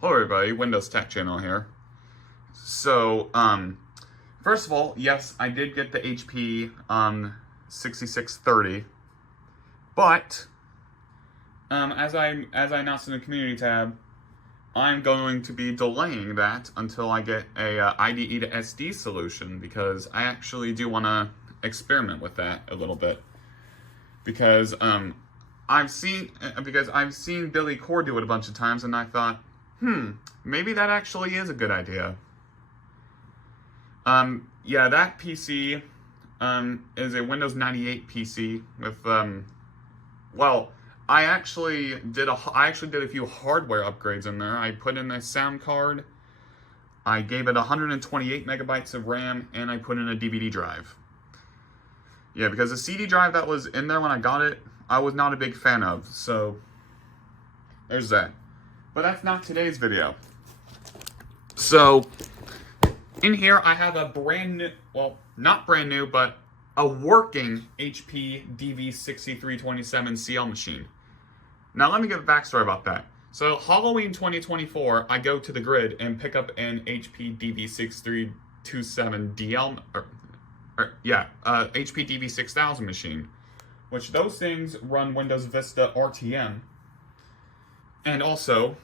Hello everybody, Windows Tech Channel here. So, first of all, yes, I did get the HP 6630, but as I announced in the community tab, I'm going to be delaying that until I get a IDE to SD solution, because I actually do want to experiment with that a little bit, because I've seen Billy Core do it a bunch of times, and I thought, maybe that actually is a good idea. Yeah, that PC is a Windows 98 PC with well, I actually did a few hardware upgrades in there. I put in a sound card, I gave it 128 megabytes of RAM, and I put in a DVD drive. Yeah, because the CD drive that was in there when I got it, I was not a big fan of, so there's that. But that's not today's video. So, in here I have a brand new, well, not brand new, but a working HP dv6327cl machine. Now let me give a backstory about that. So, Halloween 2024, I go to the grid and pick up an HP dv6327DL, HP dv6000 machine, which those things run Windows Vista RTM. And also,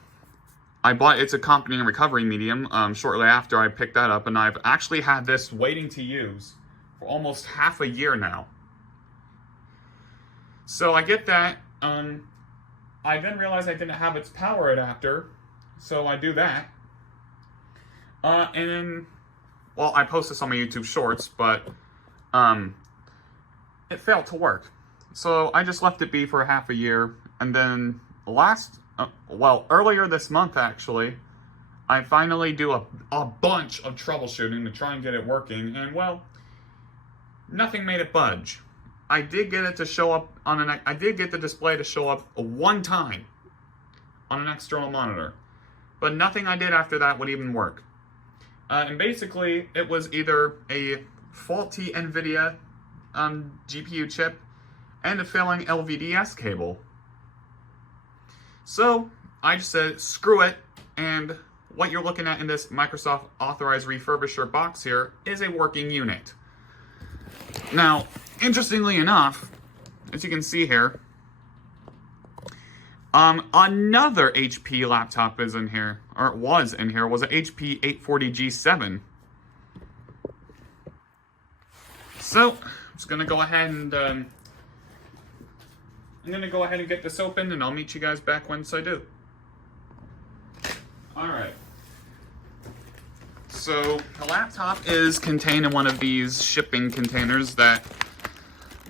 it's a accompanying recovery medium shortly after I picked that up, and I've actually had this waiting to use for almost half a year now. So I get that. I then realized I didn't have its power adapter, so I do that. And then, well, I posted some on my YouTube Shorts, but it failed to work. So I just left it be for half a year, and then earlier this month, actually, I finally do a bunch of troubleshooting to try and get it working, and, well, nothing made it budge. I did get it to show up I did get the display to show up one time on an external monitor, but nothing I did after that would even work. And basically, it was either a faulty NVIDIA GPU chip and a failing LVDS cable. So, I just said, screw it, and what you're looking at in this Microsoft Authorized Refurbisher box here is a working unit. Now, interestingly enough, as you can see here, another HP laptop is in here, or it was in here, was an HP 840G7. So, I'm just going to go ahead and get this open, and I'll meet you guys back once I do. Alright. So, the laptop is contained in one of these shipping containers that,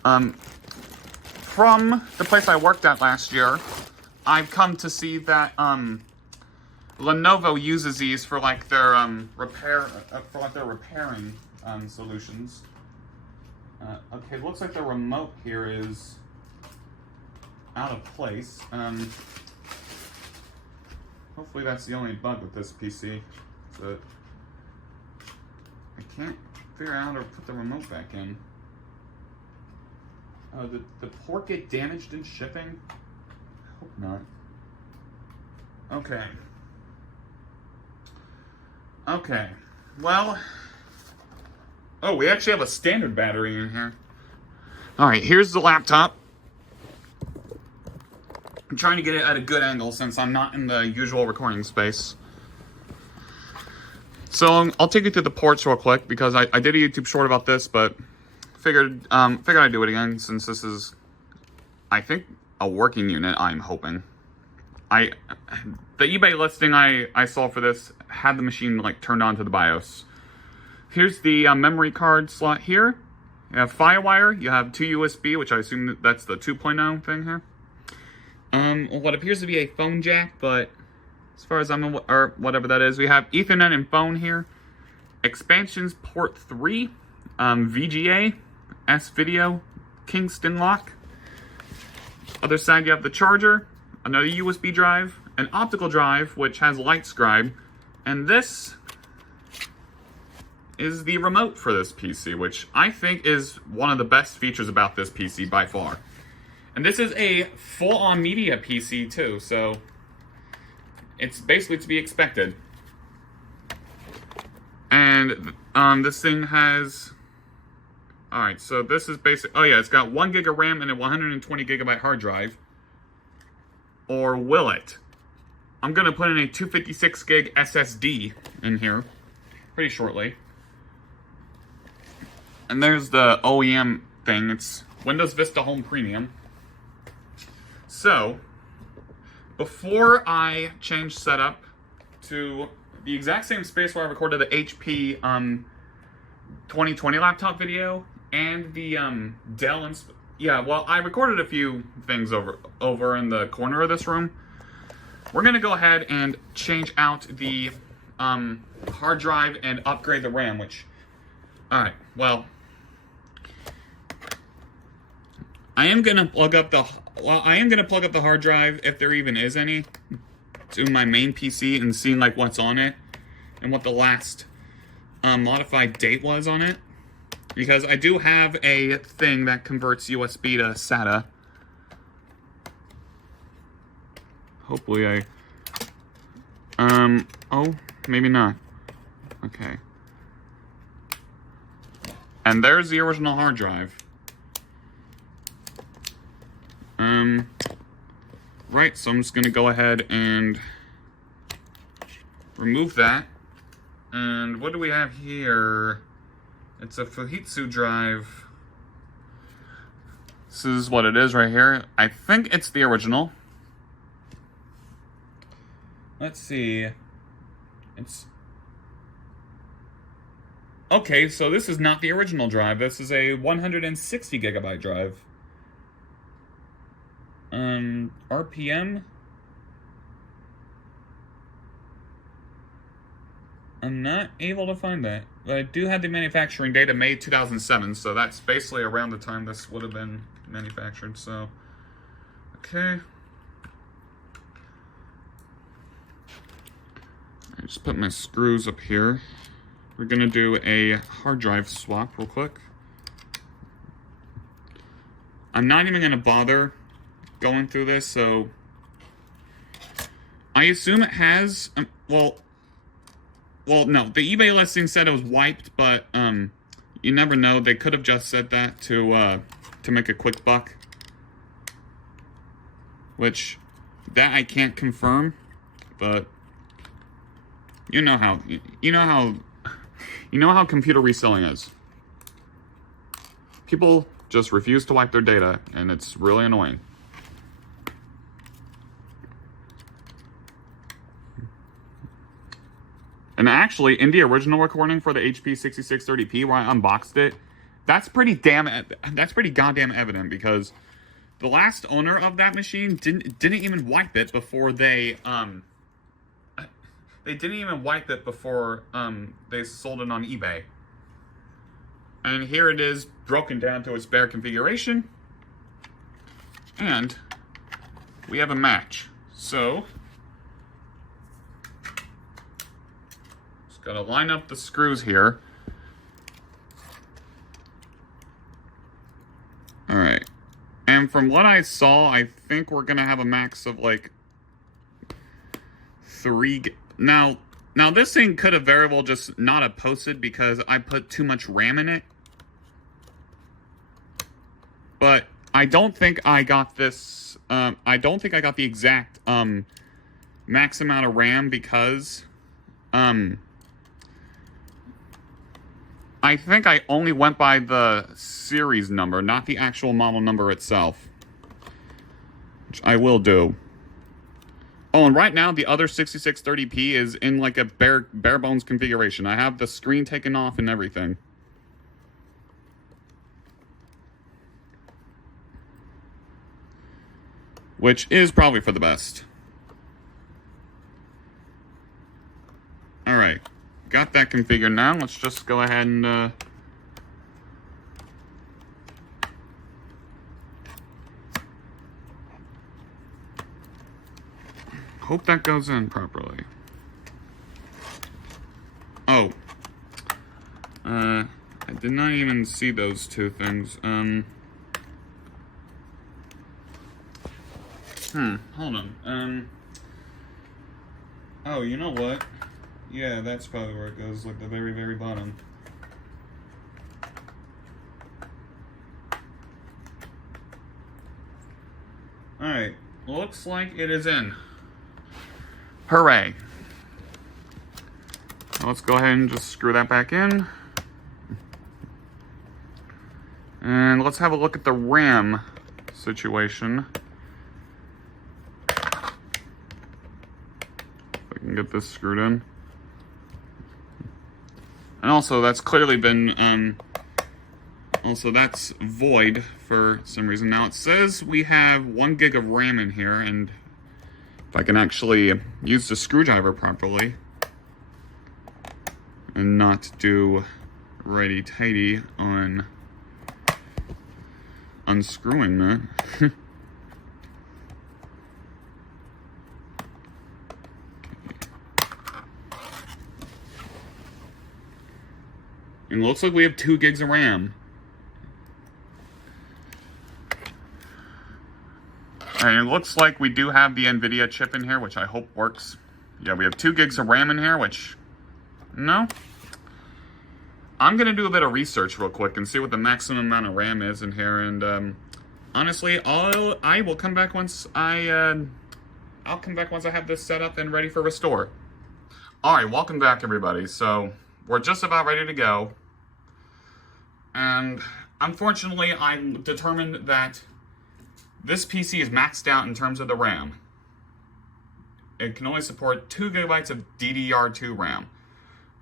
from the place I worked at last year, I've come to see that, Lenovo uses these for, like, their, repairing, solutions. Okay, looks like the remote here is out of place. Hopefully that's the only bug with this PC. So I can't figure out how to put the remote back in. Did the port get damaged in shipping? I hope not. Okay. Okay. Well. Oh, we actually have a standard battery in here. Alright, here's the laptop. I'm trying to get it at a good angle since I'm not in the usual recording space. So I'll take you through the ports real quick, because I did a YouTube short about this, but figured I'd do it again since this is, I think, a working unit, I'm hoping. The eBay listing I saw for this had the machine like turned on to the BIOS. Here's the memory card slot here. You have FireWire, you have 2 USB, which I assume that's the 2.0 thing here. What appears to be a phone jack, but as far as I'm aware, or whatever that is, we have Ethernet and phone here. Expansions port 3, VGA, S-Video, Kingston lock. Other side you have the charger, another USB drive, an optical drive which has LightScribe, and this is the remote for this PC, which I think is one of the best features about this PC by far. And this is a full-on media PC too, so it's basically to be expected. And this thing has, all right, so this is basic. Oh yeah, it's got 1 gig of RAM and a 120 gigabyte hard drive. Or will it? I'm gonna put in a 256 gig SSD in here pretty shortly. And there's the OEM thing. It's Windows Vista Home Premium. So, before I change setup to the exact same space where I recorded the HP 2020 laptop video and the Dell, yeah, well, I recorded a few things over in the corner of this room. We're gonna go ahead and change out the hard drive and upgrade the RAM, which, all right, well, I am gonna plug up the hard drive, if there even is any, to my main PC and seeing like what's on it and what the last modified date was on it, because I do have a thing that converts USB to SATA. Hopefully oh, maybe not. Okay. And there's the original hard drive. Right, so I'm just gonna go ahead and remove that. And what do we have here? It's a Fujitsu drive. This is what it is right here. I think it's the original. Let's see. It's... Okay, so this is not the original drive. This is a 160 gigabyte drive. RPM? I'm not able to find that. But I do have the manufacturing data, May 2007, so that's basically around the time this would have been manufactured, so... Okay. I just put my screws up here. We're gonna do a hard drive swap real quick. I'm not even gonna bother going through this, so I assume it has, well, no, the eBay listing said it was wiped, but you never know. They could have just said that to make a quick buck, which that I can't confirm, but you know how computer reselling is. People just refuse to wipe their data, and it's really annoying. And actually, in the original recording for the HP 6630P, where I unboxed it, that's pretty goddamn evident, because the last owner of that machine didn't even wipe it before they didn't even wipe it before they sold it on eBay. And here it is, broken down to its bare configuration, and we have a match. So gotta line up the screws here. Alright. And from what I saw, I think we're gonna have a max of like 3... Now this thing could have very well just not have posted because I put too much RAM in it. But I don't think I got this... I don't think I got the exact max amount of RAM because... I think I only went by the series number, not the actual model number itself. Which I will do. Oh, and right now, the other 6630P is in like a bare bones configuration. I have the screen taken off and everything. Which is probably for the best. Alright. Got that configured now. Let's just go ahead and hope that goes in properly. Oh. I did not even see those two things. Hold on. Oh, you know what? Yeah, that's probably where it goes, like the very, very bottom. Alright, looks like it is in. Hooray. Now let's go ahead and just screw that back in. And let's have a look at the RAM situation. If I can get this screwed in. And also, that's clearly been, also that's void for some reason. Now it says we have 1 gig of RAM in here, and if I can actually use the screwdriver properly and not do righty-tighty on unscrewing that. And it looks like we have 2 gigs of RAM. And it looks like we do have the NVIDIA chip in here, which I hope works. Yeah, we have 2 gigs of RAM in here, which, no. I'm gonna do a bit of research real quick and see what the maximum amount of RAM is in here. And honestly, I will come back once I'll come back once I have this set up and ready for restore. All right, welcome back, everybody. So we're just about ready to go. And unfortunately, I'm determined that this PC is maxed out in terms of the RAM. It can only support 2 gigabytes of DDR2 RAM.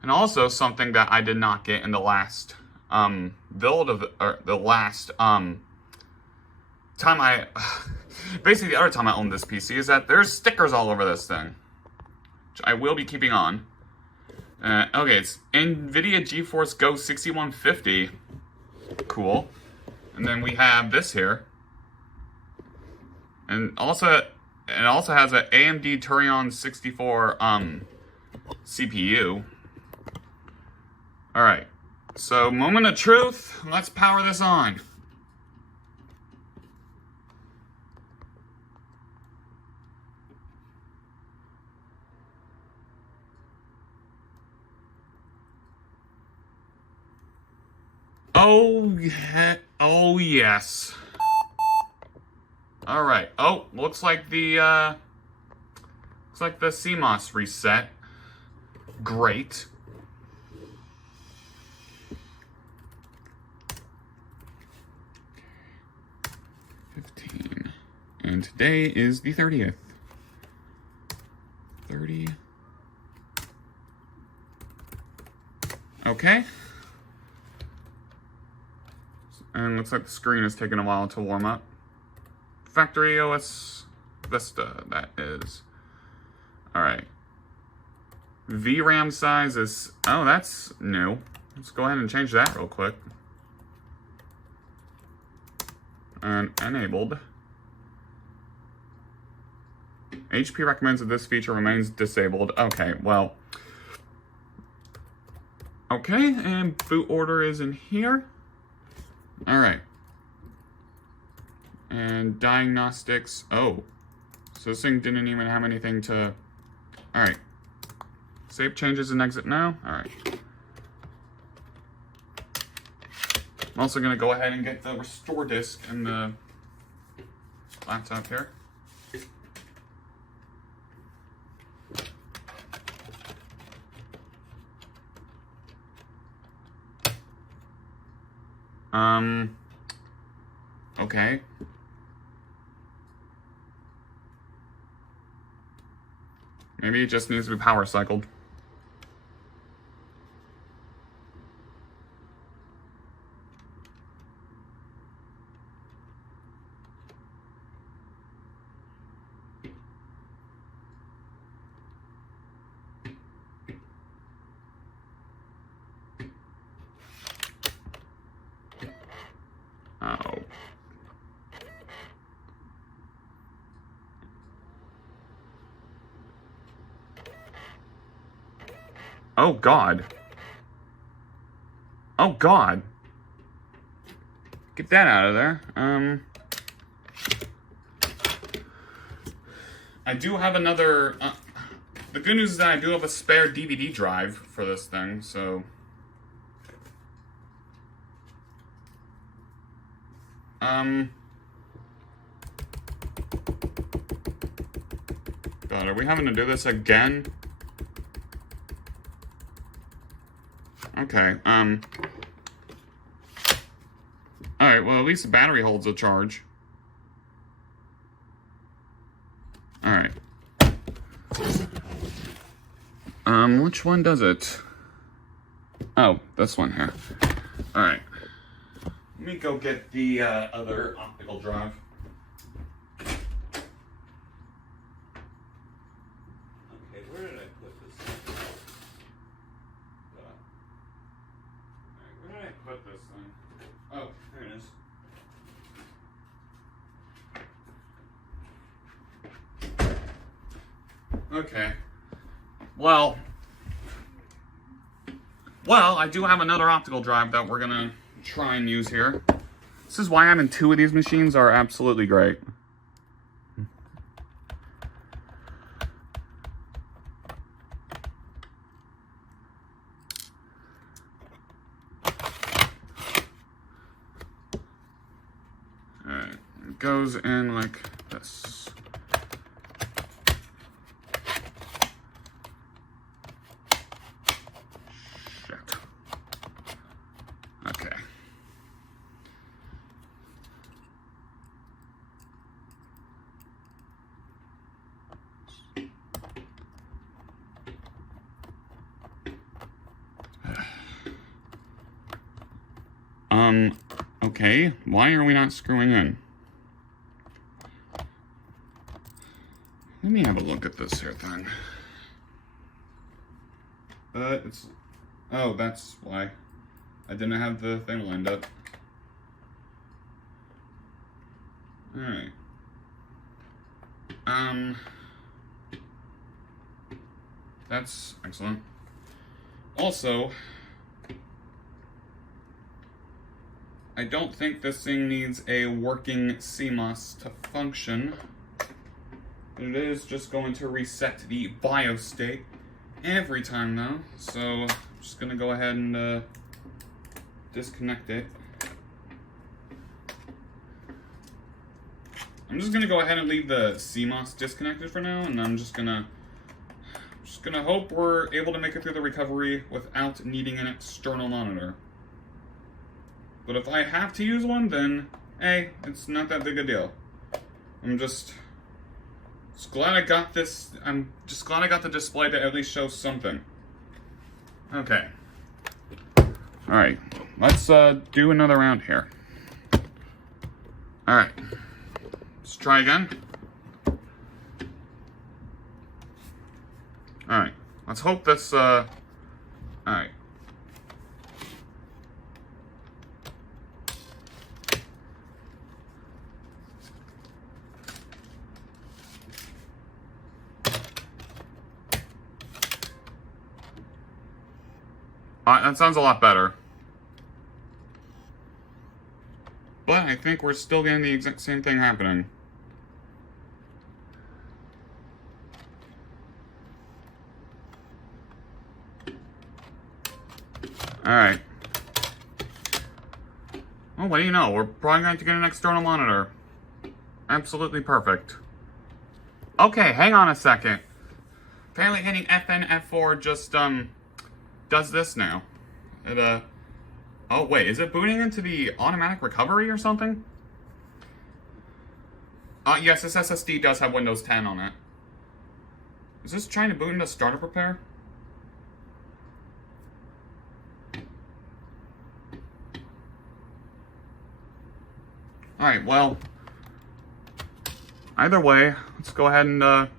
And also something that I did not get in the last build of the last time I basically the other time I owned this PC is that there's stickers all over this thing, which I will be keeping on. Okay, it's NVIDIA GeForce Go 6150. Cool. And then we have this here. And also it also has an AMD Turion 64 CPU. Alright. So moment of truth, let's power this on. Oh, yeah. Oh, yes. All right. Oh, looks like the CMOS reset. Great. And today is the 30th. 30. Okay. And looks like the screen is taking a while to warm up. Factory OS Vista, that is. Alright. VRAM size is... Oh, that's new. Let's go ahead and change that real quick. And enabled. HP recommends that this feature remains disabled. Okay, well. Okay, and boot order is in here. Alright. And diagnostics. Oh. So this thing didn't even have anything to... Alright. Save changes and exit now. Alright. I'm also going to go ahead and get the restore disk in the laptop here. Okay. Maybe it just needs to be power cycled. Oh. Oh, God. Oh, God. Get that out of there. I do have another... The good news is that I do have a spare DVD drive for this thing, so... God, are we having to do this again? Okay, Alright, well, at least the battery holds a charge. Alright. Which one does it? Oh, this one here. Alright. Let me go get the other optical drive. Okay, where did I put this? Where did I put this thing? Oh, there it is. Okay. Well, I do have another optical drive that we're gonna try and use here. This is why having two of these machines are absolutely great. Alright, it goes in like this. Okay. Okay, why are we not screwing in? Let me have a look at this here thing. It's... Oh, that's why. I didn't have the thing lined up. Alright. That's excellent. Also, I don't think this thing needs a working CMOS to function. It is just going to reset the BIOS state every time though, so I'm just gonna go ahead and disconnect it. I'm just gonna go ahead and leave the CMOS disconnected for now, and I'm just gonna hope we're able to make it through the recovery without needing an external monitor. But if I have to use one, then hey, it's not that big a deal. I'm just glad I got this. I'm just glad I got the display to at least show something. Okay. Alright, let's do another round here. Alright, let's try again. Alright, let's hope this, alright. That sounds a lot better. But I think we're still getting the exact same thing happening. Alright. Well, what do you know? We're probably going to get an external monitor. Absolutely perfect. Okay, hang on a second. Apparently hitting FN F4 just, does this now. It, oh wait, is it booting into the automatic recovery or something? Yes, this SSD does have Windows 10 on it. Is this trying to boot into startup repair? Alright, well, either way, let's go ahead and, oh,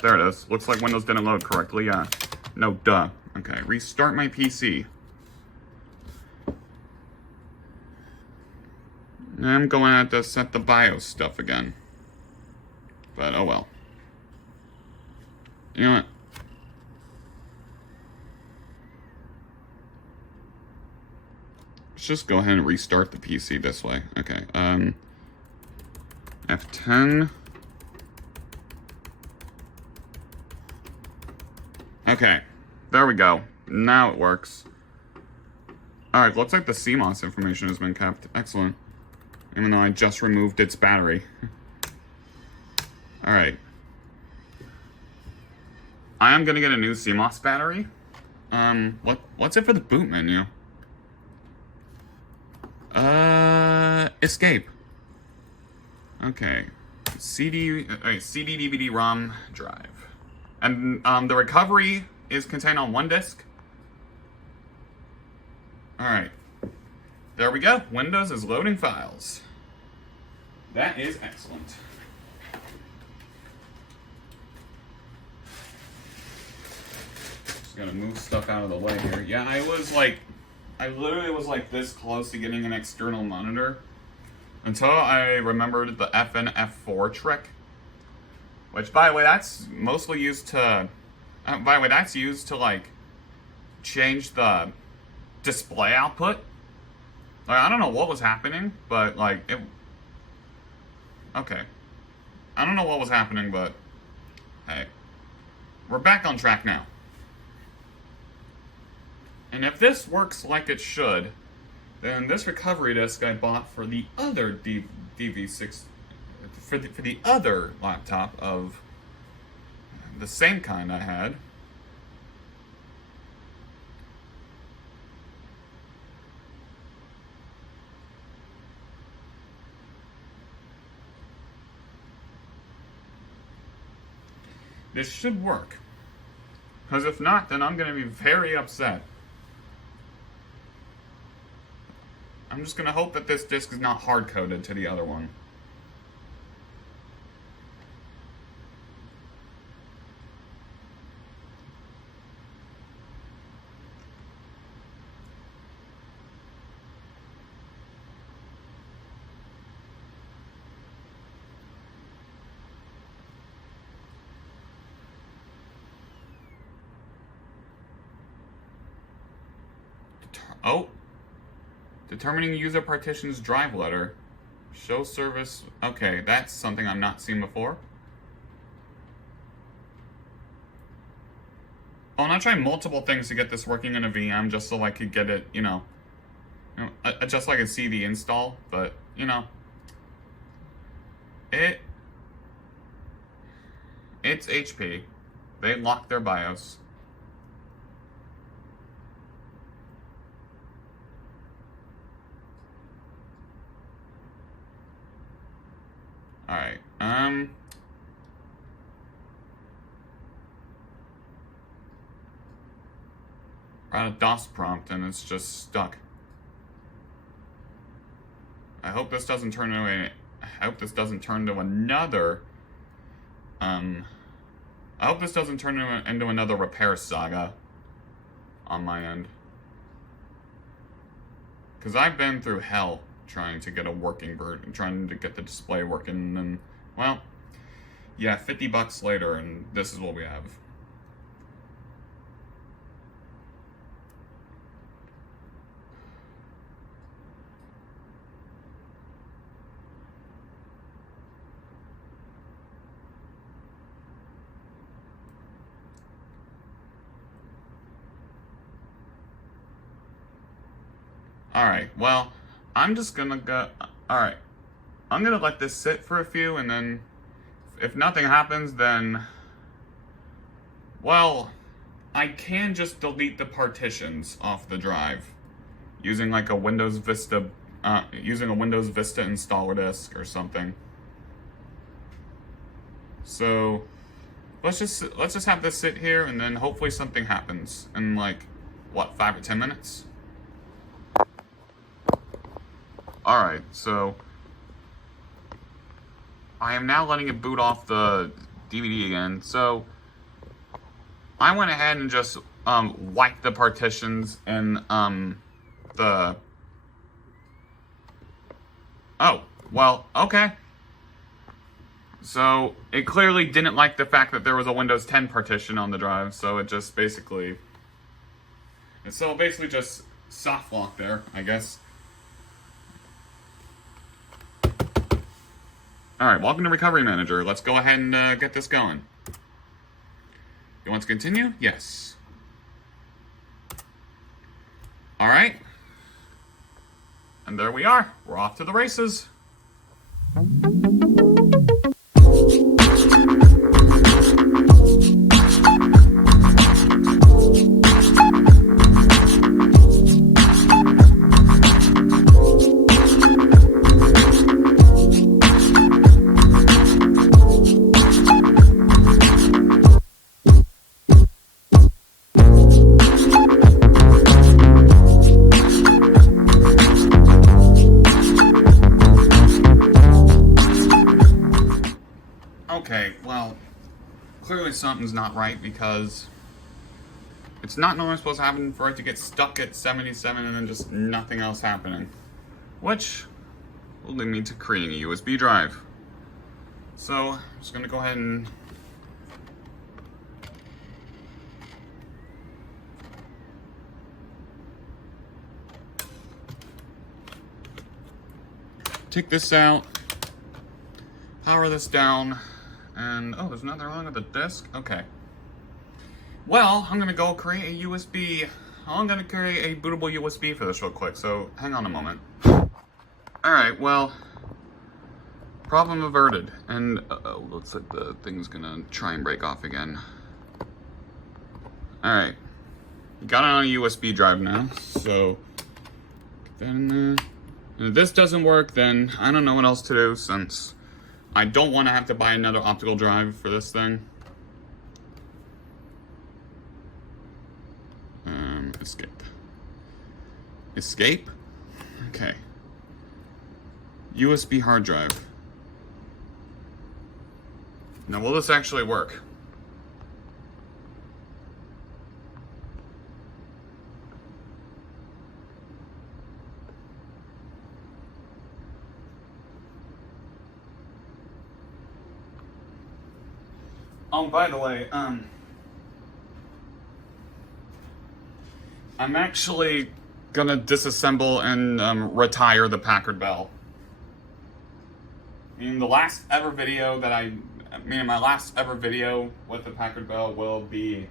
there it is. Looks like Windows didn't load correctly, yeah. No, duh. Okay, restart my PC. I'm going to have to set the BIOS stuff again. But, oh well. You know what? Let's just go ahead and restart the PC this way. Okay, F10. Okay, there we go. Now it works. Alright, looks like the CMOS information has been kept. Excellent. Even though I just removed its battery. Alright. I am gonna get a new CMOS battery. What's it for the boot menu? Escape. Okay. CD DVD ROM drive. And, the recovery is contained on one disk. Alright. There we go. Windows is loading files. That is excellent. Just gonna move stuff out of the way here. Yeah, I literally was like this close to getting an external monitor until I remembered the FN F4 trick. Which, by the way, that's mostly used to... that's used to, like, change the display output. Like, I don't know what was happening, but, like, it... Okay. I don't know what was happening, but... Hey. We're back on track now. And if this works like it should, then this recovery disk I bought for the other DV6... For the other laptop of the same kind I had. This should work. Because if not, then I'm going to be very upset. I'm just going to hope that this disk is not hard-coded to the other one. Oh, determining user partition's drive letter. Show service. Okay, that's something I've not seen before. Oh, and I tried multiple things to get this working in a VM just so I could get it, just so I could see the install. But, it's HP. They locked their BIOS. Alright, got a DOS prompt and it's just stuck. I hope this doesn't turn into another, I hope this doesn't turn into another repair saga on my end. Because I've been through hell trying to get a working version, trying to get the display working, and then, well, yeah, $50 later, and this is what we have. Alright, well, I'm just gonna go... Alright, I'm gonna let this sit for a few, and then if nothing happens, then... Well, I can just delete the partitions off the drive using like a Windows Vista installer disk or something. So let's just have this sit here, and then hopefully something happens in like, what, 5 or 10 minutes? Alright, so I am now letting it boot off the DVD again. So I went ahead and just wiped the partitions and the... Oh, well, okay. So it clearly didn't like the fact that there was a Windows 10 partition on the drive, so it just basically... So basically just soft locked there, I guess. Alright, welcome to Recovery Manager. Let's go ahead and get this going. You want to continue? Yes. All right. And there we are. We're off to the races. Okay, well, clearly something's not right because it's not normally supposed to happen for it to get stuck at 77 and then just nothing else happening. Which will lead me to creating a USB drive. So, I'm just going to go ahead and take this out, power this down, and oh, there's nothing wrong with the disk? Okay. Well, I'm gonna go create a USB. I'm gonna create a bootable USB for this real quick, so hang on a moment. Alright, well, problem averted. And looks like the thing's gonna try and break off again. Alright. Got it on a USB drive now, so get that in there. And if this doesn't work, then I don't know what else to do since I don't want to have to buy another optical drive for this thing. Escape. Escape? Okay. USB hard drive. Now, will this actually work? Oh, by the way, I'm actually gonna disassemble and retire the Packard Bell. My last ever video with the Packard Bell will be,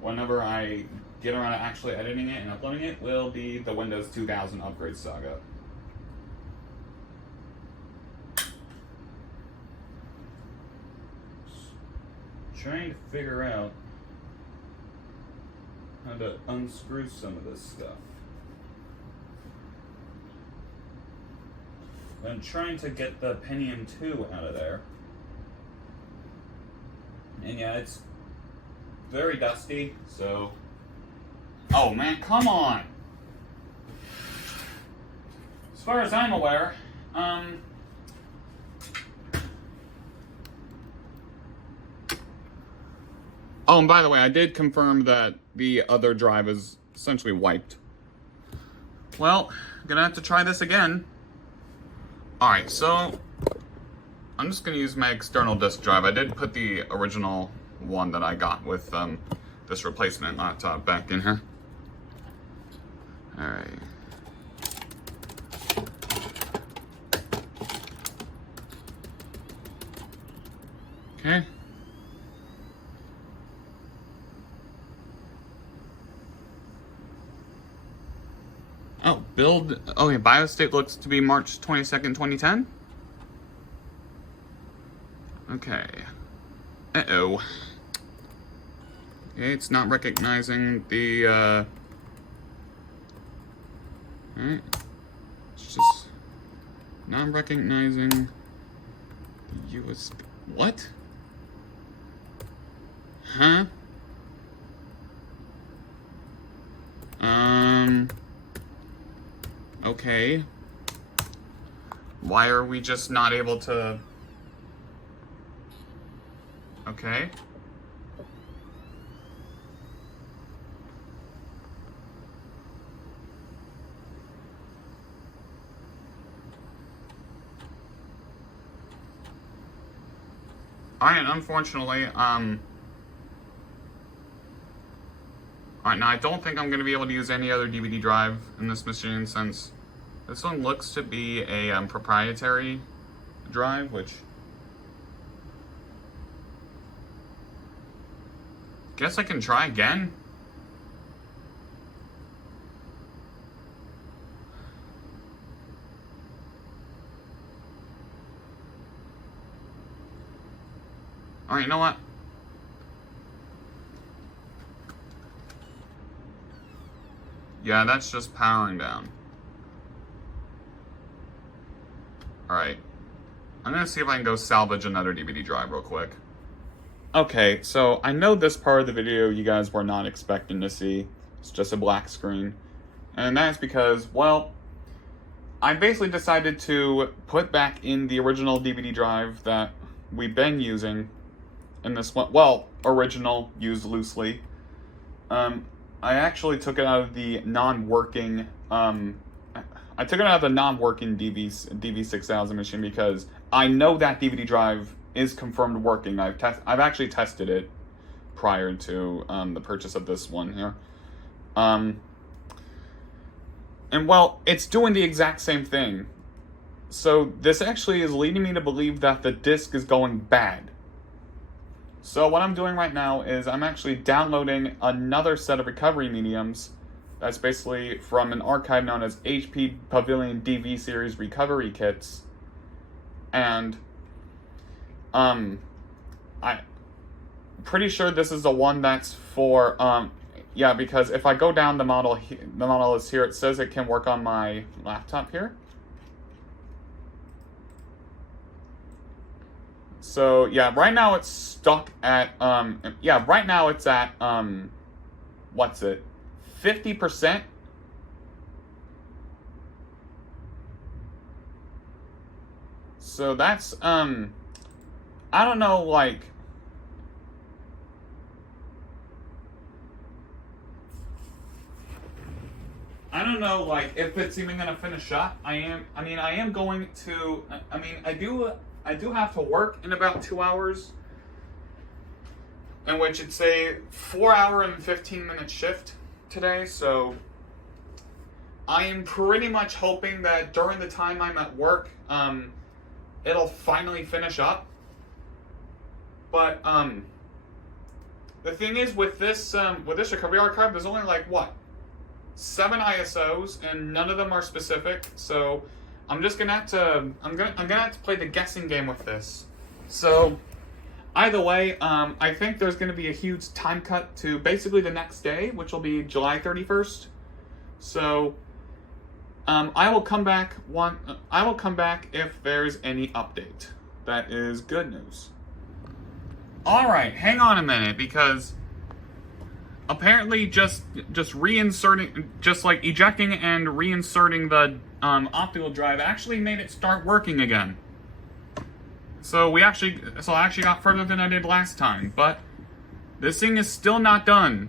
whenever I get around to actually editing it and uploading it, will be the Windows 2000 upgrade saga. Trying to figure out how to unscrew some of this stuff. I'm trying to get the Pentium 2 out of there. And yeah, it's very dusty, so... Oh man, come on! As far as I'm aware, Oh, and by the way, I did confirm that the other drive is essentially wiped. Well, gonna have to try this again. Alright, so I'm just gonna use my external disk drive. I did put the original one that I got with this replacement laptop back in here. Alright. Okay. Oh, build, okay, biostate looks to be March 22nd, 2010? Okay. Uh-oh. Okay, it's not recognizing the, alright. It's just not recognizing the USB. What? Huh? Okay. Why are we just not able to... Okay. Alright, unfortunately, alright, now I don't think I'm going to be able to use any other DVD drive in this machine since this one looks to be a proprietary drive, which... Guess I can try again. Alright, you know what? Yeah, that's just powering down. Alright. I'm gonna see if I can go salvage another DVD drive real quick. Okay, so I know this part of the video you guys were not expecting to see. It's just a black screen. And that's because, well, I basically decided to put back in the original DVD drive that we've been using in this one. Well, original, used loosely. I actually took it out of the non-working, I took it out of the non-working dv6000 machine because I know that DVD drive is confirmed working. I've actually tested it prior to the purchase of this one here. And well, it's doing the exact same thing. So this actually is leading me to believe that the disc is going bad. So what I'm doing right now is I'm actually downloading another set of recovery mediums that's basically from an archive known as HP Pavilion DV Series Recovery Kits. And I'm pretty sure this is the one that's for, yeah, because if I go down the model list here, it says it can work on my laptop here. So yeah, right now it's stuck at, yeah, right now it's at, what's it, 50%? So that's, I don't know, like, if it's even gonna finish up. I am going to, I do have to work in about 2 hours, in which it's a 4-hour and 15-minute shift today, so I am pretty much hoping that during the time I'm at work, it'll finally finish up. But the thing is with this recovery archive, there's only like what, 7 ISOs, and none of them are specific. So I'm just gonna have to I'm gonna have to play the guessing game with this. So either way, I think there's gonna be a huge time cut to basically the next day, which will be July 31st. So I will come back if there's any update. That is good news. All right, hang on a minute, because apparently just reinserting, just like ejecting and reinserting the optical drive actually made it start working again. So I actually got further than I did last time, but this thing is still not done.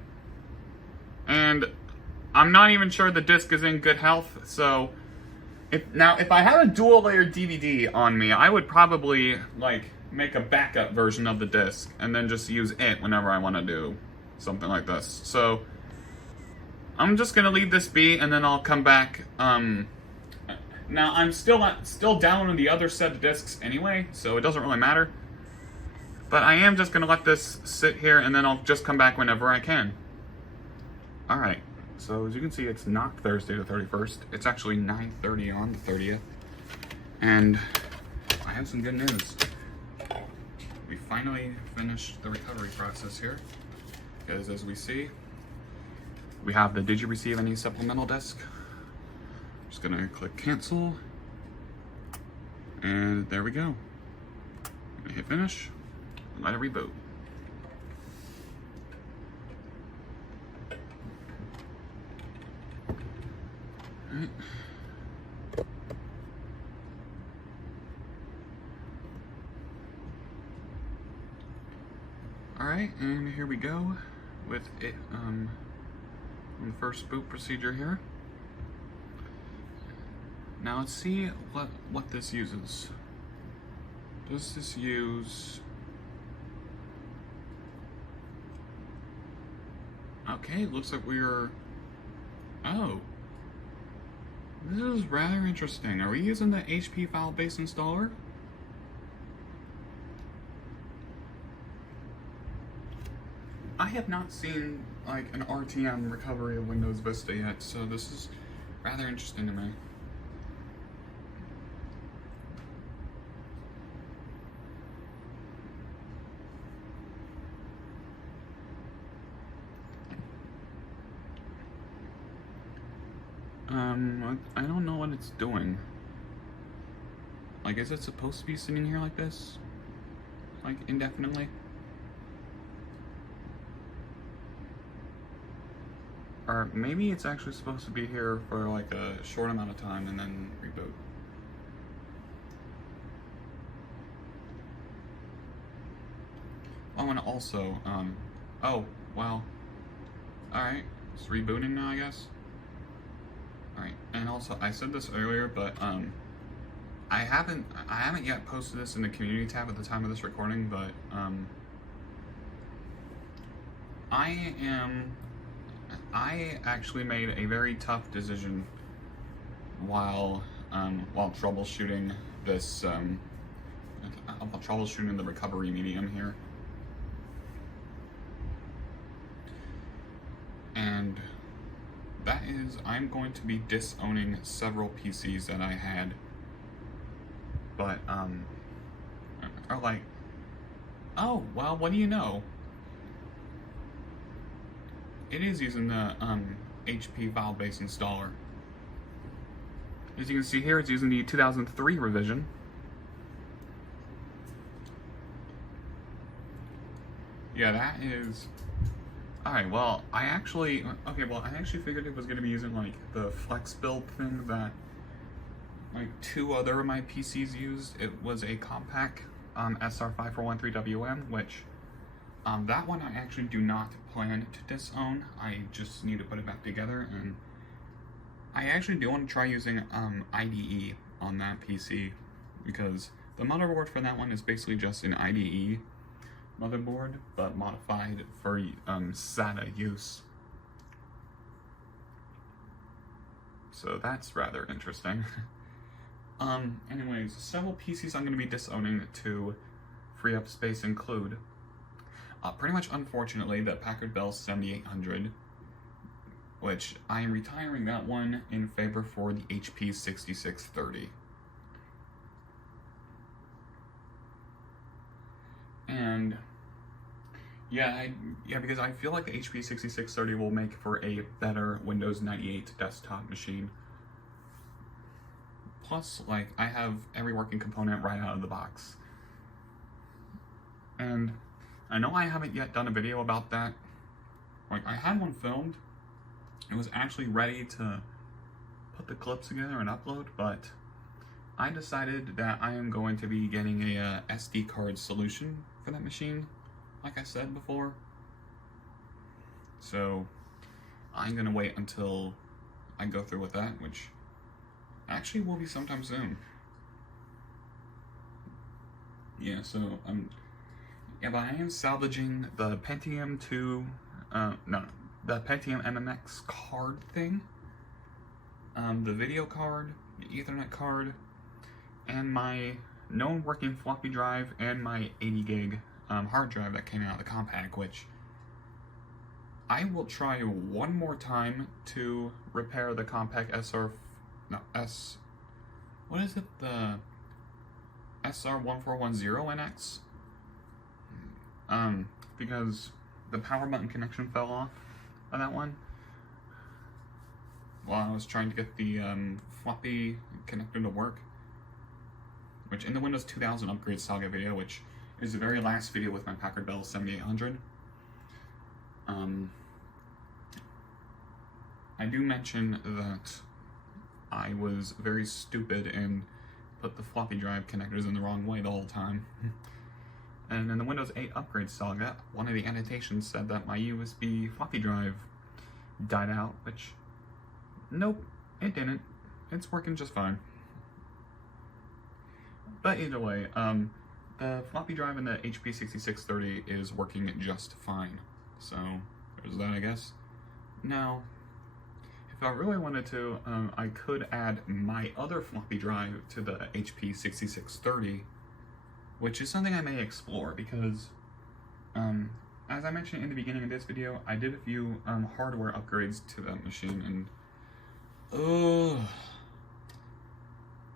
And I'm not even sure the disc is in good health, so if I had a dual layer DVD on me, I would probably like make a backup version of the disc and then just use it whenever I want to do something like this. So I'm just gonna leave this be, and then I'll come back. Now I'm still downloading the other set of discs anyway, so it doesn't really matter. But I am just gonna let this sit here, and then I'll just come back whenever I can. All right. So as you can see, it's not Thursday the 31st. It's actually 9:30 on the 30th, and I have some good news. We finally finished the recovery process here, because as we see, we have the "Did you receive any supplemental disc?" Just gonna click cancel, and there we go. Gonna hit finish, and let it reboot. Alright. Alright, and here we go with it on the first boot procedure here. Now let's see what this uses. Does this use... Okay, looks like we're... Oh. This is rather interesting. Are we using the HP file-based installer? I I have not seen like an RTM recovery of Windows Vista yet, so this is rather interesting to me. I don't know what it's doing. Like, is it supposed to be sitting here like this? Like, indefinitely? Or maybe it's actually supposed to be here for like a short amount of time and then reboot. Oh, and also, oh, well, alright, it's rebooting now, I guess. Alright, and also, I said this earlier, but, I haven't yet posted this in the community tab at the time of this recording, but, I actually made a very tough decision while troubleshooting this, while troubleshooting the recovery medium here. And that is, I'm going to be disowning several PCs that I had, but, are like, oh, well, what do you know? It is using the HP file-based installer. As you can see here, it's using the 2003 revision. Yeah, that is... Alright, well, I actually figured it was going to be using, like, the flex build thing that, like, two other of my PCs used. It was a Compaq SR5413WM, which... that one I actually do not plan to disown. I just need to put it back together, and I actually do want to try using IDE on that PC, because the motherboard for that one is basically just an IDE motherboard, but modified for SATA use. So that's rather interesting. Anyways, several PCs I'm going to be disowning to free up space include pretty much, unfortunately, the Packard Bell 7800, which I am retiring that one in favor for the HP 6630. And yeah, because I feel like the HP 6630 will make for a better Windows 98 desktop machine. Plus, like, I have every working component right out of the box. And I know I haven't yet done a video about that. Like, I had one filmed. It was actually ready to put the clips together and upload, but I decided that I am going to be getting a SD card solution for that machine, like I said before. So I'm gonna wait until I go through with that, which actually will be sometime soon. Yeah, so but I am salvaging the Pentium 2, the Pentium MMX card thing, the video card, the Ethernet card, and my known working floppy drive, and my 80 gig hard drive that came out of the Compaq, which I will try one more time to repair the Compaq the SR1410NX, because the power button connection fell off on that one while I was trying to get the floppy connector to work, which in the Windows 2000 upgrade saga video, which is the very last video with my Packard Bell 7800, I do mention that I was very stupid and put the floppy drive connectors in the wrong way the whole time. And in the Windows 8 upgrade saga, one of the annotations said that my USB floppy drive died out, which, nope, it didn't. It's working just fine. But either way, the floppy drive in the HP 6630 is working just fine. So, there's that, I guess. Now, if I really wanted to, I could add my other floppy drive to the HP 6630, which is something I may explore, because as I mentioned in the beginning of this video, I did a few hardware upgrades to that machine, and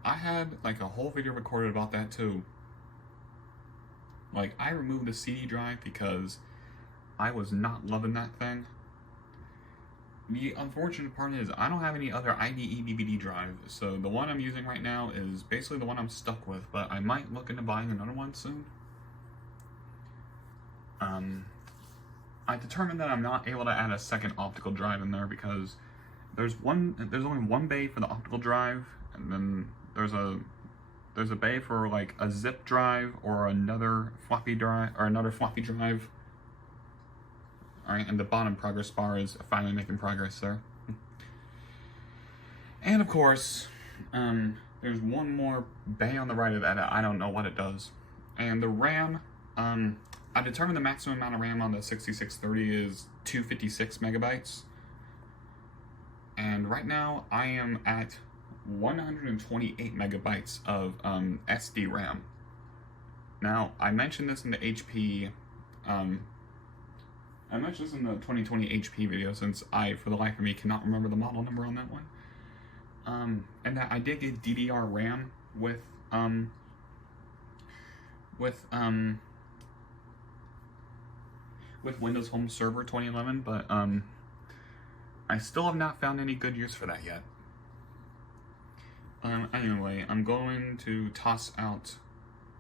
I had like a whole video recorded about that too. Like, I removed the CD drive because I was not loving that thing. The unfortunate part is I don't have any other IDE DVD drive, so the one I'm using right now is basically the one I'm stuck with, but I might look into buying another one soon. I determined that I'm not able to add a second optical drive in there because there's only one bay for the optical drive, and then there's a bay for like a zip drive or another floppy drive. Alright, and the bottom progress bar is finally making progress there. And of course, there's one more bay on the right of that. I don't know what it does. And the RAM, I determined the maximum amount of RAM on the 6630 is 256 megabytes. And right now, I am at 128 megabytes of SD RAM. Now, I mentioned this in the HP, I mentioned this in the 2020 HP video, since I, for the life of me, cannot remember the model number on that one. And that I did get DDR RAM with Windows Home Server 2011, but I still have not found any good use for that yet. Anyway, I'm going to toss out.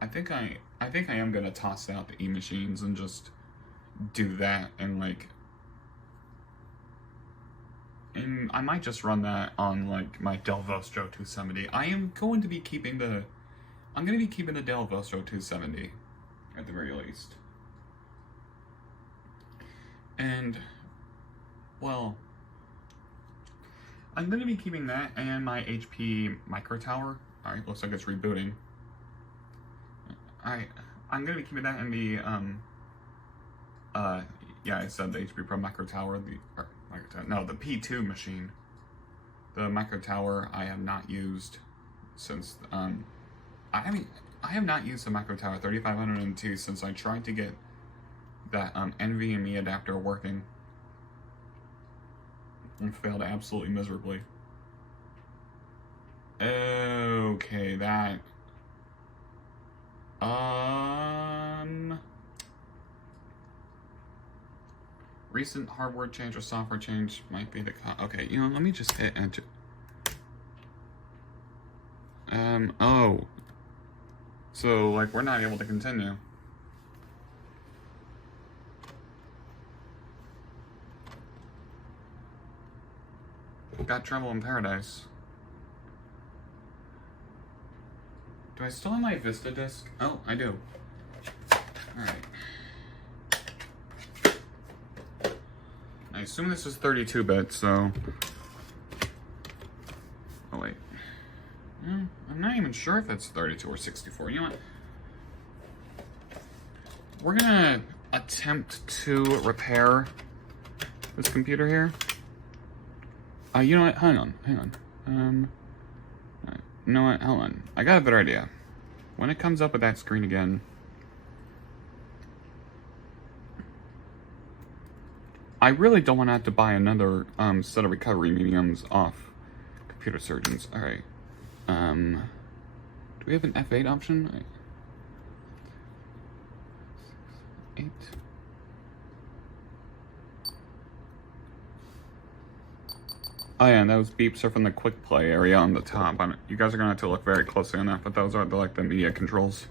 I think I am gonna toss out the E-machines and just do that, and like, and I might just run that on like my Dell Vostro 270. I'm gonna be keeping the Dell Vostro 270 at the very least. And well, I'm gonna be keeping that and my HP micro tower. Alright, looks like it's rebooting. Alright, I'm gonna be keeping that in the yeah, I said the HP Pro micro tower, the P2 machine. The micro tower I have not used since I have not used the micro tower 3502 since I tried to get that NVMe adapter working and failed absolutely miserably. Okay, that recent hardware change or software change might be the okay, you know, let me just hit enter. Oh, so like we're not able to continue. Got trouble in paradise. Do I still have my Vista disk? Oh, I do. Alright. I assume this is 32-bit, so... Oh, wait. I'm not even sure if it's 32 or 64. You know what? We're gonna attempt to repair this computer here. You know what? Hang on. Right. You know what? Hold on. I got a better idea. When it comes up with that screen again, I really don't want to have to buy another set of recovery mediums off Computer Surgeons. All right. Do we have an F8 option? 8. Oh yeah, and those beeps are from the quick play area on the top. You guys are gonna have to look very closely on that, but those are like the media controls.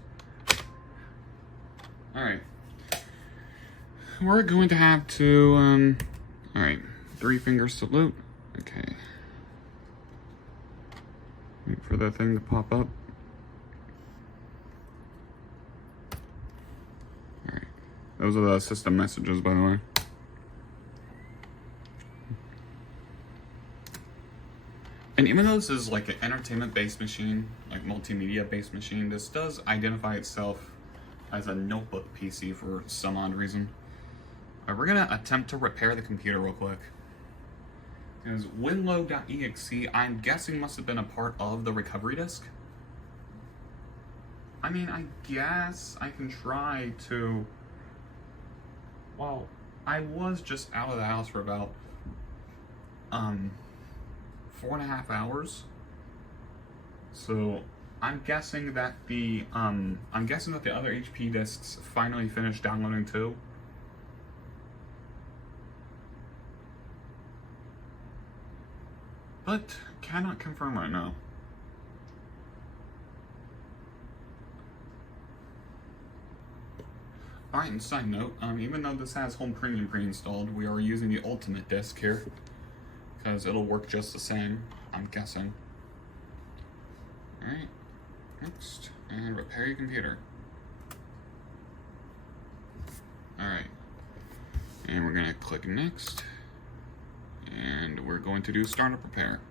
All right, we're going to have to. All right, 3-finger salute. Okay. Wait for that thing to pop up. All right, those are the system messages, by the way. And even though this is like an entertainment-based machine, like multimedia-based machine, this does identify itself as a notebook PC for some odd reason. We're gonna attempt to repair the computer real quick. Because winload.exe, I'm guessing must have been a part of the recovery disk. I mean, I guess I can try to... well, I was just out of the house for about 4.5 hours. So I'm guessing that the other HP discs finally finished downloading too. But cannot confirm right now. Alright, and side note, even though this has Home Premium pre-installed, we are using the Ultimate disc here, because it'll work just the same, I'm guessing. Alright, next, and repair your computer. Alright, and we're gonna click next, and we're going to do startup repair.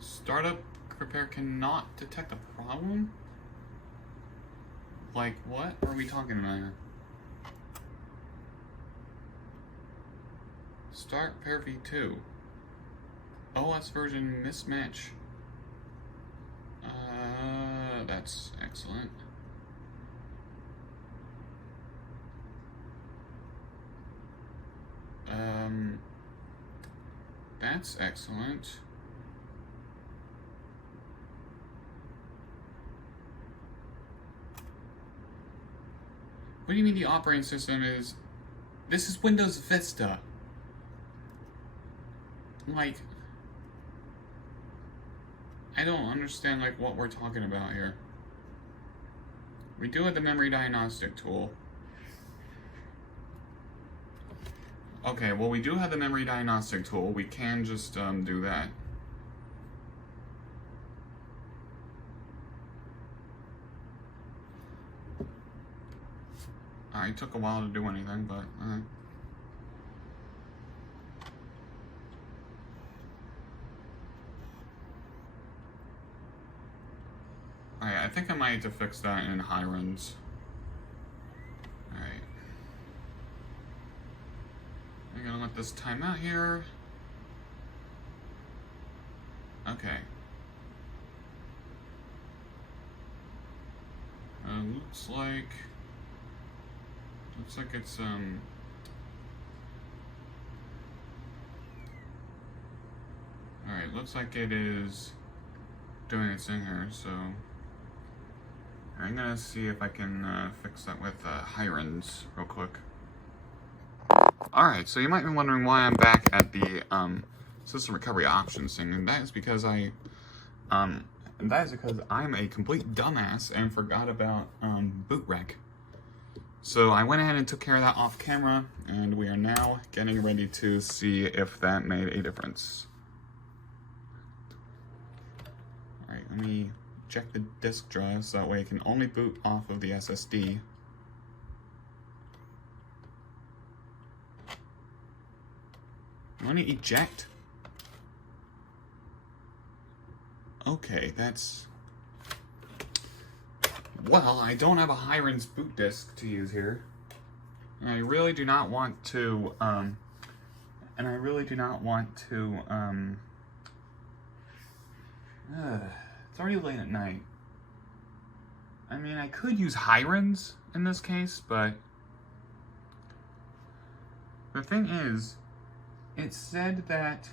Startup repair cannot detect a problem? Like, what are we talking about here? Start repair v2. OS version mismatch. That's excellent. That's excellent. What do you mean the operating system is... This is Windows Vista. Like... I don't understand, like, what we're talking about here. We do have the memory diagnostic tool. Okay, well, we do have the memory diagnostic tool. We can just, do that. It took a while to do anything, but I think I might need to fix that in Hirons. Alright. I'm gonna let this time out here. Okay. Looks like it's alright, looks like it is doing its thing here, so I'm gonna see if I can fix that with Hirons real quick. Alright, so you might be wondering why I'm back at the system recovery options thing, and that is because I'm a complete dumbass and forgot about boot rec. So I went ahead and took care of that off camera, and we are now getting ready to see if that made a difference. Alright, let me check the disk drive so that way it can only boot off of the SSD. You want to eject? Okay, that's... Well, I don't have a Hirons boot disk to use here. And I really do not want to, it's already late at night. I mean, I could use Hirons in this case, but the thing is, it said that,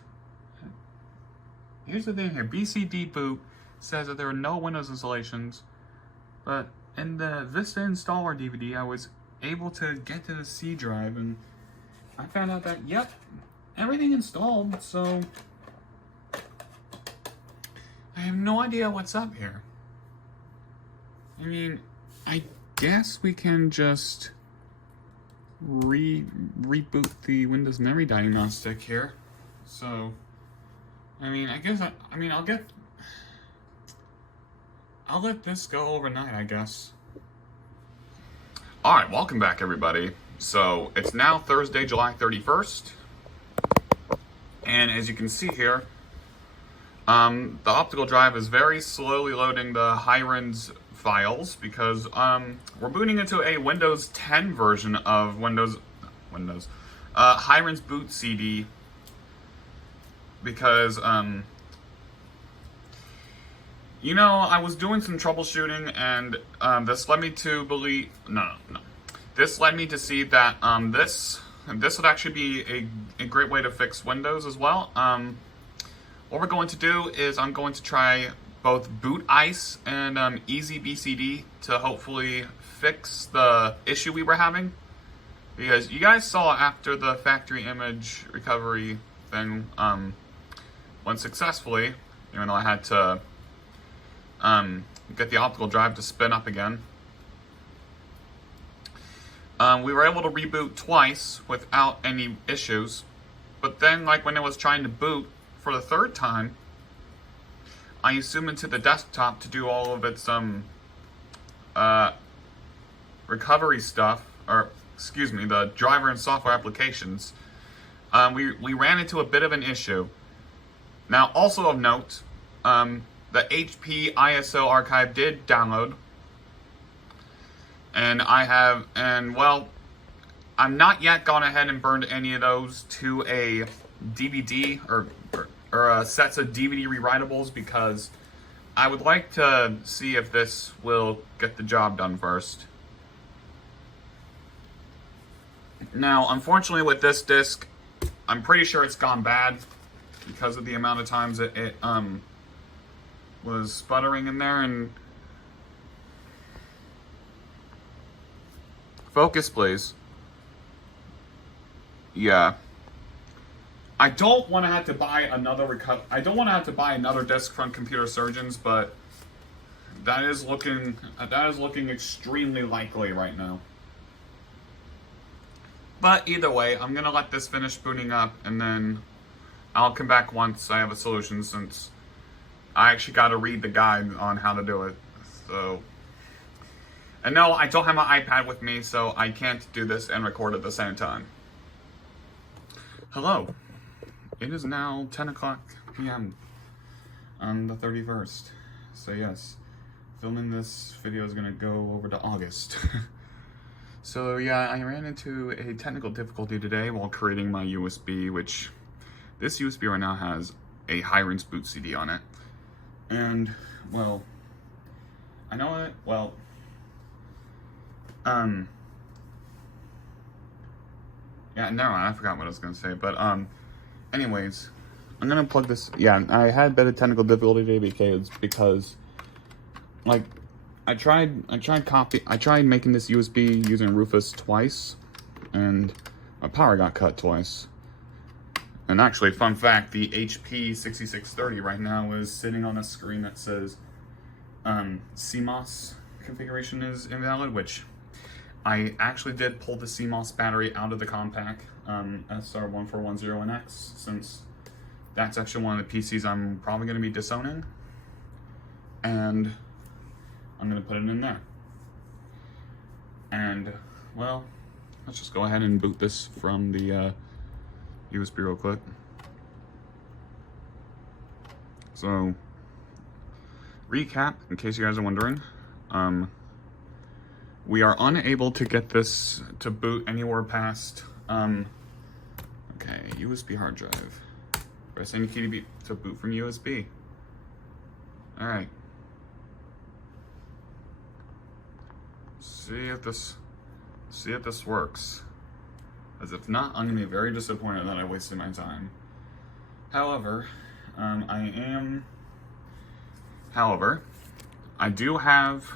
here's the thing here, BCD boot says that there are no Windows installations, but in the Vista installer DVD, I was able to get to the C drive, and I found out that, yep, everything installed, so I have no idea what's up here. I mean, I guess we can just reboot the Windows memory diagnostic here. So, I mean, I guess, I'll let this go overnight, I guess. Alright, welcome back, everybody. So, it's now Thursday, July 31st. And as you can see here, The optical drive is very slowly loading the Hiren's files because we're booting into a Windows 10 version of Hiren's boot CD because you know, I was doing some troubleshooting and this led me to believe this led me to see that this would actually be a great way to fix Windows as well. What we're going to do is I'm going to try both boot ice and easy BCD to hopefully fix the issue we were having. Because you guys saw after the factory image recovery thing went successfully, even though I had to get the optical drive to spin up again. We were able to reboot twice without any issues, but then like when it was trying to boot for the third time, I zoomed into the desktop to do all of its recovery stuff, or excuse me, the driver and software applications. We ran into a bit of an issue. Now, also of note, the HP ISO archive did download, and I'm not yet gone ahead and burned any of those to a DVD or sets of DVD rewritables because I would like to see if this will get the job done first. Now, unfortunately with this disc, I'm pretty sure it's gone bad because of the amount of times it was sputtering in there. And focus, please. Yeah. I don't want to have to buy another I don't want to have to buy another disc from Computer Surgeons, but that is looking extremely likely right now. But either way, I'm gonna let this finish booting up, and then I'll come back once I have a solution, since I actually got to read the guide on how to do it. So, and no, I don't have my iPad with me, so I can't do this and record at the same time. Hello. It is now 10 o'clock p.m. on the 31st. So yes, filming this video is gonna go over to August. So yeah, I ran into a technical difficulty today while creating my USB, which this USB right now has a Hiren's boot CD on it. And, well, I know it, well, yeah, never mind, I forgot what I was gonna say, but, anyways, I'm gonna plug this. Yeah, I had a bit of technical difficulty today because like, I tried making this USB using Rufus twice, and my power got cut twice. And actually, fun fact, the HP 6630 right now is sitting on a screen that says CMOS configuration is invalid, which I actually did pull the CMOS battery out of the compact SR1410NX, since that's actually one of the PCs I'm probably going to be disowning, and I'm going to put it in there. And, well, let's just go ahead and boot this from the USB real quick. So, recap, in case you guys are wondering, we are unable to get this to boot anywhere past, okay, USB hard drive. Press any key to boot from USB. Alright. See if this works. As if not, I'm gonna be very disappointed that I wasted my time. However, I do have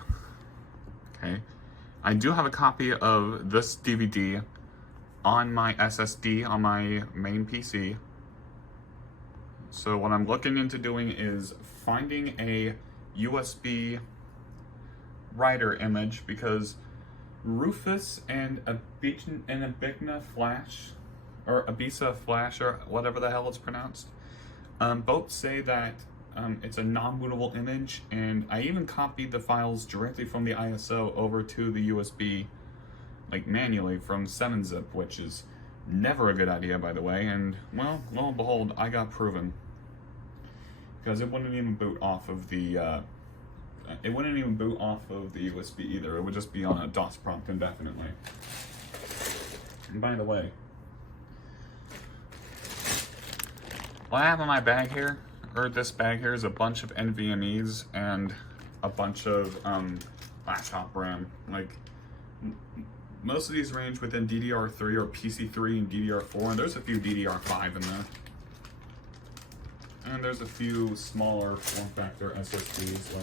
a copy of this DVD on my SSD on my main PC. So what I'm looking into doing is finding a USB writer image, because Rufus and Abicna Flash, or Abisa Flash, or whatever the hell it's pronounced, both say that it's a non-bootable image, and I even copied the files directly from the ISO over to the USB, like manually from 7-zip, which is never a good idea, by the way, and well, lo and behold, I got proven. because it wouldn't even boot off of the USB either. It would just be on a DOS prompt indefinitely. And by the way, what I have in my bag here, or this bag here, is a bunch of NVMEs and a bunch of laptop RAM. Like, most of these range within DDR3 or PC3 and DDR4, and there's a few DDR5 in there. And there's a few smaller form factor SSDs,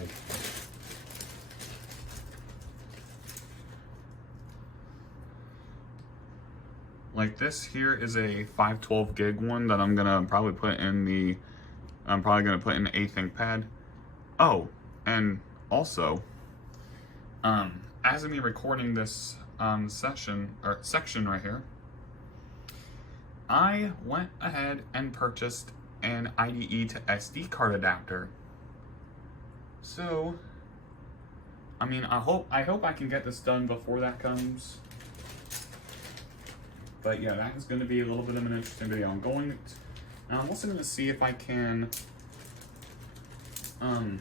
like this here is a 512 gig one that I'm gonna probably put in the ThinkPad. Oh, and also, as of me recording this section right here, I went ahead and purchased an IDE to SD card adapter. So, I mean, I hope I can get this done before that comes. But yeah, that is going to be a little bit of an interesting video. I'm also going to see if I can. I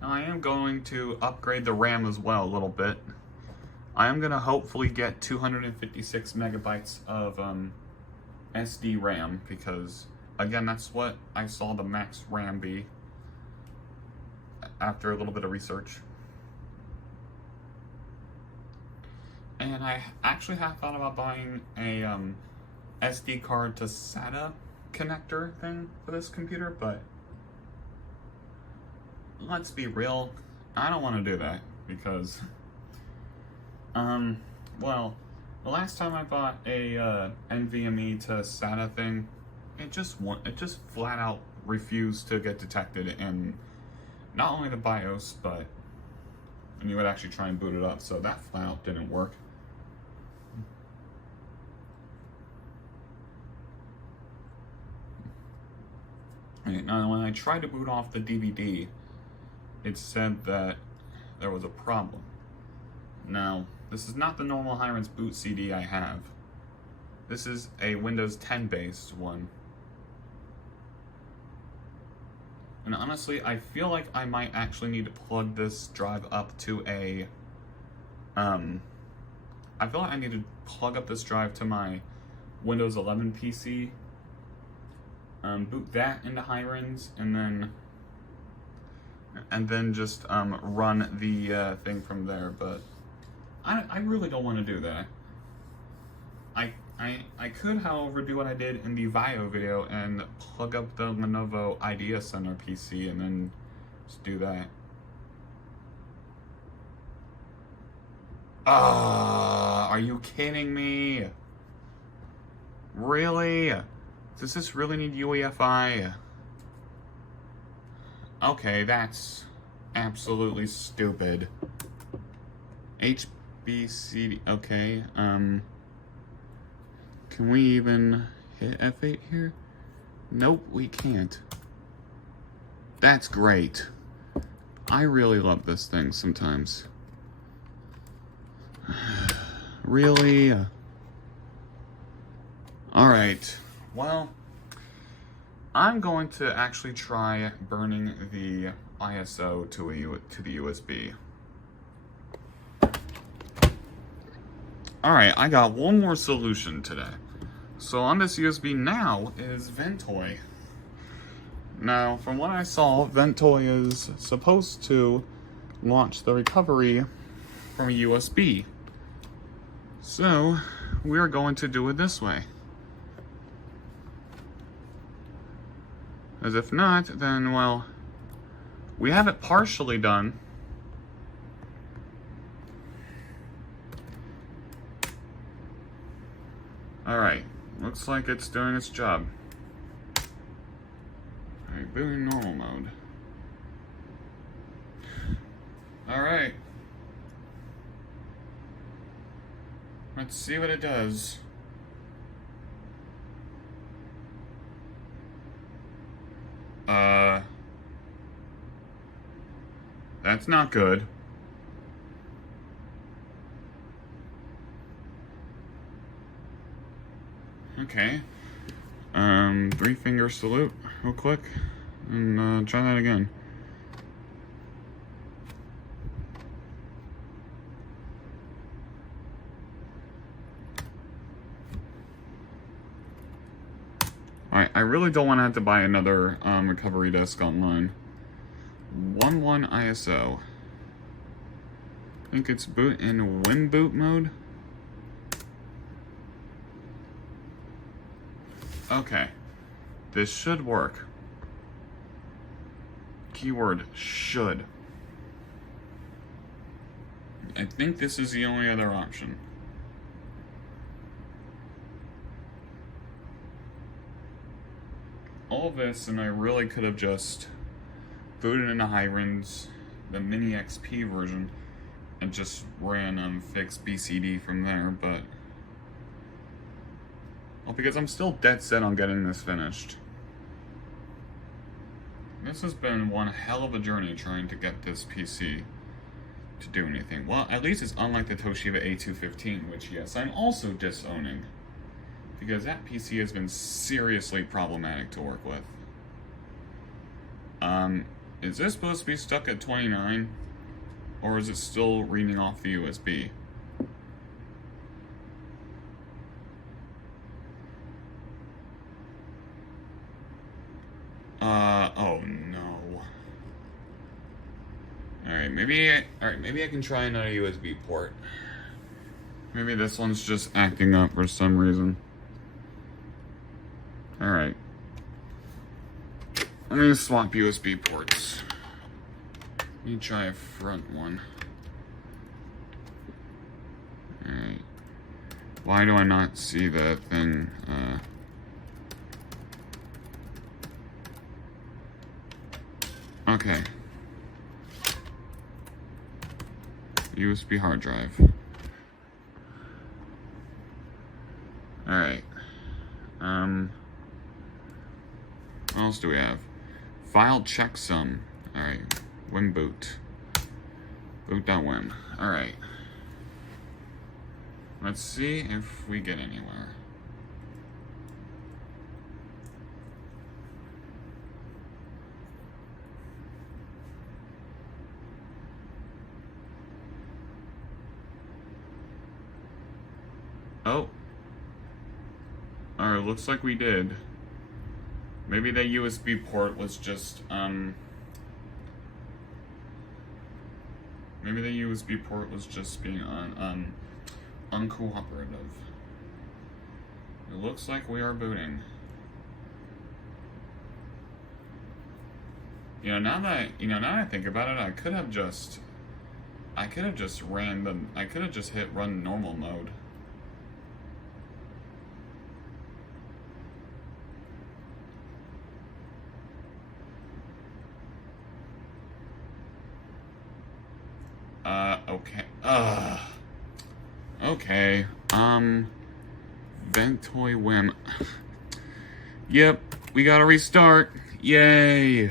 am going to upgrade the RAM as well a little bit. I am going to hopefully get 256 megabytes of SD RAM, because again, that's what I saw the max RAM be after a little bit of research. And I actually have thought about buying a SD card to SATA connector thing for this computer, but let's be real, I don't want to do that because, well, the last time I bought a NVMe to SATA thing, it just flat out refused to get detected in not only the BIOS, but and you would actually try and boot it up, so that flat out didn't work. Now, when I tried to boot off the DVD, it said that there was a problem. Now, this is not the normal Hiren's boot CD I have. This is a Windows 10 based one. And honestly, I feel like I might actually need to plug this drive up to a, I feel like I need to plug up this drive to my Windows 11 PC, boot that into Hiren's, and then just run the thing from there. But I really don't want to do that. I could, however, do what I did in the VIO video and plug up the Lenovo Idea Center PC and then just do that. Are you kidding me? Really? Does this really need UEFI? Okay, that's absolutely stupid. HBCD, okay, can we even hit F8 here? Nope, we can't. That's great. I really love this thing sometimes. Really? Alright, well, I'm going to actually try burning the ISO to the USB. Alright, I got one more solution today. So on this USB now is Ventoy. Now, from what I saw, Ventoy is supposed to launch the recovery from a USB. So, we're going to do it this way. As if not, then, well, we have it partially done. Alright, looks like it's doing its job. Alright, booting normal mode. Alright. Let's see what it does. That's not good. Okay. 3-finger salute, real quick. And try that again. Alright, I really don't want to have to buy another recovery disk online. 1.1 ISO. I think it's boot in WinBoot mode. Okay, this should work. Keyword should. I think this is the only other option. All this, and I really could have just booted into Hiren's, the Mini XP version, and just ran fixed BCD from there, but well, because I'm still dead set on getting this finished. This has been one hell of a journey trying to get this PC to do anything. Well, at least it's unlike the Toshiba A215, which yes, I'm also disowning, because that PC has been seriously problematic to work with. Is this supposed to be stuck at 29? Or is it still reading off the USB? Oh no. Alright, maybe I can try another USB port. Maybe this one's just acting up for some reason. Alright. Let me swap USB ports. Let me try a front one. Alright. Why do I not see that thing? Okay. USB hard drive. Alright. What else do we have? File checksum. Alright. WinBoot. Boot.win. Alright. Let's see if we get anywhere. Oh. Alright, looks like we did. Maybe that USB port was just, maybe the USB port was just being uncooperative. It looks like we are booting. Now that I think about it, I could have just hit run normal mode. Okay. Okay. Ventoy Wim. Yep, we gotta restart. Yay.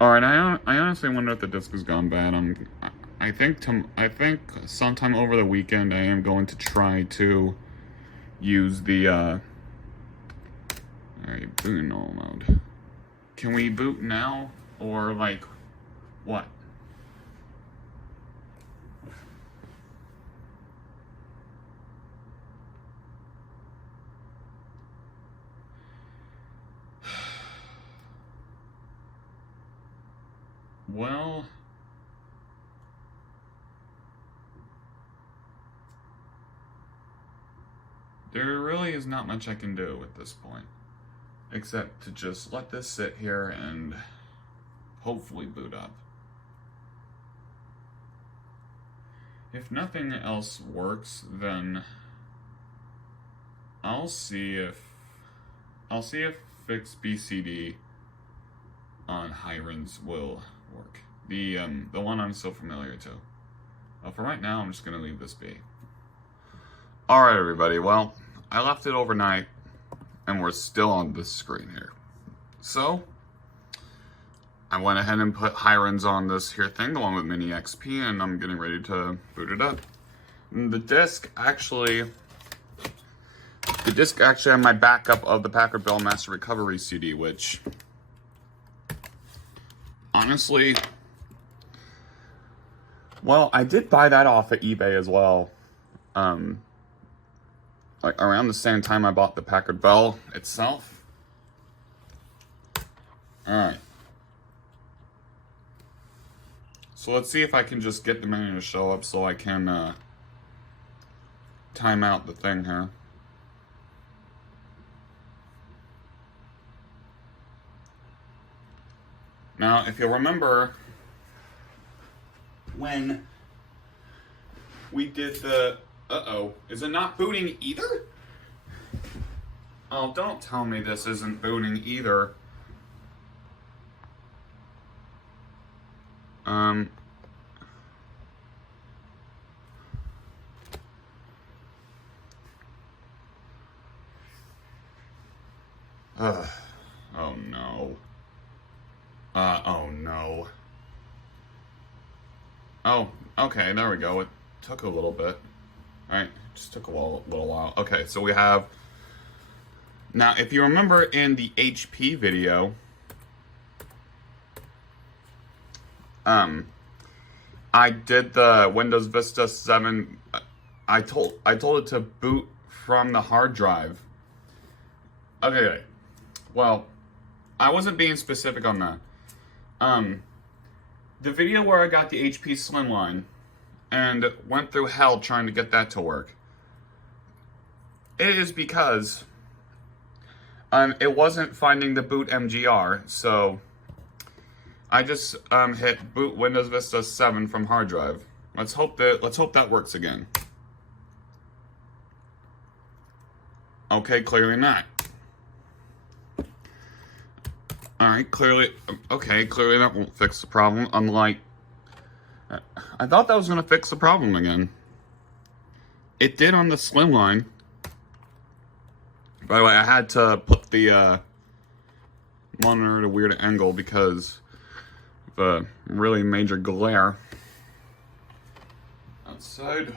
Alright, I honestly wonder if the disc has gone bad. I think sometime over the weekend I am going to try to use the alright, boot in normal mode. Can we boot now? Or, like, what? Well... there really is not much I can do at this point. Except to just let this sit here and hopefully boot up. If nothing else works, then I'll see if fixed BCD on Hiren's will work. The one I'm so familiar to. For right now, I'm just gonna leave this be. Alright everybody, well, I left it overnight and we're still on this screen here. So, I went ahead and put Hiren's on this here thing, the one with Mini XP, and I'm getting ready to boot it up. And the disk actually the disc actually had my backup of the Packard Bell Master Recovery CD, which honestly, well, I did buy that off of eBay as well. Like around the same time I bought the Packard Bell itself. Alright. So let's see if I can just get the menu to show up so I can time out the thing here. Now, if you'll remember, when we did the... Uh-oh. Is it not booting either? Oh, don't tell me this isn't booting either. Oh, no. Oh, no. Oh, okay, there we go. It took a little bit. Alright, just took a little while. Okay, so we have... Now, if you remember in the HP video, I did the Windows Vista 7... I told it to boot from the hard drive. Okay, well, I wasn't being specific on that. The video where I got the HP Slimline and went through hell trying to get that to work, it is because it wasn't finding the boot MGR, so I just hit boot Windows Vista 7 from hard drive. Let's hope that works again. Okay, clearly not. Alright, clearly that won't fix the problem, unlike... I thought that was going to fix the problem again. It did on the Slimline. By the way, I had to put the monitor at a weird angle because of a really major glare outside.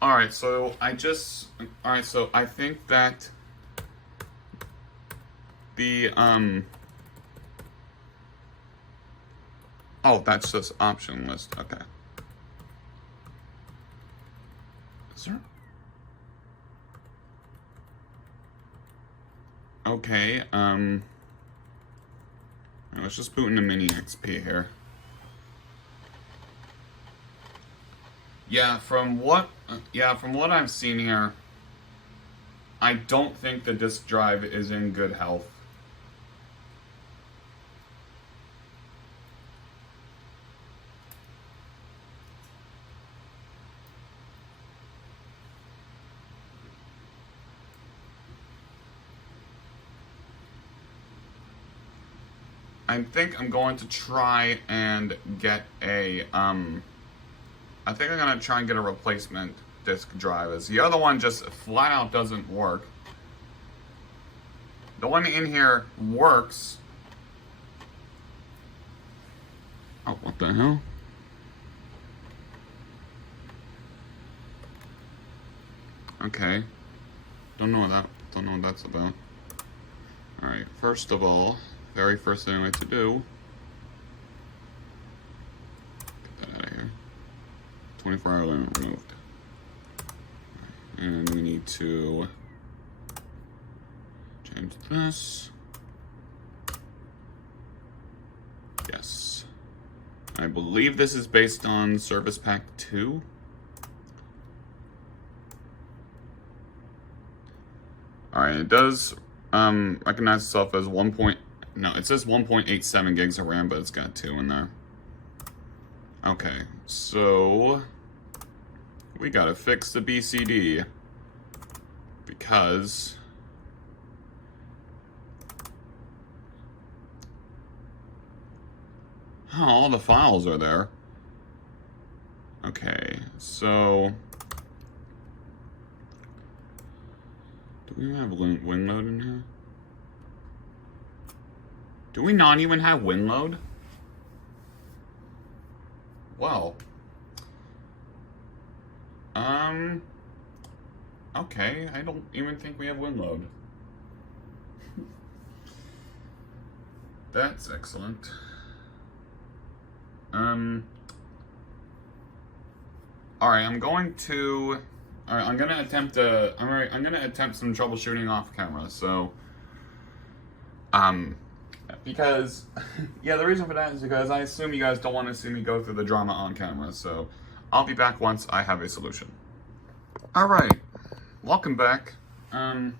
Alright, so I think that the, oh, that's just option list, okay. Is there? Okay, let's just boot into Mini XP here. Yeah, from what I've seen here, I don't think the disk drive is in good health. I think I'm going to try and get a, I think I'm going to try and get a replacement disk drive, as the other one just flat out doesn't work. The one in here works. Oh, what the hell? Okay. Don't know what that's about. Alright, first of all, very first thing I like to do, get that out of here. 24-hour limit removed. And we need to change this. Yes. I believe this is based on Service Pack 2. Alright, it does recognize itself as it says 1.87 gigs of RAM, but it's got 2 in there. Okay, so we gotta fix the BCD because Oh, all the files are there. Okay, so do we have WinLoad in here? Do we not even have WinLoad? Well, okay, I don't even think we have WinLoad. That's excellent. All right, I'm gonna attempt some troubleshooting off camera. So, because yeah, the reason for that is because I assume you guys don't want to see me go through the drama on camera. So, I'll be back once I have a solution. All right, welcome back. I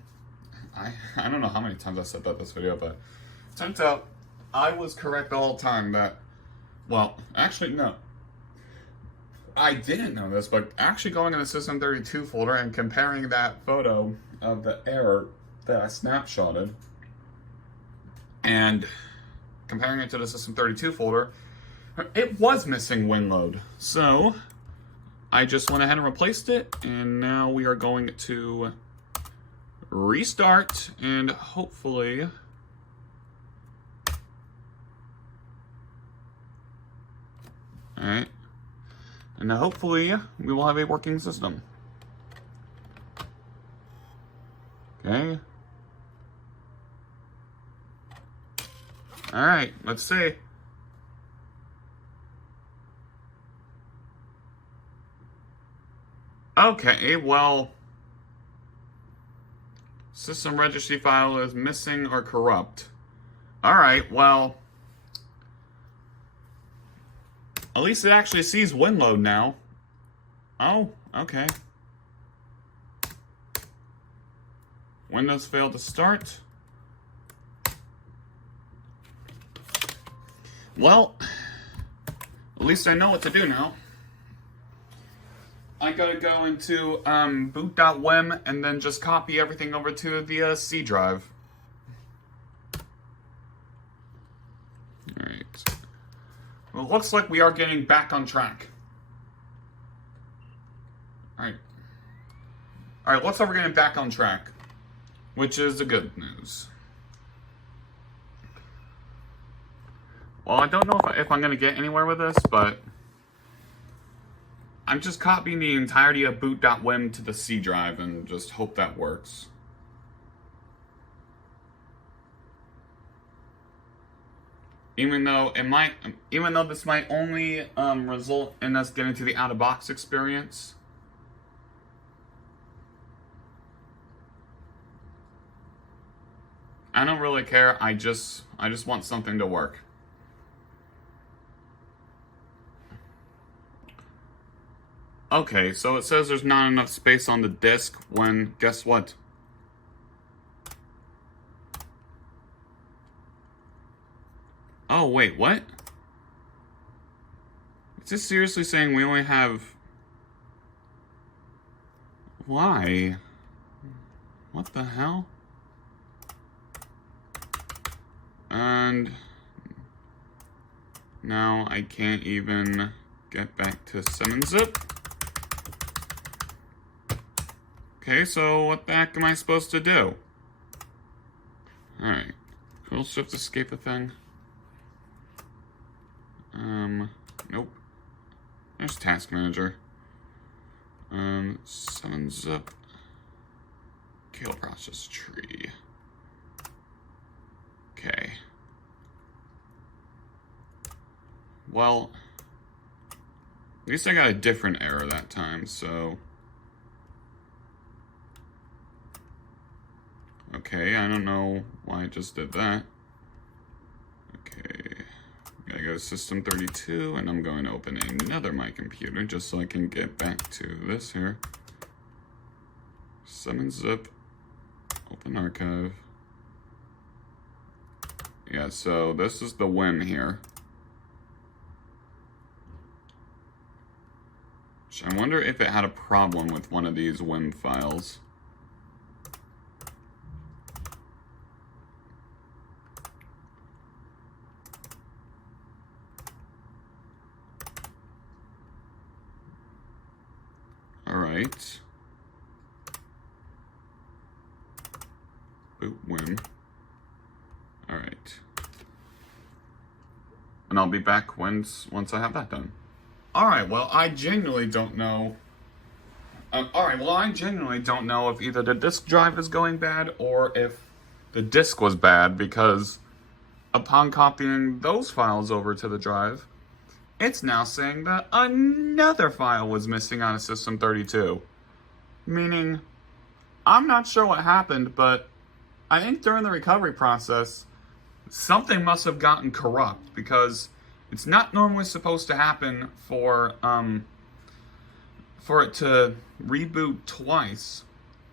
don't know how many times I said that this video, but it turns out I was correct the whole time that, well, actually, no. I didn't know this, but actually going in the System32 folder and comparing that photo of the error that I snapshotted and comparing it to the System32 folder, it was missing WinLoad. So I just went ahead and replaced it, and now we are going to restart and hopefully alright. And hopefully we will have a working system. Okay. Alright, let's see. Okay, well, system registry file is missing or corrupt. Alright, well, at least it actually sees WinLoad now. Oh, okay. Windows failed to start. Well, at least I know what to do now. I gotta go into boot.wim and then just copy everything over to the C drive. Alright. Well, it looks like we are getting back on track. Alright. Alright, looks like we're getting back on track, which is the good news. Well, I don't know if I'm going to get anywhere with this, but I'm just copying the entirety of boot.wim to the C drive and just hope that works. Even though this might only result in us getting to the out-of-box experience. I don't really care. I just want something to work. Okay, so it says there's not enough space on the disk when, guess what? Oh, wait, what? Is this seriously saying we only have... Why? What the hell? And... now I can't even get back to 7-zip. Okay, so what the heck am I supposed to do? Alright. Control Shift Escape the thing. Nope. There's Task Manager. 7-zip. Kill process tree. Okay. Well, at least I got a different error that time, so... Okay, I don't know why I just did that. Okay, I gotta go to System 32, and I'm going to open another my computer just so I can get back to this here. 7-zip, open archive. Yeah, so this is the WIM here. I wonder if it had a problem with one of these WIM files. right. Boot win. All right. And I'll be back once I have that done. All right, well, I genuinely don't know. I genuinely don't know if either the disk drive is going bad or if the disk was bad, because upon copying those files over to the drive, it's now saying that another file was missing on a System 32. Meaning, I'm not sure what happened, but I think during the recovery process, something must have gotten corrupt, because it's not normally supposed to happen for it to reboot twice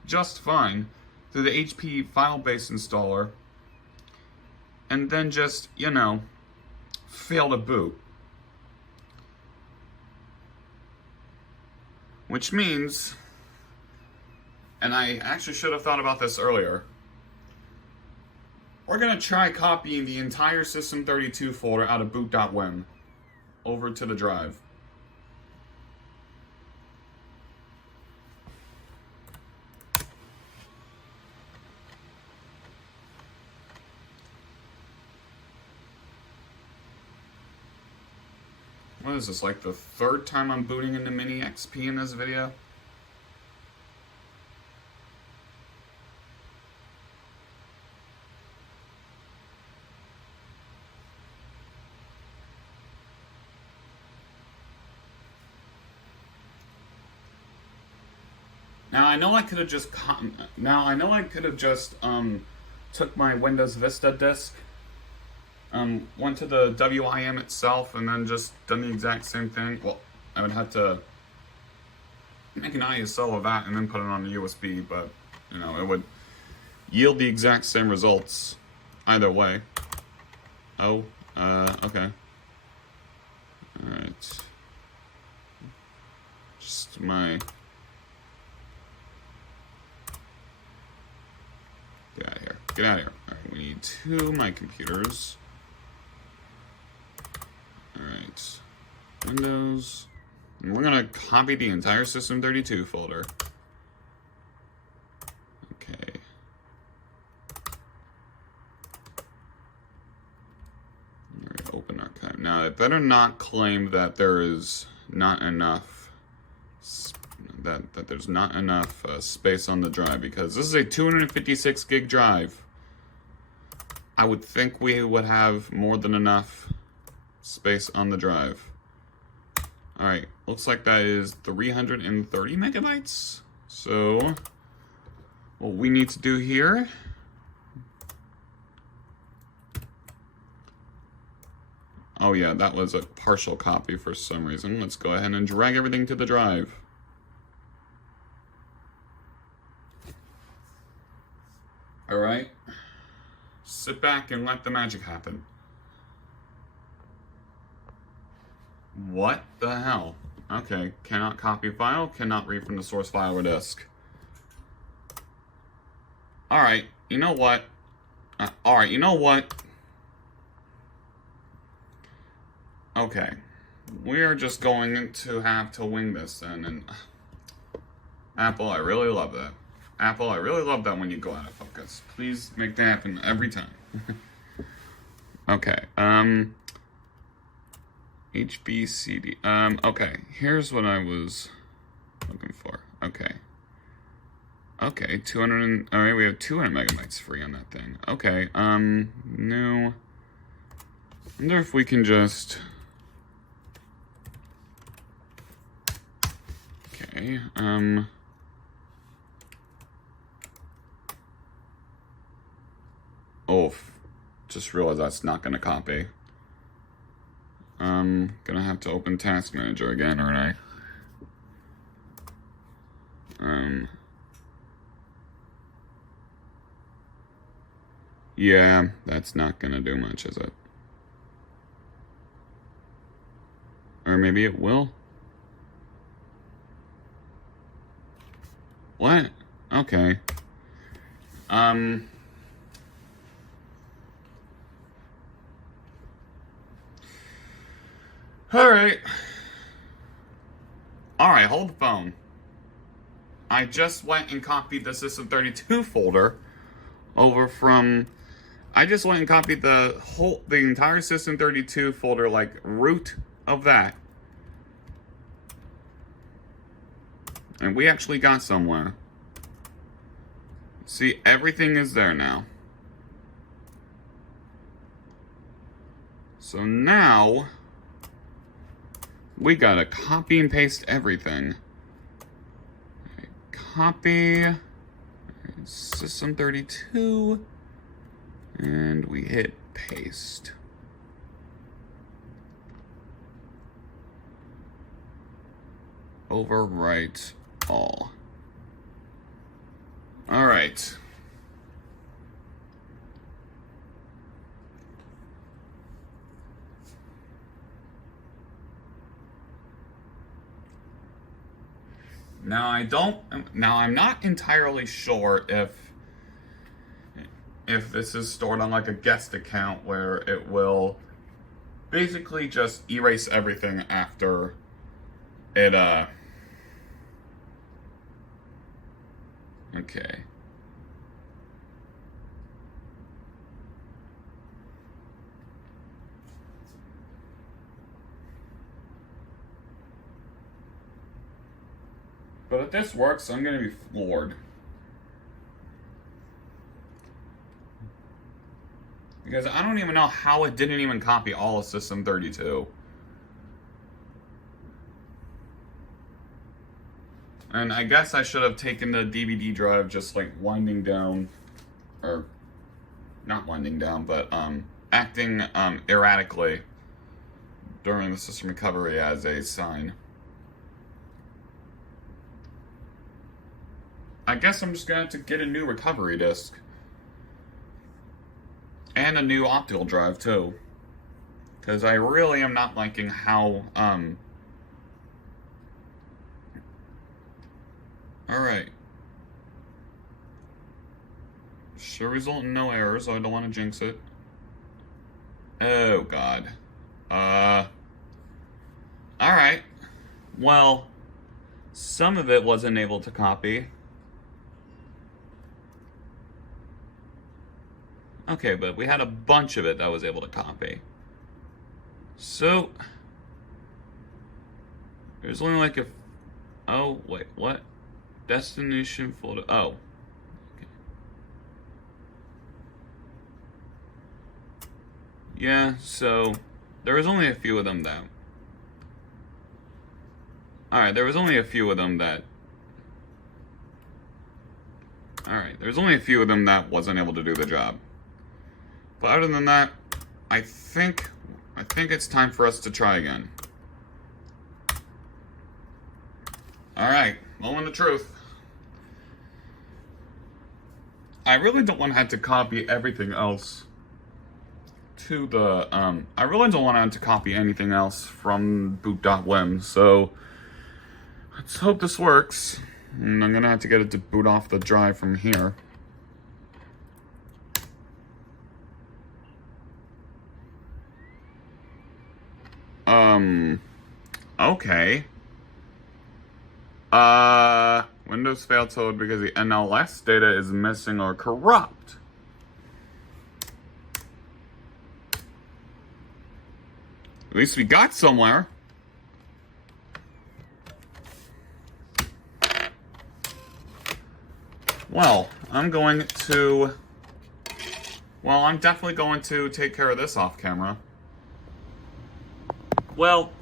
just fine through the HP file-based installer and then just, you know, fail to boot. Which means, and I actually should have thought about this earlier, we're going to try copying the entire System32 folder out of boot.win over to the drive. What is this, like the third time I'm booting into Mini XP in this video? Now I know I could have just took my Windows Vista disk, went to the WIM itself, and then just done the exact same thing. Well, I would have to make an ISO of that and then put it on a USB, but you know, it would yield the exact same results either way. Oh, okay. Alright. Just my... Get out of here. Get out of here. Alright, we need 2 my computers. Alright. Windows. And we're gonna copy the entire System32 folder. Okay. Alright, open archive. Now, it better not claim that there is not enough that there's not enough space on the drive, because this is a 256 gig drive. I would think we would have more than enough space on the drive. Alright, looks like that is 330 megabytes. So, what we need to do here, oh yeah, that was a partial copy for some reason. Let's go ahead and drag everything to the drive. Alright, sit back and let the magic happen. What the hell? Okay, cannot copy file, cannot read from the source file or disk. Alright, you know what? Alright, you know what? Okay, we're just going to have to wing this then, and Apple, I really love that. Apple, I really love that when you go out of focus. Please make that happen every time. Okay, HBCD, okay, here's what I was looking for. Okay, 200, alright, we have 200 megabytes free on that thing. Okay, no, I wonder if we can just, okay, oh, just realized that's not gonna copy. Gonna have to open Task Manager again, aren't I? Yeah, that's not gonna do much, is it? Or maybe it will? What? Okay. Alright. Alright, hold the phone. I just went and copied the System32 folder over from, I just went and copied the entire System32 folder, like root of that. And we actually got somewhere. See, everything is there now. So now, we gotta copy and paste everything. Copy, System32, and we hit paste. Overwrite all. All right. Now I'm not entirely sure if this is stored on like a guest account where it will basically just erase everything after it, okay. But if this works, I'm gonna be floored. Because I don't even know how it didn't even copy all of System32. And I guess I should have taken the DVD drive just like winding down, or not winding down, but acting erratically during the system recovery as a sign. I guess I'm just gonna have to get a new recovery disk. And a new optical drive too. Because I really am not liking how, alright. Should result in no errors, so I don't want to jinx it. Oh god. Alright. Well, some of it wasn't able to copy. Okay, but we had a bunch of it that was able to copy. So, there's only like a, oh, wait, what? Destination folder, oh. Okay. Yeah, so, there was only a few of them that, alright, there was only a few of them that, alright, there's only a few of them that wasn't able to do the job. But other than that, I think it's time for us to try again. Alright, moment of truth. I really don't want to have to copy everything else to the, I really don't want to have to copy anything else from boot.wim, so let's hope this works. And I'm gonna have to get it to boot off the drive from here. Okay. Windows failed to load because the NLS data is missing or corrupt. At least we got somewhere. Well, I'm definitely going to take care of this off camera. Well,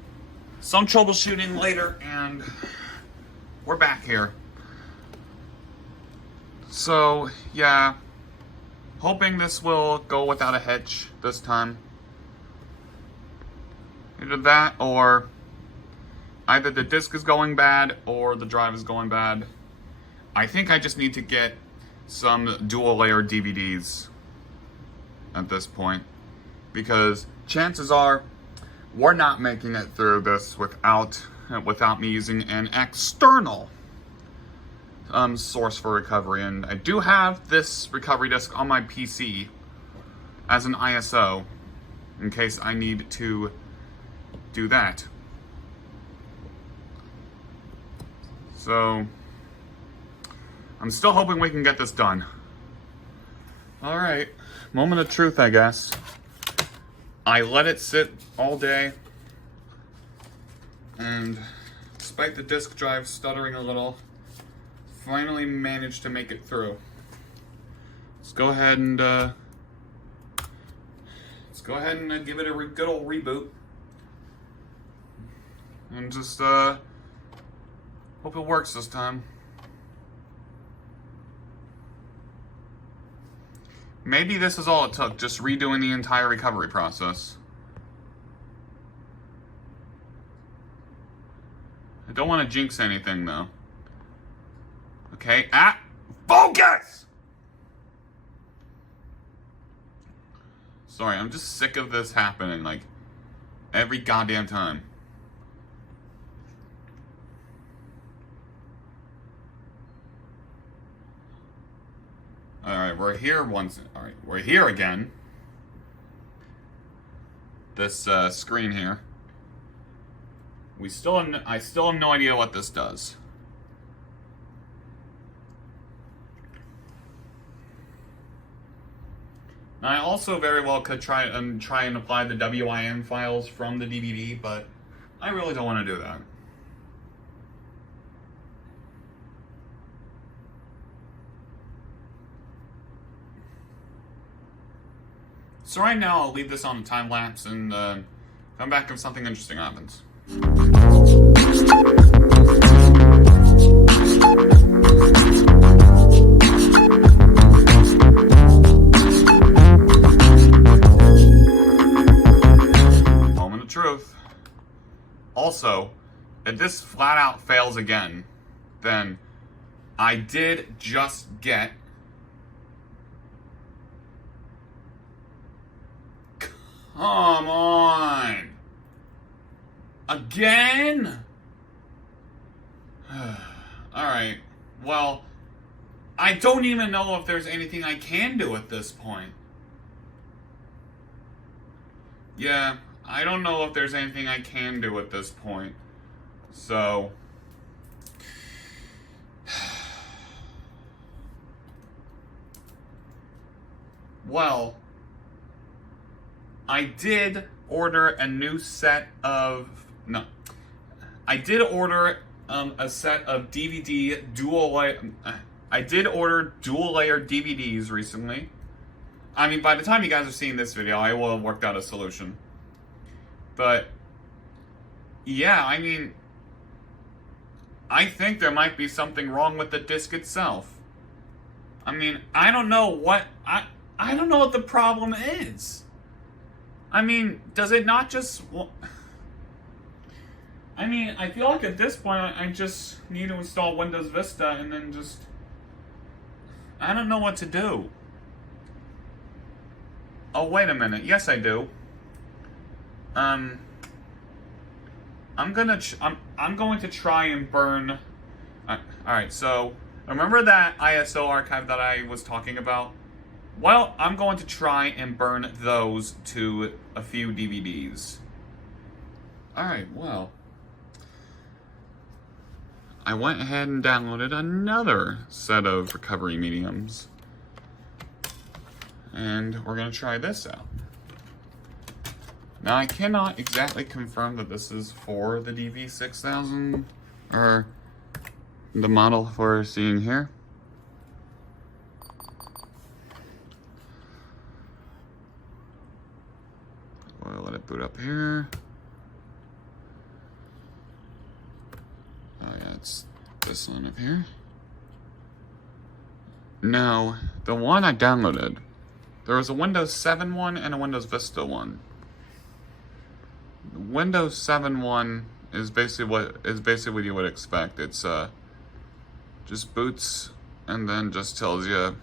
some troubleshooting later, and we're back here. So, yeah, hoping this will go without a hitch this time. Either that, or either the disk is going bad, or the drive is going bad. I think I just need to get some dual-layer DVDs at this point, because chances are we're not making it through this without me using an external source for recovery. And I do have this recovery disk on my PC as an ISO in case I need to do that. So I'm still hoping we can get this done. All right, moment of truth, I guess. I let it sit all day, and despite the disk drive stuttering a little, finally managed to make it through. Let's go ahead and give it a good old reboot, and just hope it works this time. Maybe this is all it took, just redoing the entire recovery process. I don't want to jinx anything, though. Okay, focus! Sorry, I'm just sick of this happening, like, every goddamn time. Alright, we're here once. Alright, we're here again. This screen here. I still have no idea what this does. Now, I also very well could try and apply the WIN files from the DVD, but I really don't want to do that. So right now, I'll leave this on a time lapse and come back if something interesting happens. Moment of truth. Also, if this flat out fails again, then I did just get Come on! Again? Alright, well, I don't even know if there's anything I can do at this point. Yeah, I don't know if there's anything I can do at this point. So... well... I did order a new set of... No. I did order a set of DVD dual layer... I did order dual layer DVDs recently. I mean, by the time you guys are seeing this video, I will have worked out a solution. But... yeah, I mean... I think there might be something wrong with the disc itself. I mean, I don't know what... I don't know what the problem is. I mean, does it not just... I mean, I feel like at this point, I just need to install Windows Vista and then just... I don't know what to do. Oh, wait a minute. Yes, I do. I'm going to try and burn... Alright, so... remember that ISO archive that I was talking about? Well, I'm going to try and burn those to a few DVDs. Alright, well. I went ahead and downloaded another set of recovery mediums. And we're going to try this out. Now, I cannot exactly confirm that this is for the dv6000, or the model we're seeing here. We'll let it boot up here. Oh yeah, it's this one up here. No, the one I downloaded, there was a Windows 7 one and a Windows Vista one. The Windows 7 one is basically what you would expect. It's just boots and then just tells you.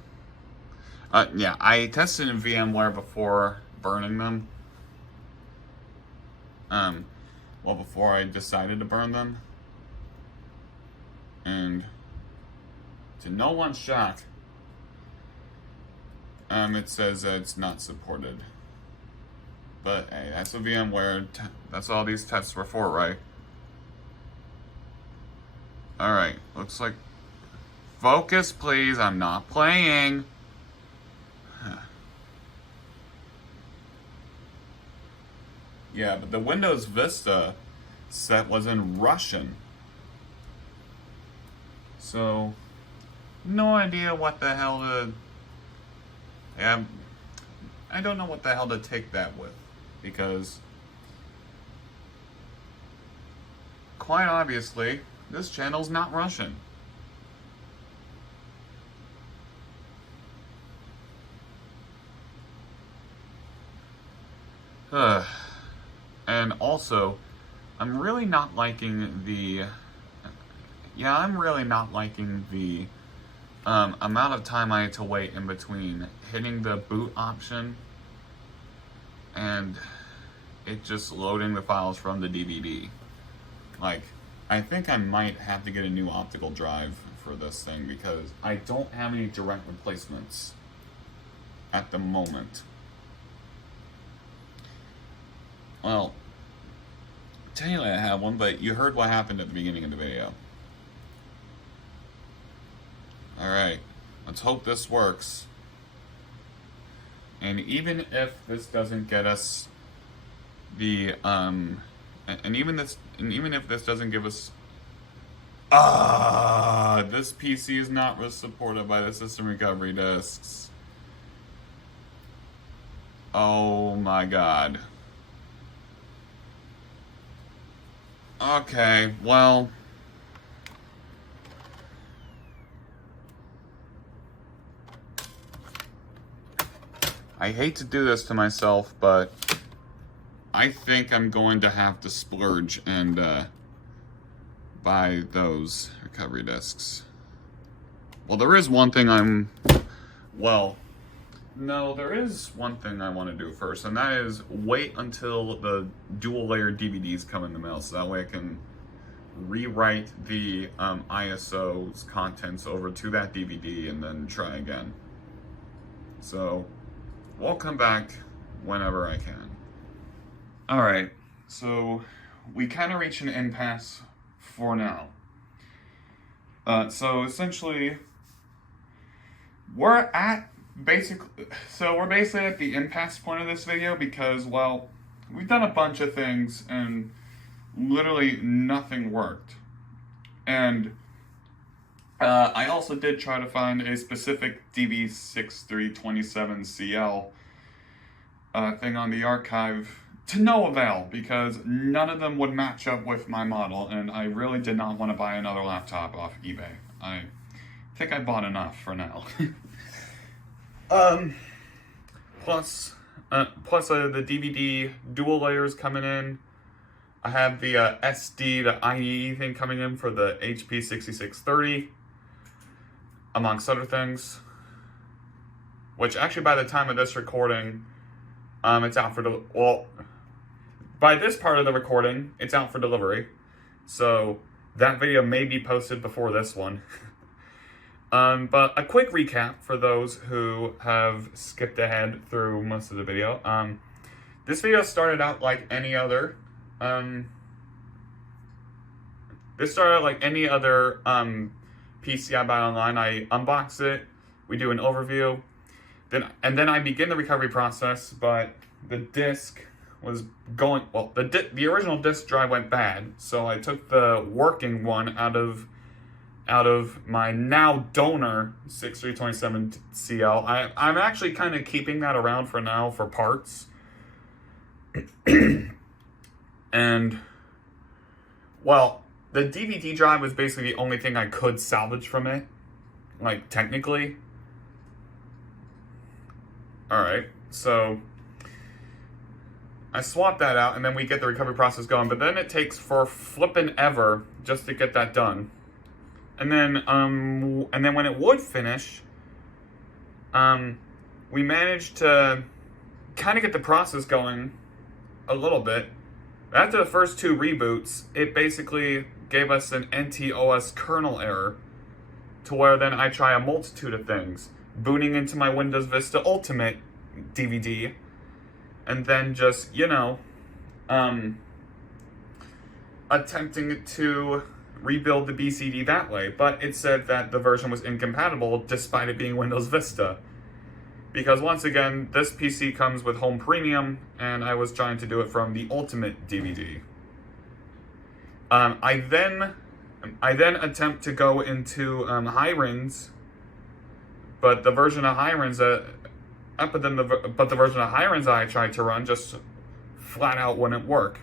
Yeah, I tested in VMware before burning them. Well, before I decided to burn them. And to no one's shock, it says that it's not supported. But hey, that's what VMware, that's all these tests were for, right? Alright, looks like Focus, please. I'm not playing. Yeah, but the Windows Vista set was in Russian. So, no idea what the hell to... Yeah, I don't know what the hell to take that with. Because, quite obviously, this channel's not Russian. And also, I'm really not liking the... Yeah, I'm really not liking the amount of time I had to wait in between hitting the boot option and it just loading the files from the DVD. Like, I think I might have to get a new optical drive for this thing because I don't have any direct replacements at the moment. Well, technically I have one, but you heard what happened at the beginning of the video. Alright, let's hope this works. And even if this doesn't get us the, and even if this doesn't give us, this PC is not supported by the system recovery disks. Oh my god. Okay, well... I hate to do this to myself, but I think I'm going to have to splurge and buy those recovery discs. Well, there is one thing there is one thing I want to do first, and that is wait until the dual layer DVDs come in the mail, so that way I can rewrite the ISO's contents over to that DVD and then try again. So, we'll come back whenever I can. Alright, so we kind of reached an impasse for now. So essentially, we're basically at the impasse point of this video because, well, we've done a bunch of things and literally nothing worked. And I also did try to find a specific dv6327cl thing on the archive to no avail because none of them would match up with my model, and I really did not want to buy another laptop off eBay. I think I bought enough for now. Plus the DVD dual layers coming in. I have the SD to IE thing coming in for the HP 6630. Amongst other things, which actually by the time of this recording, it's out for by this part of the recording, it's out for delivery, so that video may be posted before this one. But a quick recap for those who have skipped ahead through most of the video. This video started out like any other. PC I buy online. I unbox it, we do an overview, and then I begin the recovery process, but the disk was going, well, the original disk drive went bad, so I took the working one out of my now donor 6327cl. I'm actually kind of keeping that around for now for parts. And, well, the DVD drive was basically the only thing I could salvage from it, like, technically. Alright, so I swapped that out, and then we get the recovery process going, but then it takes for flippin' ever just to get that done. And then when it would finish, we managed to kind of get the process going a little bit. After the first two reboots, it basically gave us an NTOS kernel error, to where then I try a multitude of things, booting into my Windows Vista Ultimate DVD, and then just, attempting to rebuild the BCD that way, but it said that the version was incompatible despite it being Windows Vista. Because once again, this PC comes with Home Premium, and I was trying to do it from the Ultimate DVD. I then attempt to go into Hirons, but the version of Hirons but the version of Hirons I tried to run just flat out wouldn't work.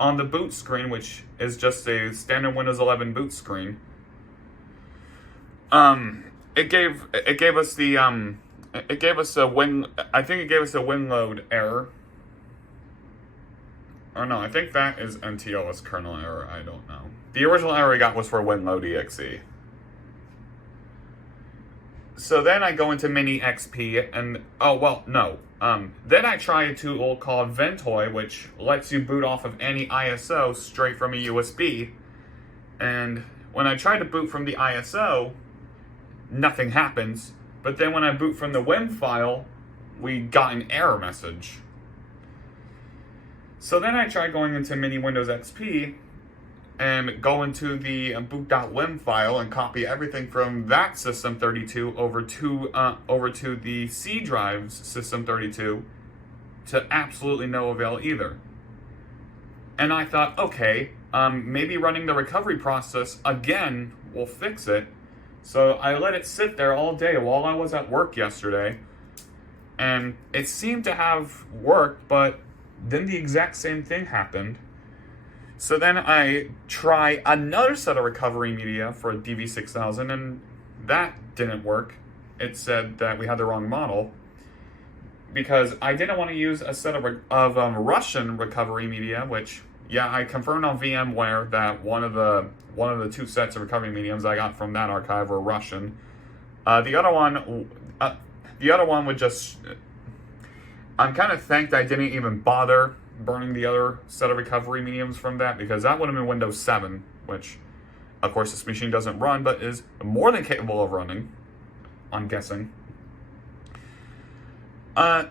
On the boot screen, which is just a standard Windows 11 boot screen, it gave us a win load error. Or no, I think that is NTOS kernel error. I don't know. The original error we got was for WinLoad.exe. So then I go into Mini XP and then I try a tool called Ventoy, which lets you boot off of any ISO straight from a USB. And when I try to boot from the ISO, nothing happens. But then when I boot from the WIM file, we got an error message. So then I tried going into Mini Windows XP and go into the boot.wim file and copy everything from that System32 over to the C drive's System32 to absolutely no avail either. And I thought, okay, maybe running the recovery process again will fix it. So I let it sit there all day while I was at work yesterday, and it seemed to have worked, but then the exact same thing happened. So then I try another set of recovery media for dv6000, and that didn't work. It said that we had the wrong model, because I didn't want to use a set of Russian recovery media, which, yeah, I confirmed on VMware that one of the two sets of recovery mediums I got from that archive were Russian. The other one would just. I'm kind of thanked I didn't even bother burning the other set of recovery mediums from that, because that would have been Windows 7, which, of course, this machine doesn't run, but is more than capable of running, I'm guessing.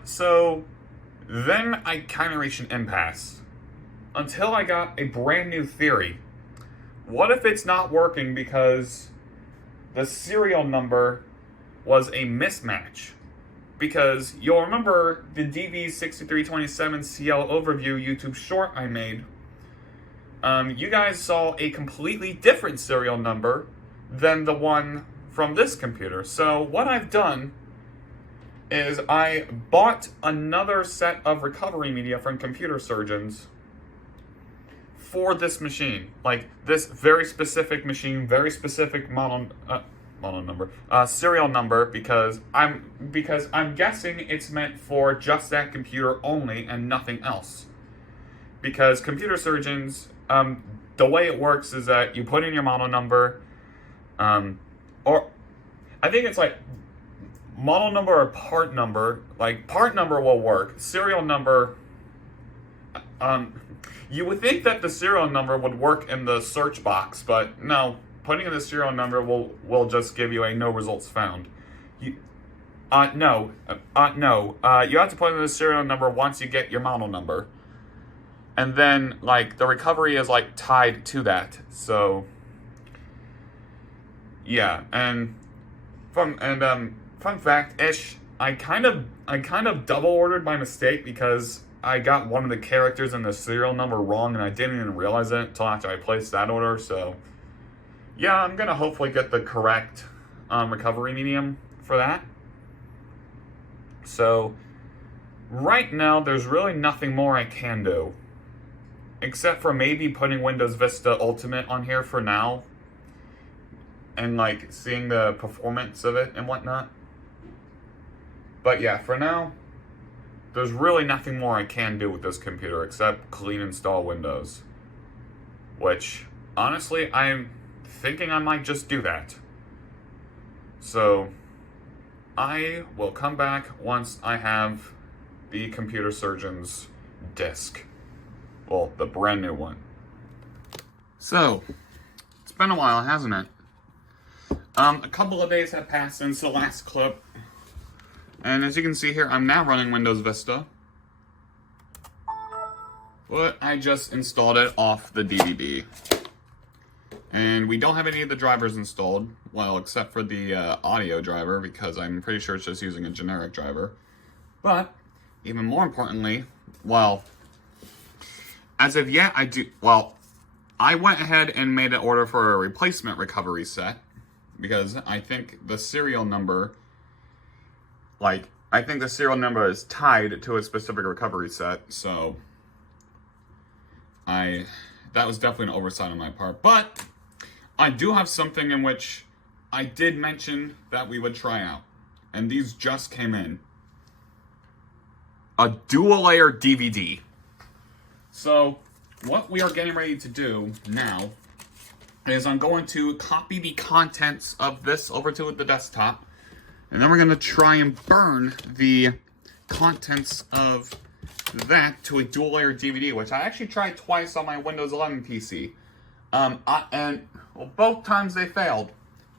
So then I kind of reached an impasse until I got a brand new theory. What if it's not working because the serial number was a mismatch? Because you'll remember the dv6327cl overview YouTube short I made. You guys saw a completely different serial number than the one from this computer. So what I've done is I bought another set of recovery media from Computer Surgeons for this machine. Like, this very specific machine, very specific model number, serial number, because I'm guessing it's meant for just that computer only and nothing else. Because Computer Surgeons, the way it works is that you put in your model number, or I think it's like model number or part number. Like, part number will work. Serial number, you would think that the serial number would work in the search box, but no. Putting in the serial number will just give you a no results found. You have to put in the serial number once you get your model number, and then like the recovery is like tied to that. So yeah, and fun fact-ish, I kind of double ordered by mistake, because I got one of the characters in the serial number wrong, and I didn't even realize it until after I placed that order. So yeah, I'm going to hopefully get the correct recovery medium for that. So right now, there's really nothing more I can do, except for maybe putting Windows Vista Ultimate on here for now, and like seeing the performance of it and whatnot. But yeah, for now, there's really nothing more I can do with this computer except clean install Windows, which honestly, I'm thinking I might just do that. So I will come back once I have the Computer Surgeon's disc. Well, the brand new one. So, it's been a while, hasn't it? A couple of days have passed since the last clip. And as you can see here, I'm now running Windows Vista. But I just installed it off the DVD. And we don't have any of the drivers installed, well, except for the audio driver, because I'm pretty sure it's just using a generic driver. But, even more importantly, well, as of yet, I went ahead and made an order for a replacement recovery set, because I think the serial number, is tied to a specific recovery set, so that was definitely an oversight on my part. But I do have something in which I did mention that we would try out, and these just came in. A dual layer DVD. So what we are getting ready to do now is I'm going to copy the contents of this over to the desktop, and then we're going to try and burn the contents of that to a dual layer DVD, which I actually tried twice on my Windows 11 PC. Both times they failed.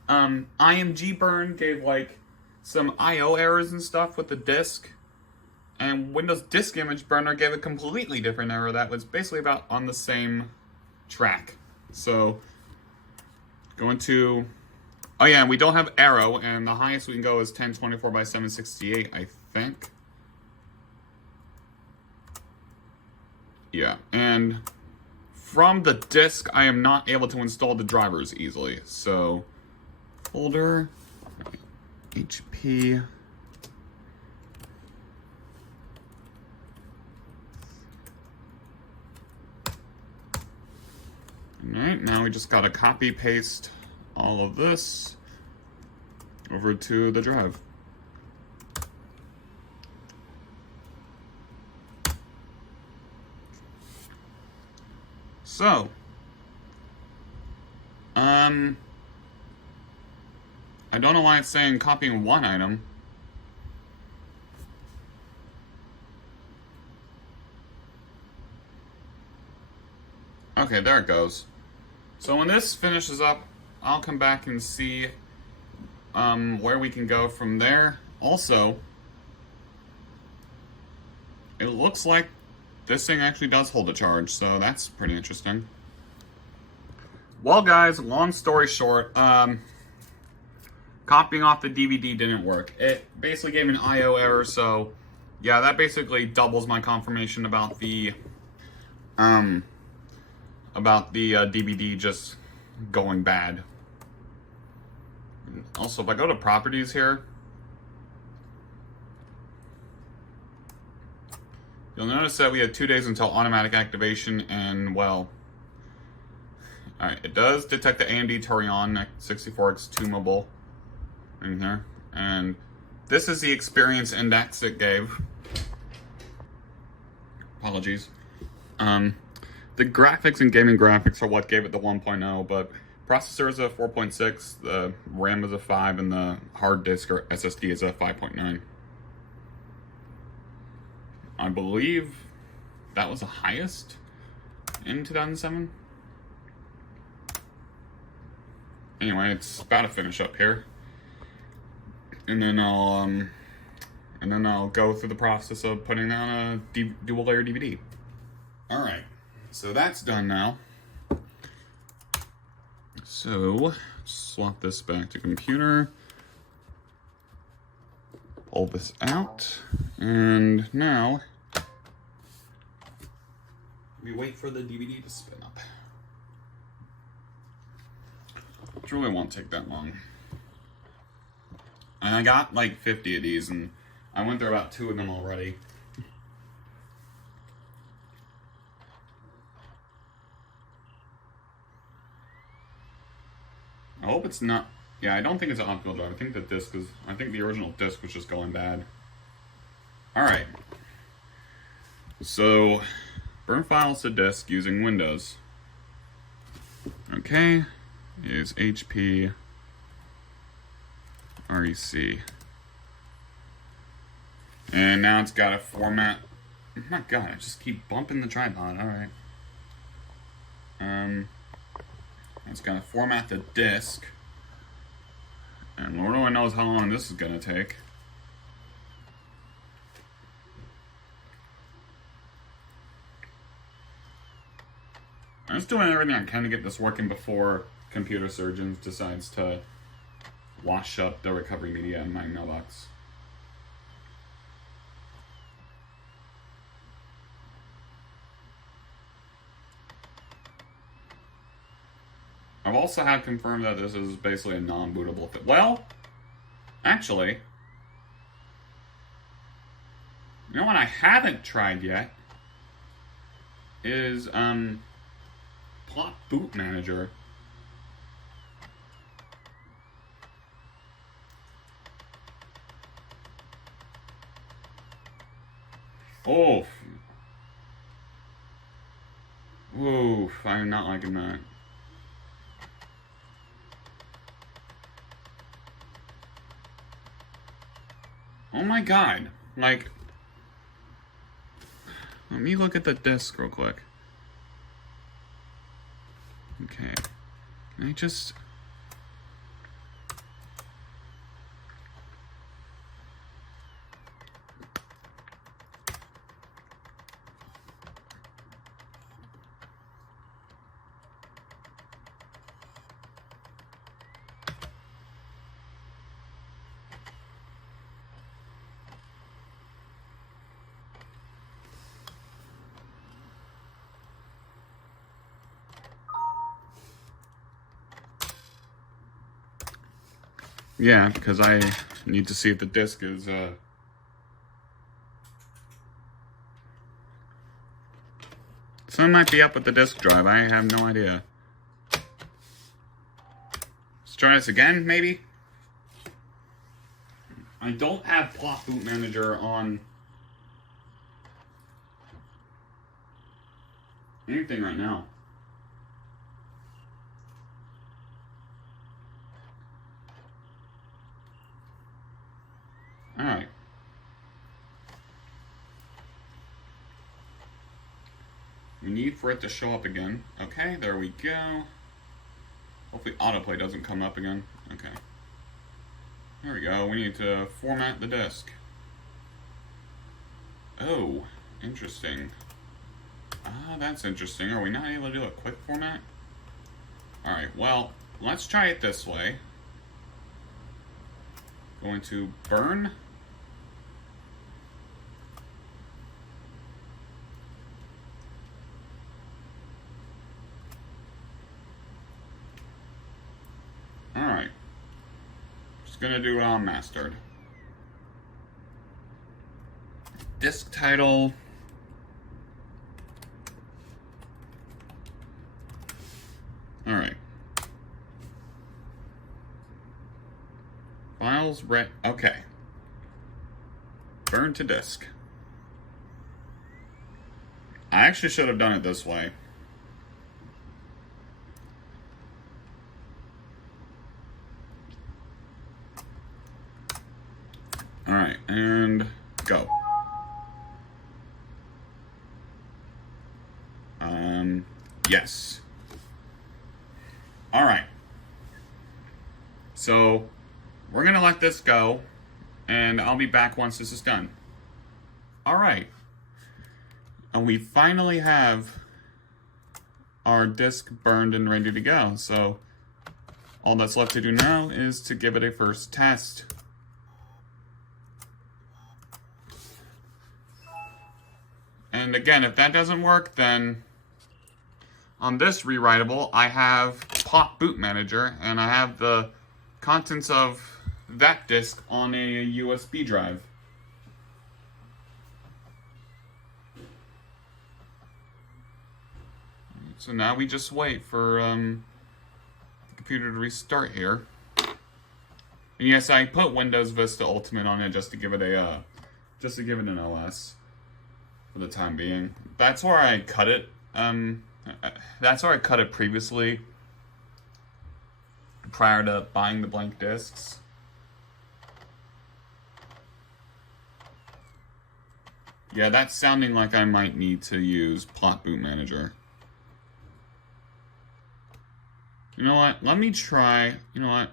IMG burn gave some I/O errors and stuff with the disk, and Windows Disk Image Burner gave a completely different error that was basically about on the same track. So, going to, oh yeah, we don't have Arrow, and the highest we can go is 1024 by 768, I think. Yeah, and from the disk, I am not able to install the drivers easily. So, folder, HP. Alright, now we just gotta copy paste all of this over to the drive. So, I don't know why it's saying copying one item. Okay, there it goes. So when this finishes up, I'll come back and see where we can go from there. Also, it looks like this thing actually does hold a charge, so that's pretty interesting. Well, guys, long story short, copying off the DVD didn't work. It basically gave me an I/O error, so yeah, that basically doubles my confirmation about the DVD just going bad. Also, if I go to properties here, you'll notice that we had 2 days until automatic activation, and well, alright, it does detect the AMD Turion 64X2 mobile in here, and this is the experience index it gave. Apologies. The graphics and gaming graphics are what gave it the 1.0, but processor is a 4.6, the RAM is a 5, and the hard disk or SSD is a 5.9. I believe that was the highest in 2007. Anyway, it's about to finish up here, and then I'll go through the process of putting on a dual layer DVD. All right, so that's done now. So swap this back to computer. Pull this out, and now we wait for the DVD to spin up. Which really won't take that long. And I got like 50 of these, and I went through about 2 of them already. I hope it's not. Yeah, I don't think it's an optical drive. I think the original disc was just going bad. Alright. So, burn files to disk using Windows. Okay. Is HP REC. And now it's got a format. Oh my god, I just keep bumping the tripod. Alright. It's gonna format the disk. And Lord only knows how long this is gonna take. I'm just doing everything I can to get this working before Computer Surgeons decides to wash up the recovery media in my mailbox. I've also had confirmed that this is basically a non-bootable fit. Well, actually, you know what I haven't tried yet is Plot Boot Manager. Oh, oof, I'm not liking that. Oh my god, like, let me look at the disk real quick. Okay, can I just... Yeah, because I need to see if the disk is, Something might be up with the disk drive, I have no idea. Let's try this again, maybe? I don't have Plot Boot Manager on anything right now. Alright. We need for it to show up again. Okay, there we go. Hopefully autoplay doesn't come up again. Okay. There we go. We need to format the disk. Oh, interesting. Ah, that's interesting. Are we not able to do a quick format? Alright, well, let's try it this way. Going to burn. Alright. Just gonna do it on mastered. Disk title. Alright. Files read. Okay. Burn to disk. I actually should have done it this way. Alright, and go. Yes. Alright. So, we're gonna let this go, and I'll be back once this is done. Alright. And we finally have our disk burned and ready to go. So, all that's left to do now is to give it a first test. And again, if that doesn't work, then on this rewritable, I have Plot Boot Manager, and I have the contents of that disk on a USB drive. So now we just wait for the computer to restart here. And yes, I put Windows Vista Ultimate on it just to give it a an OS for the time being. That's where I cut it. That's where I cut it previously, prior to buying the blank discs. Yeah, that's sounding like I might need to use Plot Boot Manager. You know what? Let me try. You know what?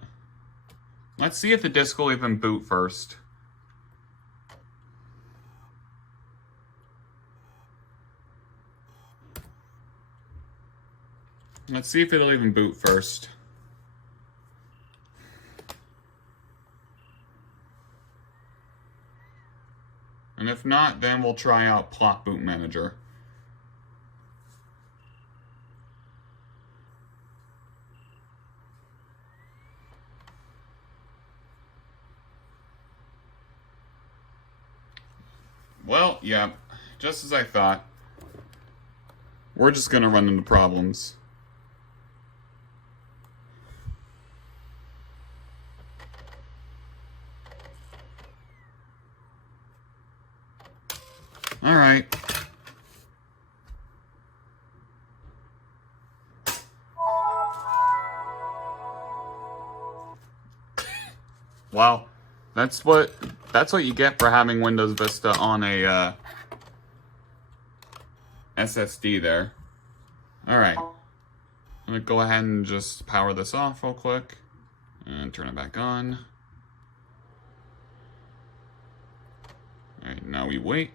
Let's see if the disk will even boot first. Let's see if it'll even boot first. And if not, then we'll try out Plot Boot Manager. Well, yeah, just as I thought. We're just gonna run into problems. Alright. Wow. That's what you get for having Windows Vista on a SSD there. Alright. I'm gonna go ahead and just power this off real quick and turn it back on. Alright, now we wait.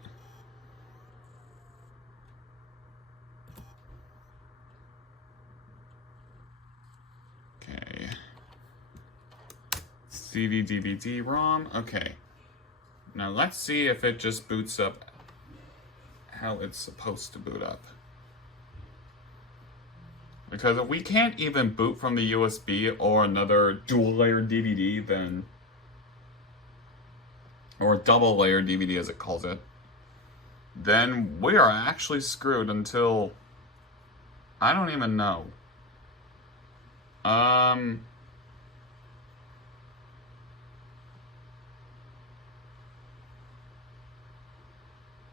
Okay. CD DVD ROM. Okay. Now let's see if it just boots up how it's supposed to boot up. Because if we can't even boot from the USB or another dual layer DVD, then, or double layer DVD as it calls it, then we are actually screwed until, I don't even know.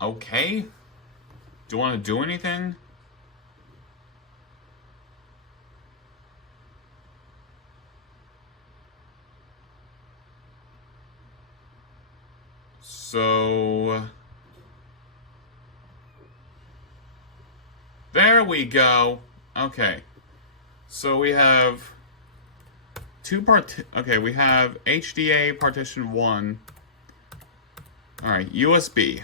Okay. Do you want to do anything? So there we go. Okay. So we have we have HDA partition 1. All right, USB.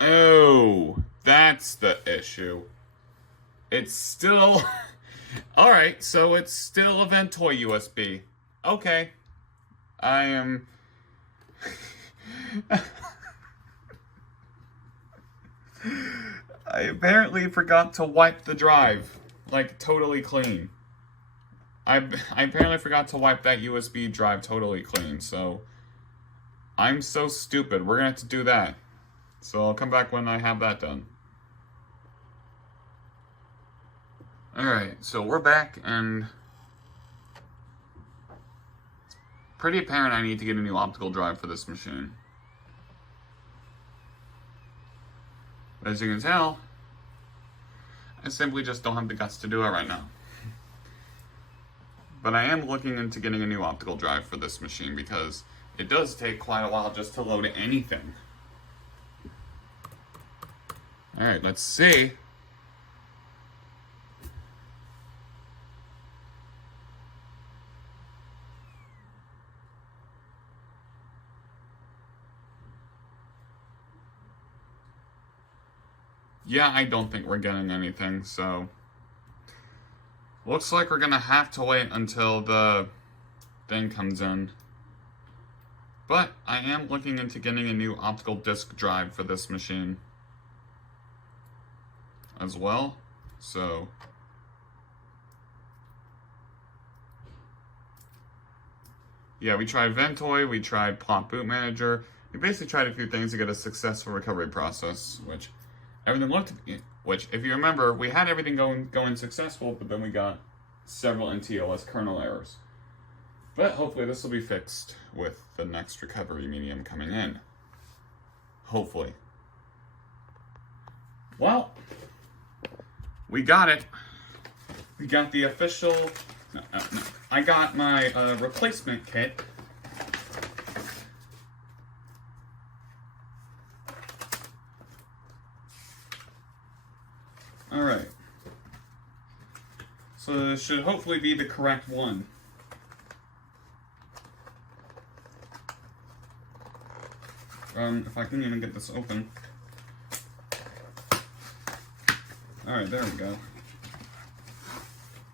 Oh, that's the issue. It's still all right, so it's still a Ventoy USB. Okay. I am I apparently forgot to wipe the drive, like, totally clean. I apparently forgot to wipe that USB drive totally clean, so I'm so stupid. We're gonna have to do that. So I'll come back when I have that done. Alright, so we're back, and it's pretty apparent I need to get a new optical drive for this machine. As you can tell, I simply just don't have the guts to do it right now. But I am looking into getting a new optical drive for this machine because it does take quite a while just to load anything. Alright, let's see. Yeah, I don't think we're getting anything, so looks like we're gonna have to wait until the thing comes in. But I am looking into getting a new optical disc drive for this machine as well, so yeah, we tried Ventoy, we tried Plot Boot Manager. We basically tried a few things to get a successful recovery process, which everything looked, which if you remember, we had everything going successful, but then we got several NTOS kernel errors. But hopefully this will be fixed with the next recovery medium coming in. Hopefully. Well, we got it. We got the official, no. I got my replacement kit. Alright. So this should hopefully be the correct one. if I can even get this open. Alright, there we go.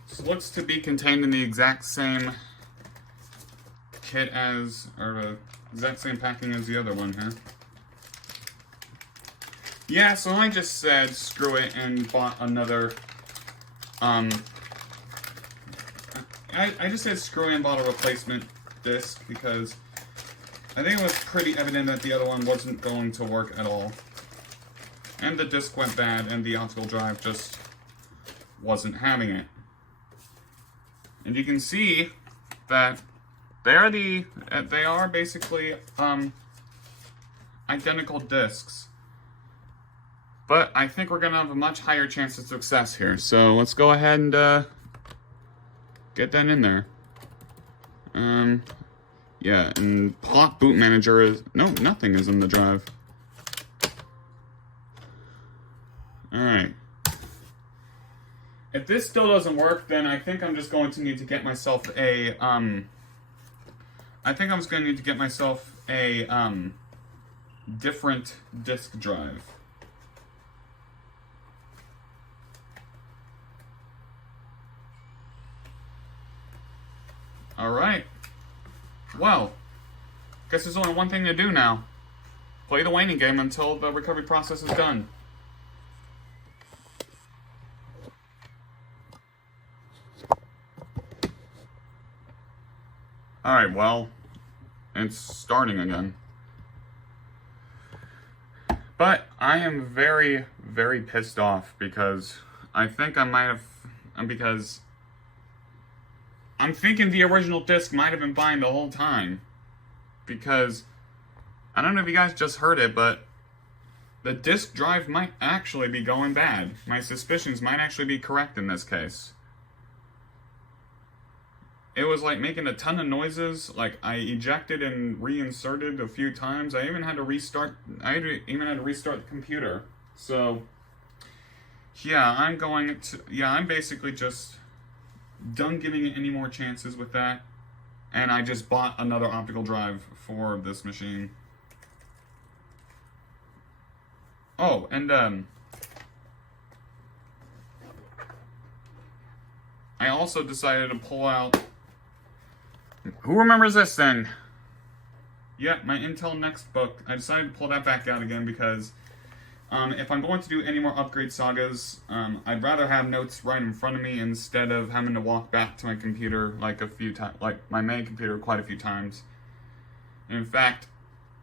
This looks to be contained in the exact same kit as, or the exact same packing as the other one here. Yeah, so I just said screw it and bought another, I just said screw it and bought a replacement disc because I think it was pretty evident that the other one wasn't going to work at all. And the disc went bad and the optical drive just wasn't having it. And you can see that they are basically identical discs. But I think we're gonna have a much higher chance of success here. So let's go ahead and get that in there. Yeah, and Pop Boot Manager is nothing is in the drive. Alright. If this still doesn't work, then I think I'm just going to need to get myself a, different disk drive. Alright. Well, guess there's only one thing to do now. Play the waiting game until the recovery process is done. Alright, well, it's starting again. But I am very, very pissed off because I think I might have, because I'm thinking the original disc might have been fine the whole time. Because, I don't know if you guys just heard it, but the disk drive might actually be going bad. My suspicions might actually be correct in this case. It was like making a ton of noises, like I ejected and reinserted a few times. I even had to restart the computer. So, yeah, I'm basically just done giving it any more chances with that. And I just bought another optical drive for this machine. Oh, and I also decided to pull out, who remembers this thing? Yeah, my Intel Next book. I decided to pull that back out again because if I'm going to do any more upgrade sagas, I'd rather have notes right in front of me instead of having to walk back to my computer like my main computer quite a few times. In fact,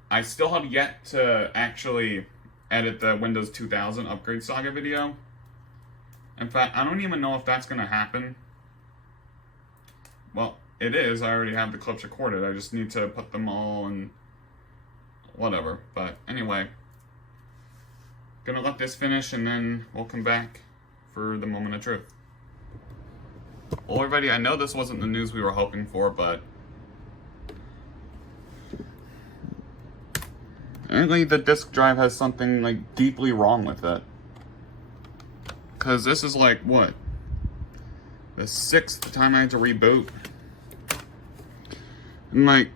I still have yet to actually edit the Windows 2000 upgrade saga video. In fact, I don't even know if that's going to happen. Well, it is. I already have the clips recorded. I just need to put them all in whatever. But anyway, gonna let this finish and then we'll come back for the moment of truth. Well, everybody, I know this wasn't the news we were hoping for, but apparently the disk drive has something like deeply wrong with it. Cause this is like what? The 6th time I had to reboot. And like,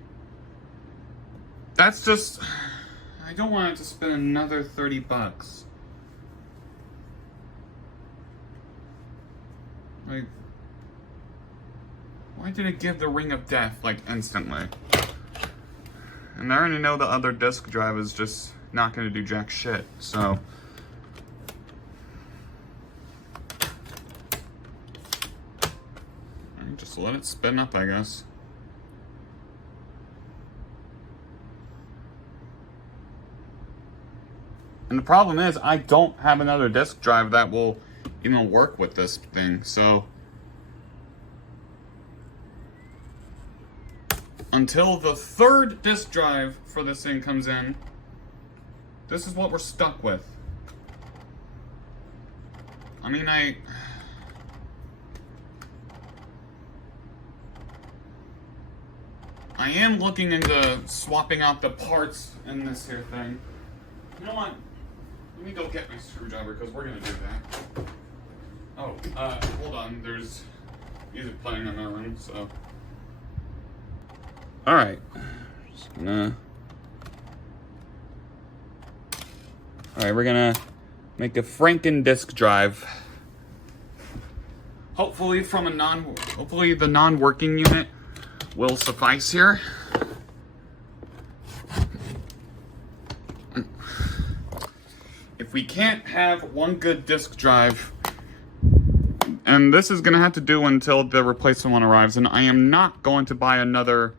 that's just, I don't want to spend another $30. Like, why did it give the ring of death like instantly? And I already know the other disk drive is just not gonna do jack shit, so. Just let it spin up, I guess. And the problem is, I don't have another disk drive that will even work with this thing, so until the 3rd disk drive for this thing comes in, this is what we're stuck with. I mean, I am looking into swapping out the parts in this here thing. You know what? Let me go get my screwdriver because we're gonna do that. Oh, hold on. There's music playing on that one, so. Alright. Just gonna Alright, we're gonna make a Franken disk drive. Hopefully the non-working unit will suffice here. If we can't have one good disk drive, and this is gonna have to do until the replacement one arrives, and I am not going to buy another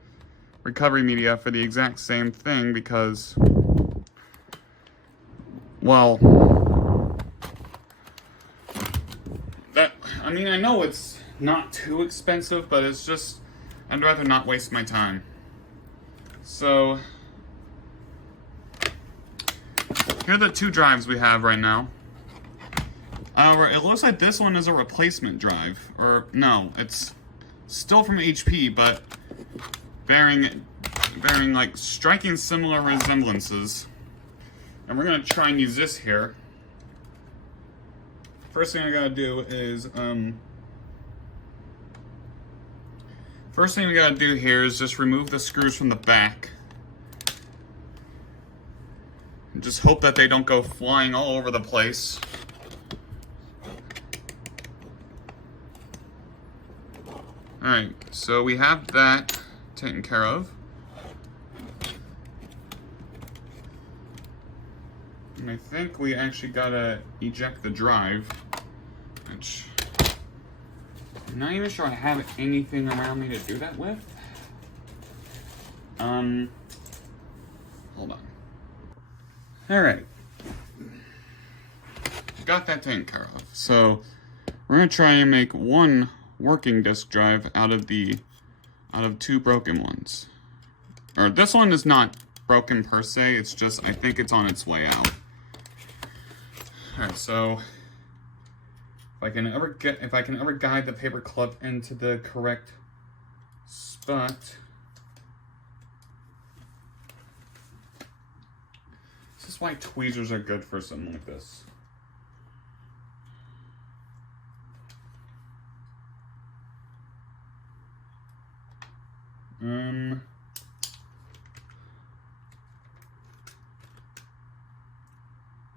recovery media for the exact same thing because, well, I mean, I know it's not too expensive, but it's just, I'd rather not waste my time. So, here are the two drives we have right now. It looks like this one is a replacement drive. Or, no, it's still from HP, but bearing like striking similar resemblances. And we're gonna try and use this here. First thing I gotta do is, first thing we gotta do here is just remove the screws from the back. And just hope that they don't go flying all over the place. Alright, so we have that taken care of. And I think we actually gotta eject the drive, which I'm not even sure I have anything around me to do that with. Hold on. Alright. Got that taken care of. So we're gonna try and make one working disk drive out of two broken ones. Or this one is not broken per se, it's just I think it's on its way out. Alright, so if I can ever guide the paper clip into the correct spot. This is why tweezers are good for something like this.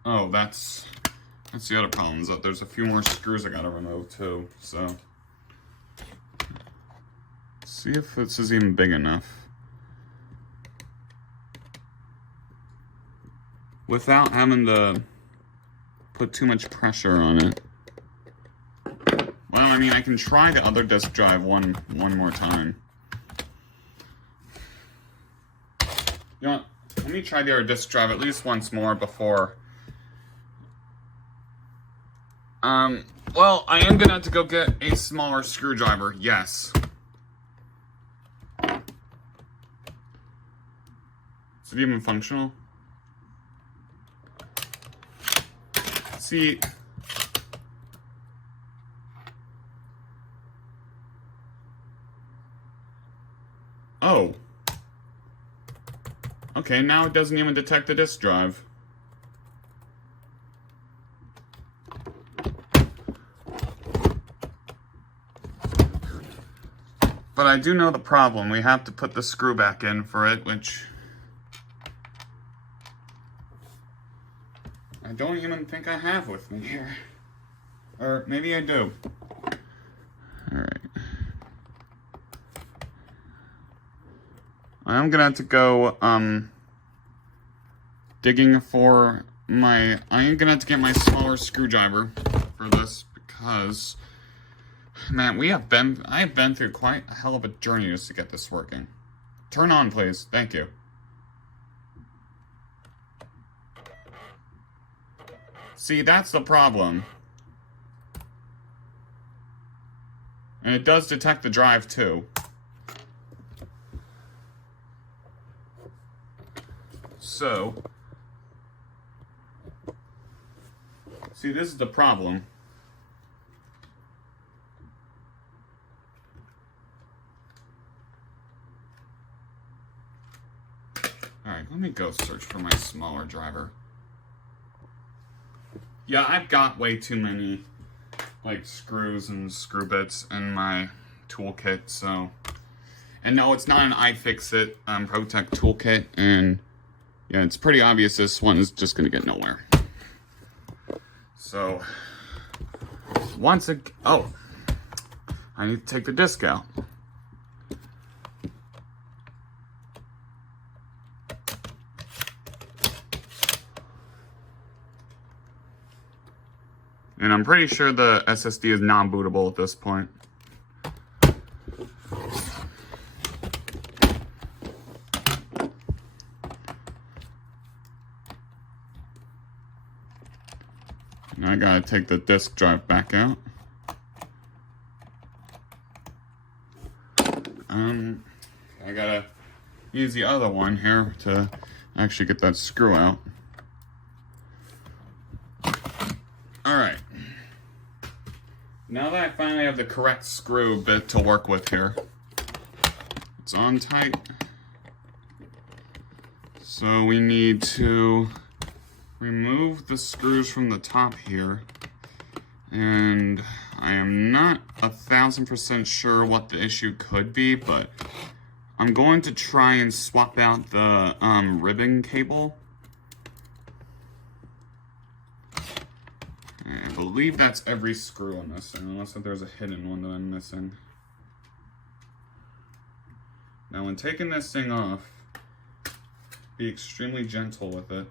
Oh, that's the other problem, is that there's a few more screws I gotta remove too, so. See if this is even big enough. Without having to put too much pressure on it. Well, I mean, I can try the other disk drive one more time. You know what? Let me try the other disk drive at least once more before. Well, I am gonna have to go get a smaller screwdriver, yes. Is it even functional? See. Oh. Okay, now it doesn't even detect the disk drive. But I do know the problem. We have to put the screw back in for it, which I don't even think I have with me here. Or maybe I do. Alright. I'm gonna have to go, digging for I am gonna have to get my smaller screwdriver for this because, man, I have been through quite a hell of a journey just to get this working. Turn on, please. Thank you. See, that's the problem. And it does detect the drive, too. So, see, this is the problem. Alright, let me go search for my smaller driver. Yeah, I've got way too many, like, screws and screw bits in my toolkit, so. And no, it's not an iFixit ProTech toolkit, and yeah, it's pretty obvious this one is just gonna get nowhere. So, once again, oh, I need to take the disc out. And I'm pretty sure the SSD is non-bootable at this point. And I gotta take the disk drive back out. I gotta use the other one here to actually get that screw out. Alright. Now that I finally have the correct screw bit to work with here, it's on tight. So we need to remove the screws from the top here. And I am not 1000% sure what the issue could be, but I'm going to try and swap out the ribbon cable. I believe that's every screw on this thing, unless if there's a hidden one that I'm missing. Now when taking this thing off, be extremely gentle with it,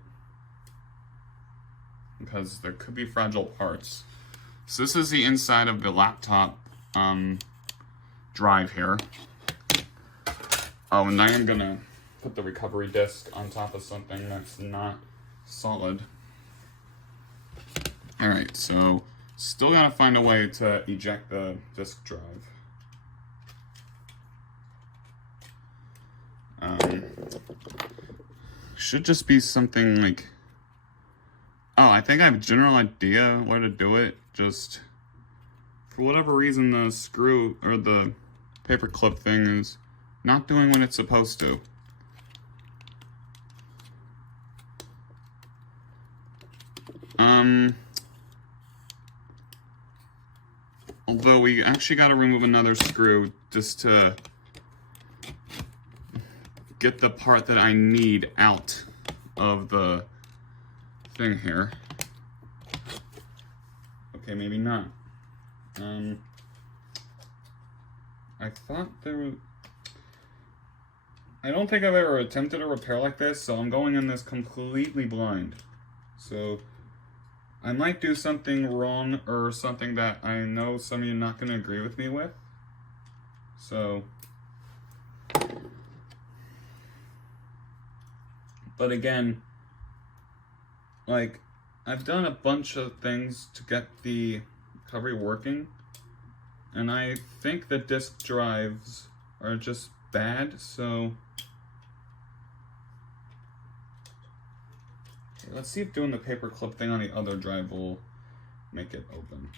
because there could be fragile parts. So this is the inside of the laptop drive here. Oh, and I am gonna put the recovery disk on top of something that's not solid. Alright, so still gotta find a way to eject the disk drive. Should just be something like... Oh, I think I have a general idea where to do it. Just, for whatever reason, the screw, or the paper clip thing is not doing what it's supposed to. Although we actually got to remove another screw just to get the part that I need out of the thing here. Okay, maybe not. I thought there was... I don't think I've ever attempted a repair like this, so I'm going in this completely blind. So I might do something wrong or something that I know some of you are not going to agree with me with. So... But again, like, I've done a bunch of things to get the recovery working, and I think the disk drives are just bad, so... Okay, let's see if doing the paper clip thing on the other drive will make it open.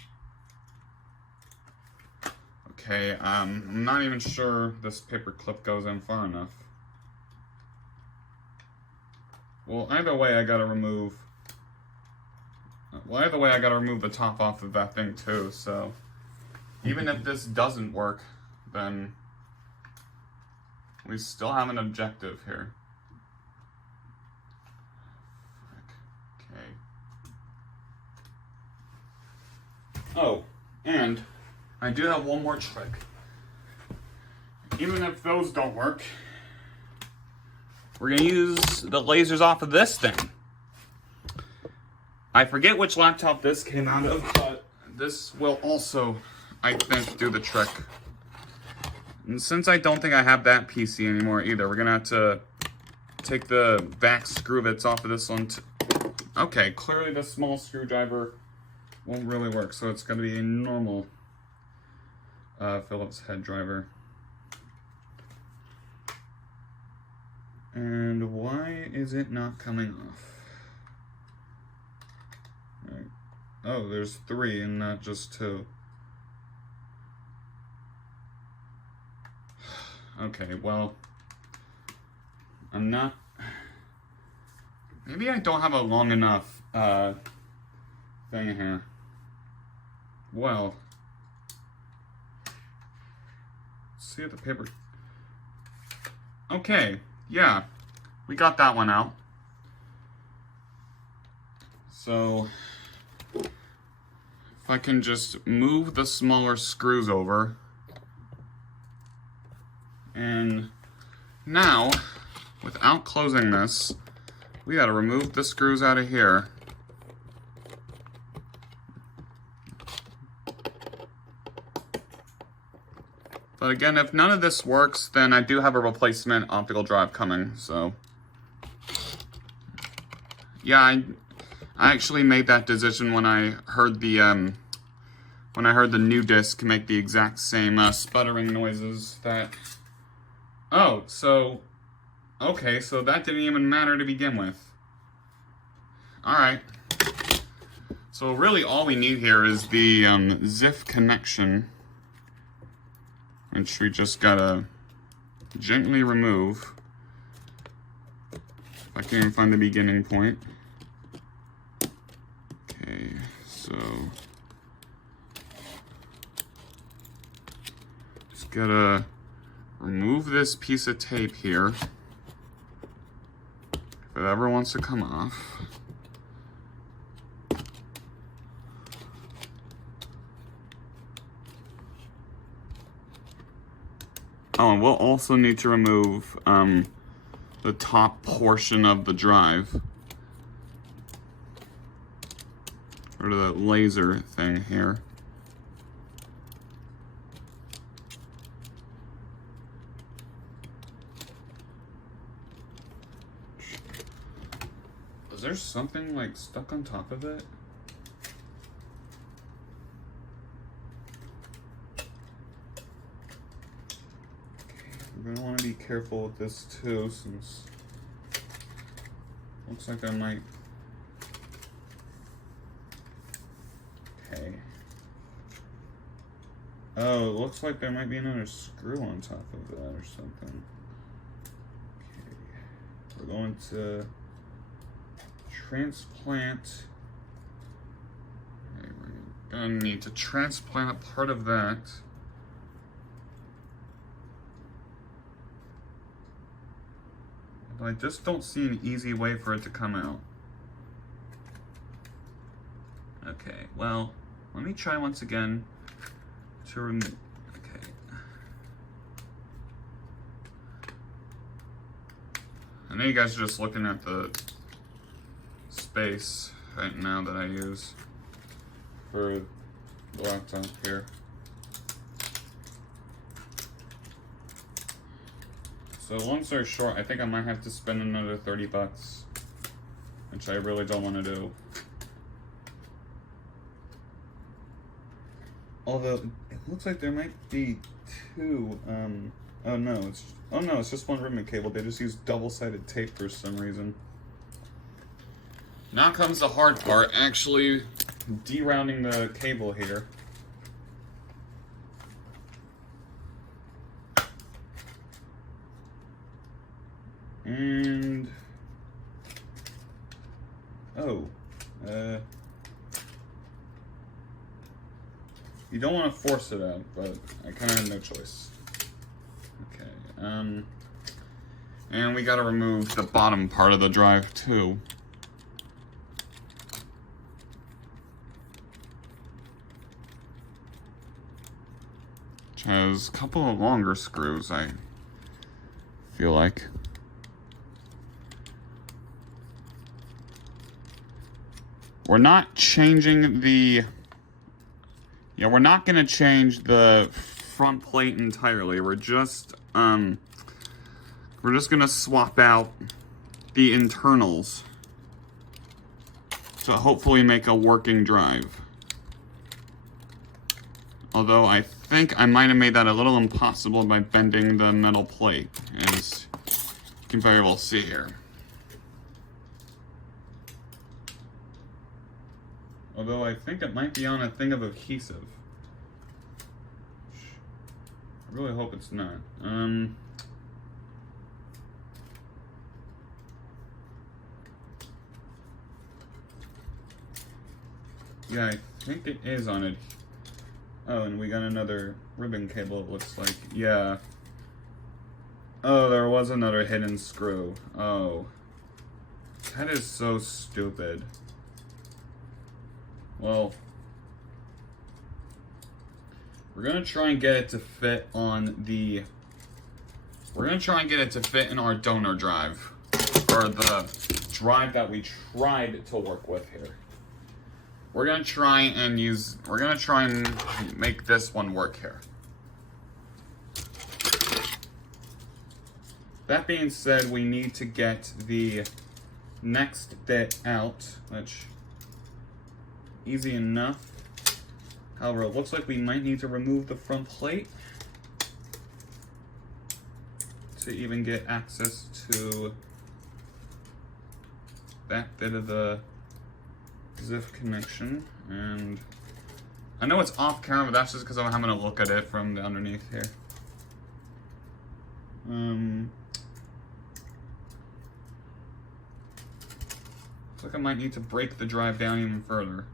Okay, I'm not even sure this paper clip goes in far enough. Well, either way, I gotta remove... Well, either way, I gotta remove the top off of that thing too, so... Even if this doesn't work, then... we still have an objective here. Okay. Oh, and I do have one more trick. Even if those don't work, we're gonna use the lasers off of this thing. I forget which laptop this came out of, but this will also, I think, do the trick. And since I don't think I have that PC anymore either, we're gonna have to take the back screw bits off of this one. Okay, clearly the small screwdriver won't really work, so it's gonna be a normal Phillips head driver. And why is it not coming off? Right. Oh, there's 3 and not just 2. Okay, well, I'm not... Maybe I don't have a long enough thing here. Well, let's see if the paper... Okay. Yeah, we got that one out. So, if I can just move the smaller screws over. And now, without closing this, we gotta remove the screws out of here. But again, if none of this works, then I do have a replacement optical drive coming, so. Yeah, I actually made that decision when I heard the new disc make the exact same sputtering noises that. Oh, so okay, so that didn't even matter to begin with. All right. So really, all we need here is the ZIF connection, which we just gotta gently remove. If I can't even find the beginning point. Okay, so just gotta remove this piece of tape here. If it ever wants to come off. Oh, and we'll also need to remove the top portion of the drive. Or the laser thing here. Is there something like stuck on top of it? We're gonna want to be careful with this too, since looks like I might. Okay. Oh, it looks like there might be another screw on top of that or something. Okay. We're going to transplant. Okay, we're gonna need to transplant a part of that. I just don't see an easy way for it to come out. Okay, well, let me try once again to remove. Okay. I know you guys are just looking at the space right now that I use for the laptop here. So long story short, I think I might have to spend another 30 bucks, which I really don't want to do. Although it looks like there might be two. Oh no, it's just one ribbon cable. They just use double-sided tape for some reason. Now comes the hard part, actually derounding the cable here. And you don't want to force it out, but I kind of had no choice. Okay, and we got to remove the bottom part of the drive too. Which has a couple of longer screws, I feel like. We're not changing the, we're not gonna change the front plate entirely. We're just gonna swap out the internals to hopefully make a working drive. Although I think I might have made that a little impossible by bending the metal plate, as you can very well see here. Although I think it might be on a thing of adhesive. I really hope it's not. Yeah, I think it is on it. Oh, and we got another ribbon cable, it looks like. Yeah. Oh, there was another hidden screw. Oh. That is so stupid. Well, We're gonna try and get it to fit on the... We're gonna try and get it to fit in our donor drive. Or the drive that we tried to work with here. We're gonna try and make this one work here. That being said, we need to get the next bit out, which easy enough. However, it looks like we might need to remove the front plate to even get access to that bit of the ZIF connection. And I know it's off camera, but that's just because I'm having to look at it from the underneath here. Looks like I might need to break the drive down even further.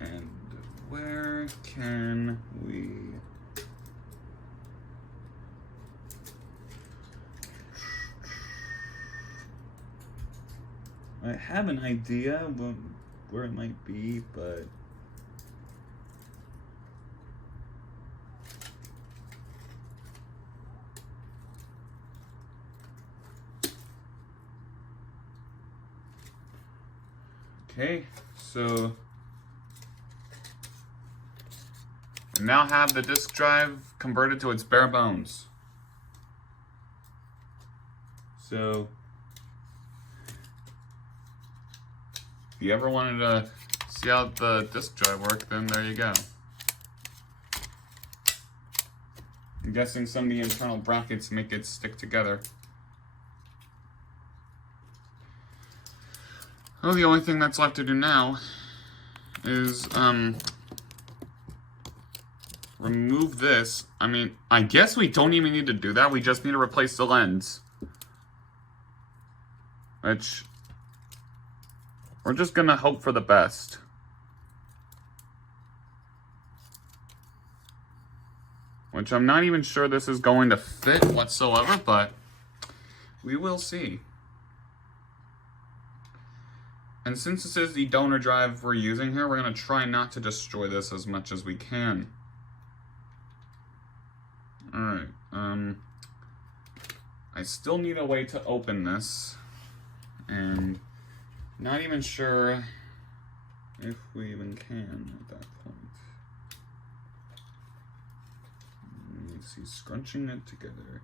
And where can we... I have an idea where it might be, but... Okay, so I now have the disk drive converted to its bare bones. So if you ever wanted to see how the disk drive worked, then there you go. I'm guessing some of the internal brackets make it stick together. Well, the only thing that's left to do now is remove this. I mean, I guess we don't even need to do that. We just need to replace the lens. Which, we're just gonna hope for the best. Which I'm not even sure this is going to fit whatsoever, but we will see. And since this is the donor drive we're using here, we're going to try not to destroy this as much as we can. Alright, I still need a way to open this, and not even sure if we even can at that point. Let me see, scrunching it together.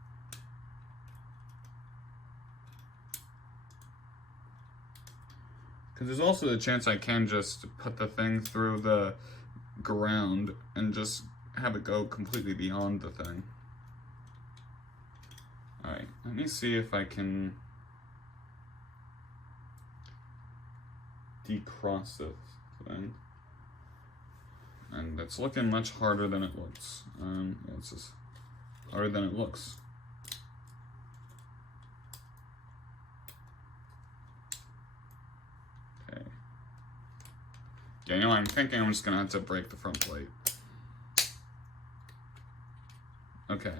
Because there's also the chance I can just put the thing through the ground and just have it go completely beyond the thing. Alright, let me see if I can decross this thing. And it's looking much harder than it looks. Yeah, it's just harder than it looks. Yeah, you know, I'm thinking I'm just gonna have to break the front plate. Okay.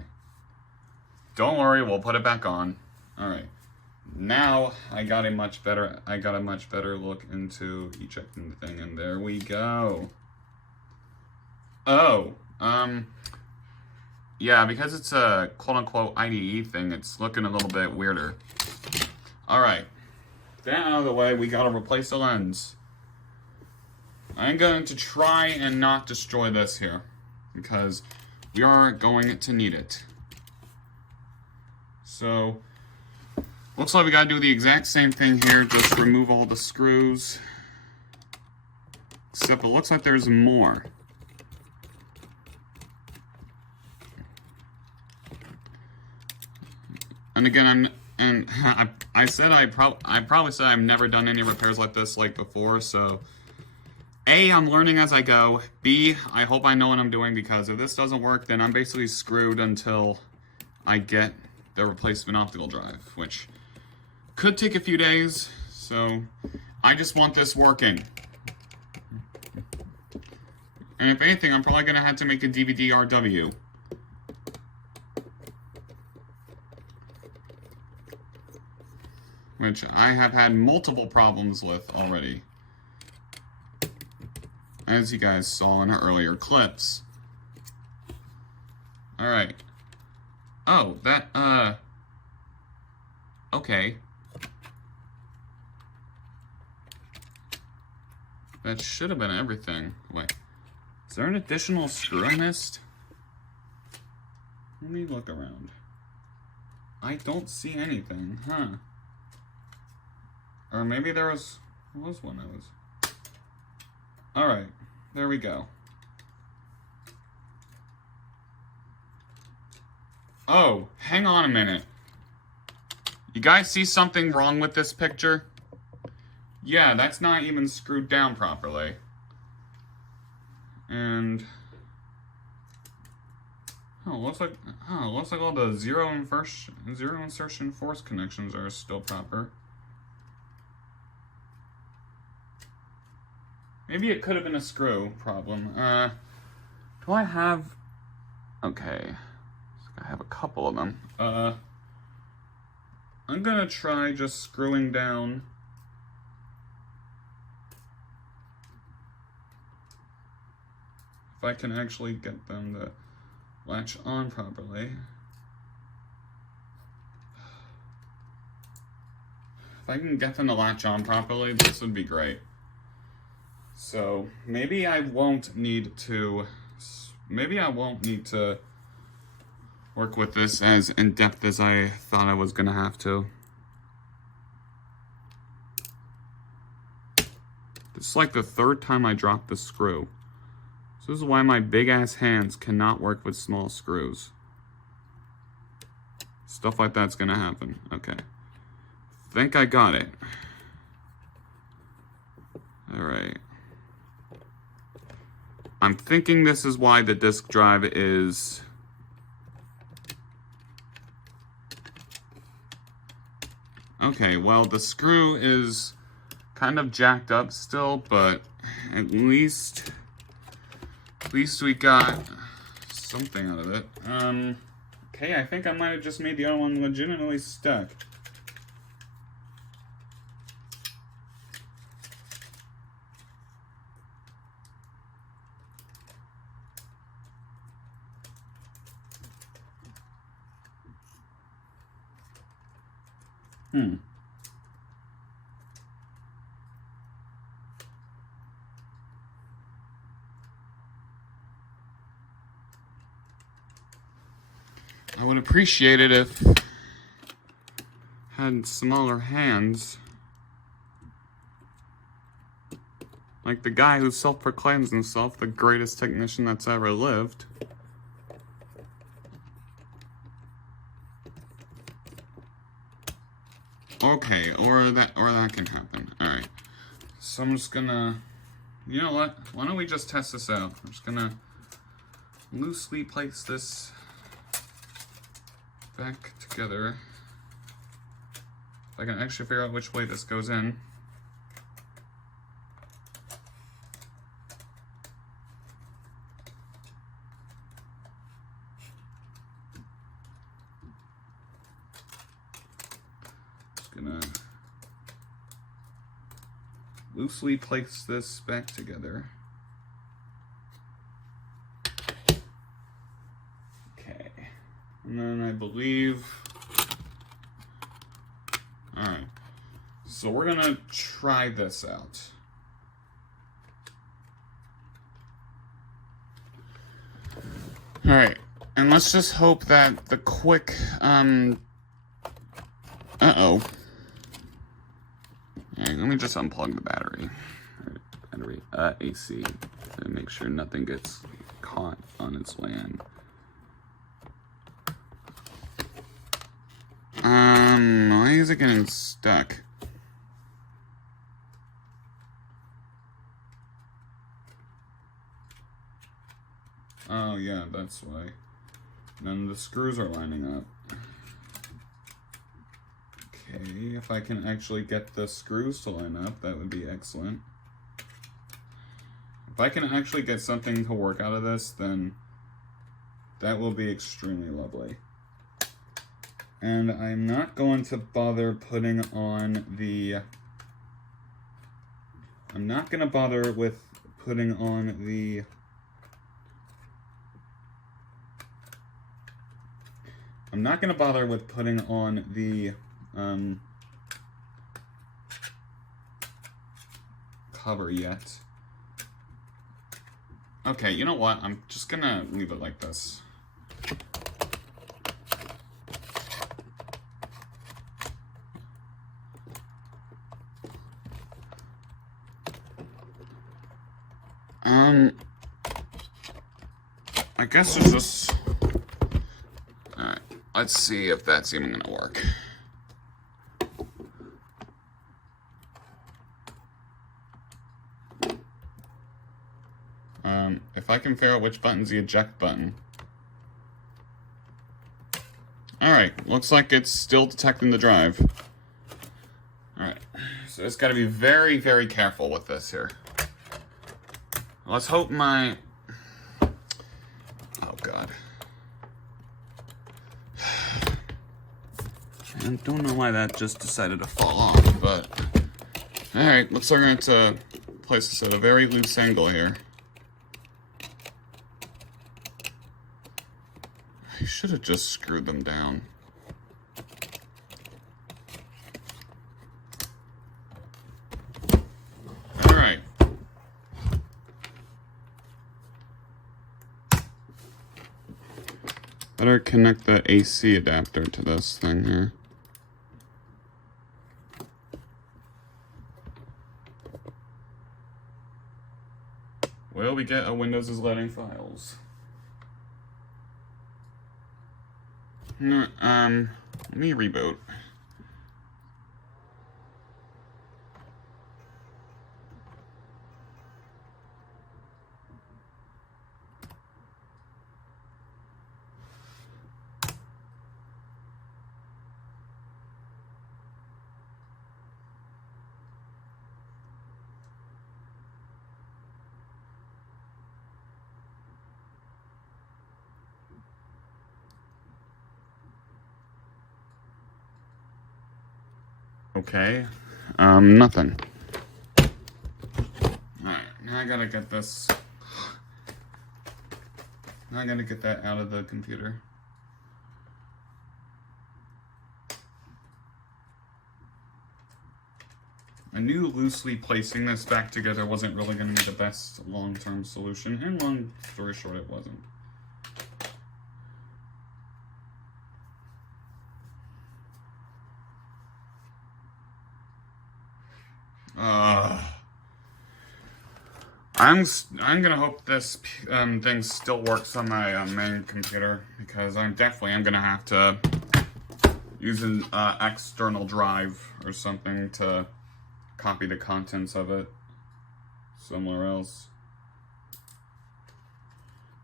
Don't worry, we'll put it back on. Alright. Now I got a much better look into ejecting the thing, and there we go. Oh, yeah, because it's a quote-unquote IDE thing, it's looking a little bit weirder. Alright. That out of the way, we gotta replace the lens. I'm going to try and not destroy this here, because we are going to need it. So, looks like we gotta do the exact same thing here, just remove all the screws. Except it looks like there's more. And again, I probably said I've never done any repairs like this before, so A, I'm learning as I go. B, I hope I know what I'm doing, because if this doesn't work, then I'm basically screwed until I get the replacement optical drive, which could take a few days, so I just want this working. And if anything, I'm probably going to have to make a DVD RW. which I have had multiple problems with already, as you guys saw in earlier clips. Alright. Oh, that, okay. That should have been everything. Wait, is there an additional screw I missed? Let me look around. I don't see anything, huh? Or maybe there was one that was... Alright, there we go. Oh, hang on a minute. You guys see something wrong with this picture? Yeah, that's not even screwed down properly. And... Oh, looks like all the zero insertion force connections are still proper. Maybe it could have been a screw problem. Do I have... Okay. I have a couple of them. I'm gonna try just screwing down. If I can actually get them to latch on properly. If I can get them to latch on properly, this would be great. So maybe I won't need to work with this as in depth as I thought I was gonna have to. This is like the third time I dropped the screw. So this is why my big ass hands cannot work with small screws. Stuff like that's gonna happen. Okay. Think I got it. Alright. I'm thinking this is why the disk drive is... Okay, well, the screw is kind of jacked up still, but at least we got something out of it. Okay, I think I might have just made the other one legitimately stuck. I would appreciate it if I had smaller hands. Like the guy who self-proclaims himself the greatest technician that's ever lived. Okay, or that can happen. Alright. So I'm just gonna... You know what? Why don't we just test this out? I'm just gonna loosely place this back together. If I can actually figure out which way this goes in. Just gonna loosely place this back together. And then I believe, alright, so we're gonna try this out. Alright, and let's just hope that the quick, uh-oh. Alright, let me just unplug the battery. AC, to make sure nothing gets caught on its way in. Why is it getting stuck? Oh yeah, that's why. And then the screws are lining up. Okay, if I can actually get the screws to line up, that would be excellent. If I can actually get something to work out of this, then that will be extremely lovely. And I'm not going to bother putting on the... I'm not going to bother with putting on the... I'm not going to bother with putting on the cover yet. Okay, you know what? I'm just going to leave it like this. I guess it's just... Alright, let's see if that's even gonna work. If I can figure out which button's the eject button. Alright, looks like it's still detecting the drive. Alright, so it's gotta be very, very careful with this here. Let's hope my... Oh, God. I don't know why that just decided to fall off, but... Alright, looks like we're going to place this at a very loose angle here. I should have just screwed them down. Alright. Better connect the AC adapter to this thing here. Will we get a Windows is letting files? No, let me reboot. Okay, nothing. Alright, now I gotta get this. Now I gotta get that out of the computer. I knew loosely placing this back together wasn't really gonna be the best long-term solution, and long story short, it wasn't. I'm gonna hope this thing still works on my main computer, because I definitely am gonna have to use an external drive or something to copy the contents of it somewhere else.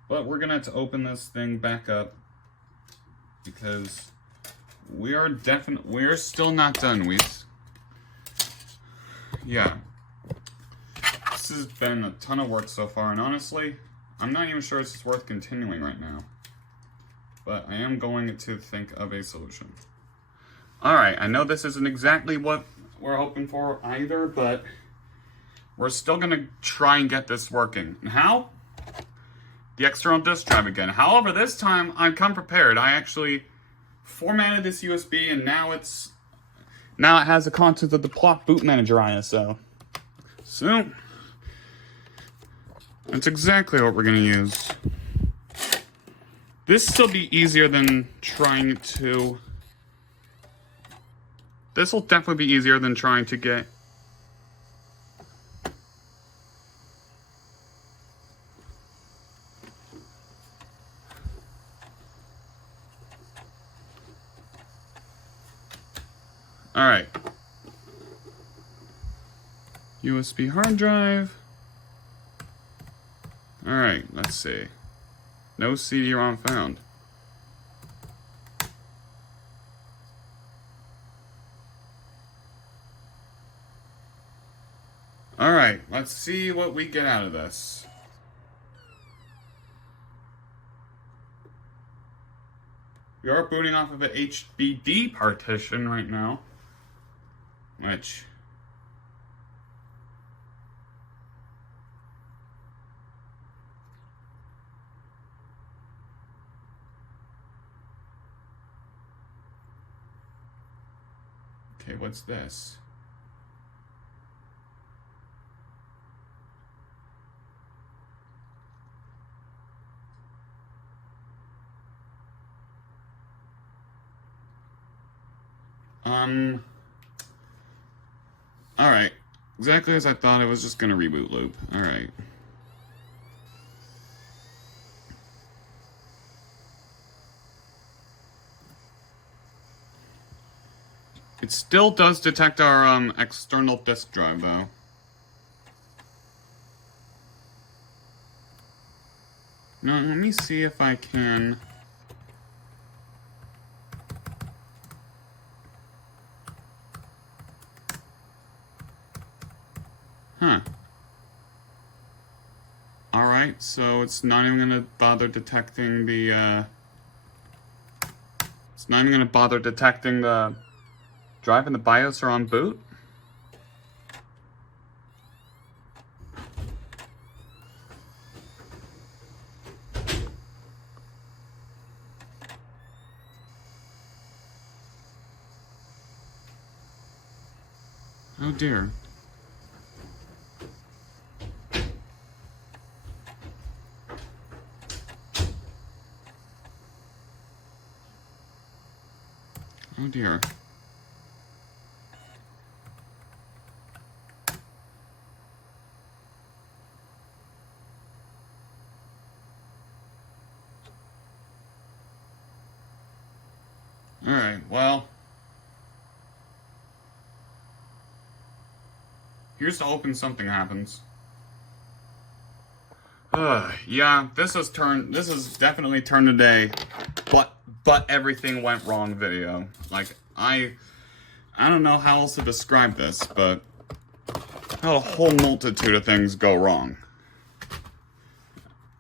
But we're gonna have to open this thing back up, because we're still not done. Yeah. This has been a ton of work so far, and honestly, I'm not even sure it's worth continuing right now. But I am going to think of a solution. Alright, I know this isn't exactly what we're hoping for either, but we're still going to try and get this working. And how? The external disk drive again. However, this time I've come prepared. I actually formatted this USB, and now it has the contents of the Plot Boot Manager ISO. So that's exactly what we're going to use. This will be easier than trying to... This will definitely be easier than trying to get... Alright. USB hard drive. Alright, let's see. No CD-ROM found. Alright, let's see what we get out of this. We are booting off of an HBD partition right now, which... Okay, what's this? Alright. Exactly as I thought, it was just gonna reboot loop. Alright. It still does detect our external disk drive, though. Now, let me see if I can... Huh. Alright, so it's not even gonna bother detecting the, It's not even gonna bother detecting the drive and the BIOS are on boot? Oh dear. Oh dear. Alright, well. Here's to hoping something happens. Yeah, this has definitely turned today, but everything went wrong video. Like, I don't know how else to describe this, but I had a whole multitude of things go wrong.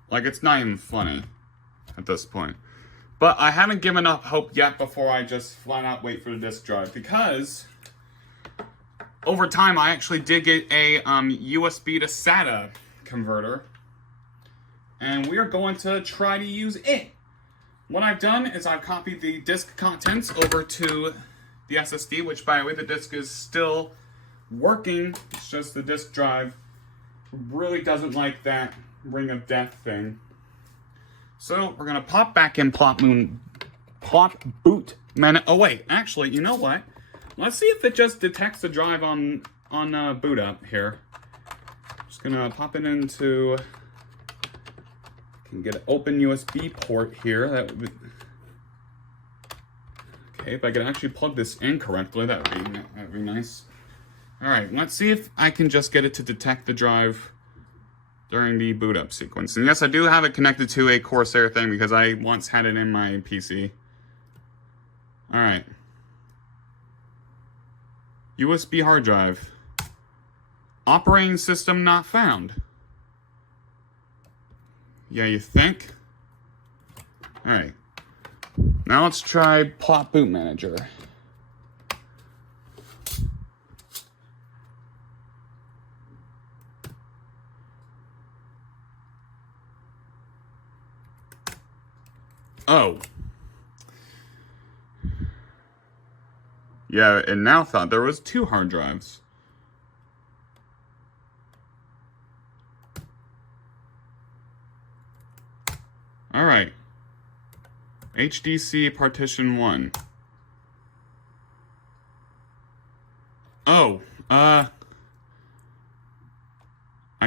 Like, it's not even funny at this point. But I haven't given up hope yet before I just flat out wait for the disk drive, because over time I actually did get a USB to SATA converter, and we are going to try to use it. What I've done is I've copied the disk contents over to the SSD, which, by the way, the disk is still working. It's just the disk drive really doesn't like that ring of death thing. So we're gonna pop back in plop boot. Man, oh wait, actually, you know what? Let's see if it just detects the drive on boot up here. Just gonna pop it into. Can get an open USB port here. That would. Okay, if I could actually plug this in correctly, that would be nice. All right, let's see if I can just get it to detect the drive during the boot up sequence. And yes, I do have it connected to a Corsair thing because I once had it in my PC. All right. USB hard drive. Operating system not found. Yeah, you think? All right. Now let's try plop boot manager. Oh. Yeah, it now thought there was 2 hard drives. All right. HDC partition 1. Oh, I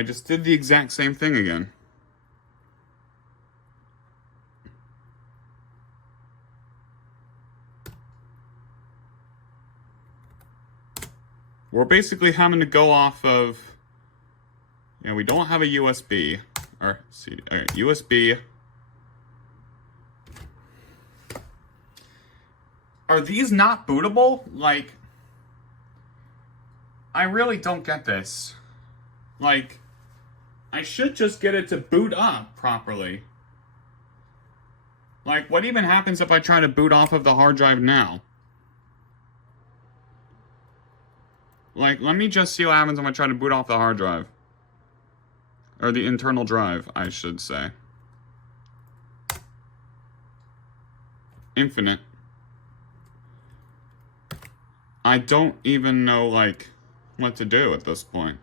just did the exact same thing again. We're basically having to go off of, yeah, we don't have a USB, or CD, all right, USB. Are these not bootable? Like, I really don't get this. Like, I should just get it to boot up properly. Like, what even happens if I try to boot off of the hard drive now? Like, let me just see what happens when I try to boot off the hard drive. Or the internal drive, I should say. Infinite. I don't even know, like, what to do at this point.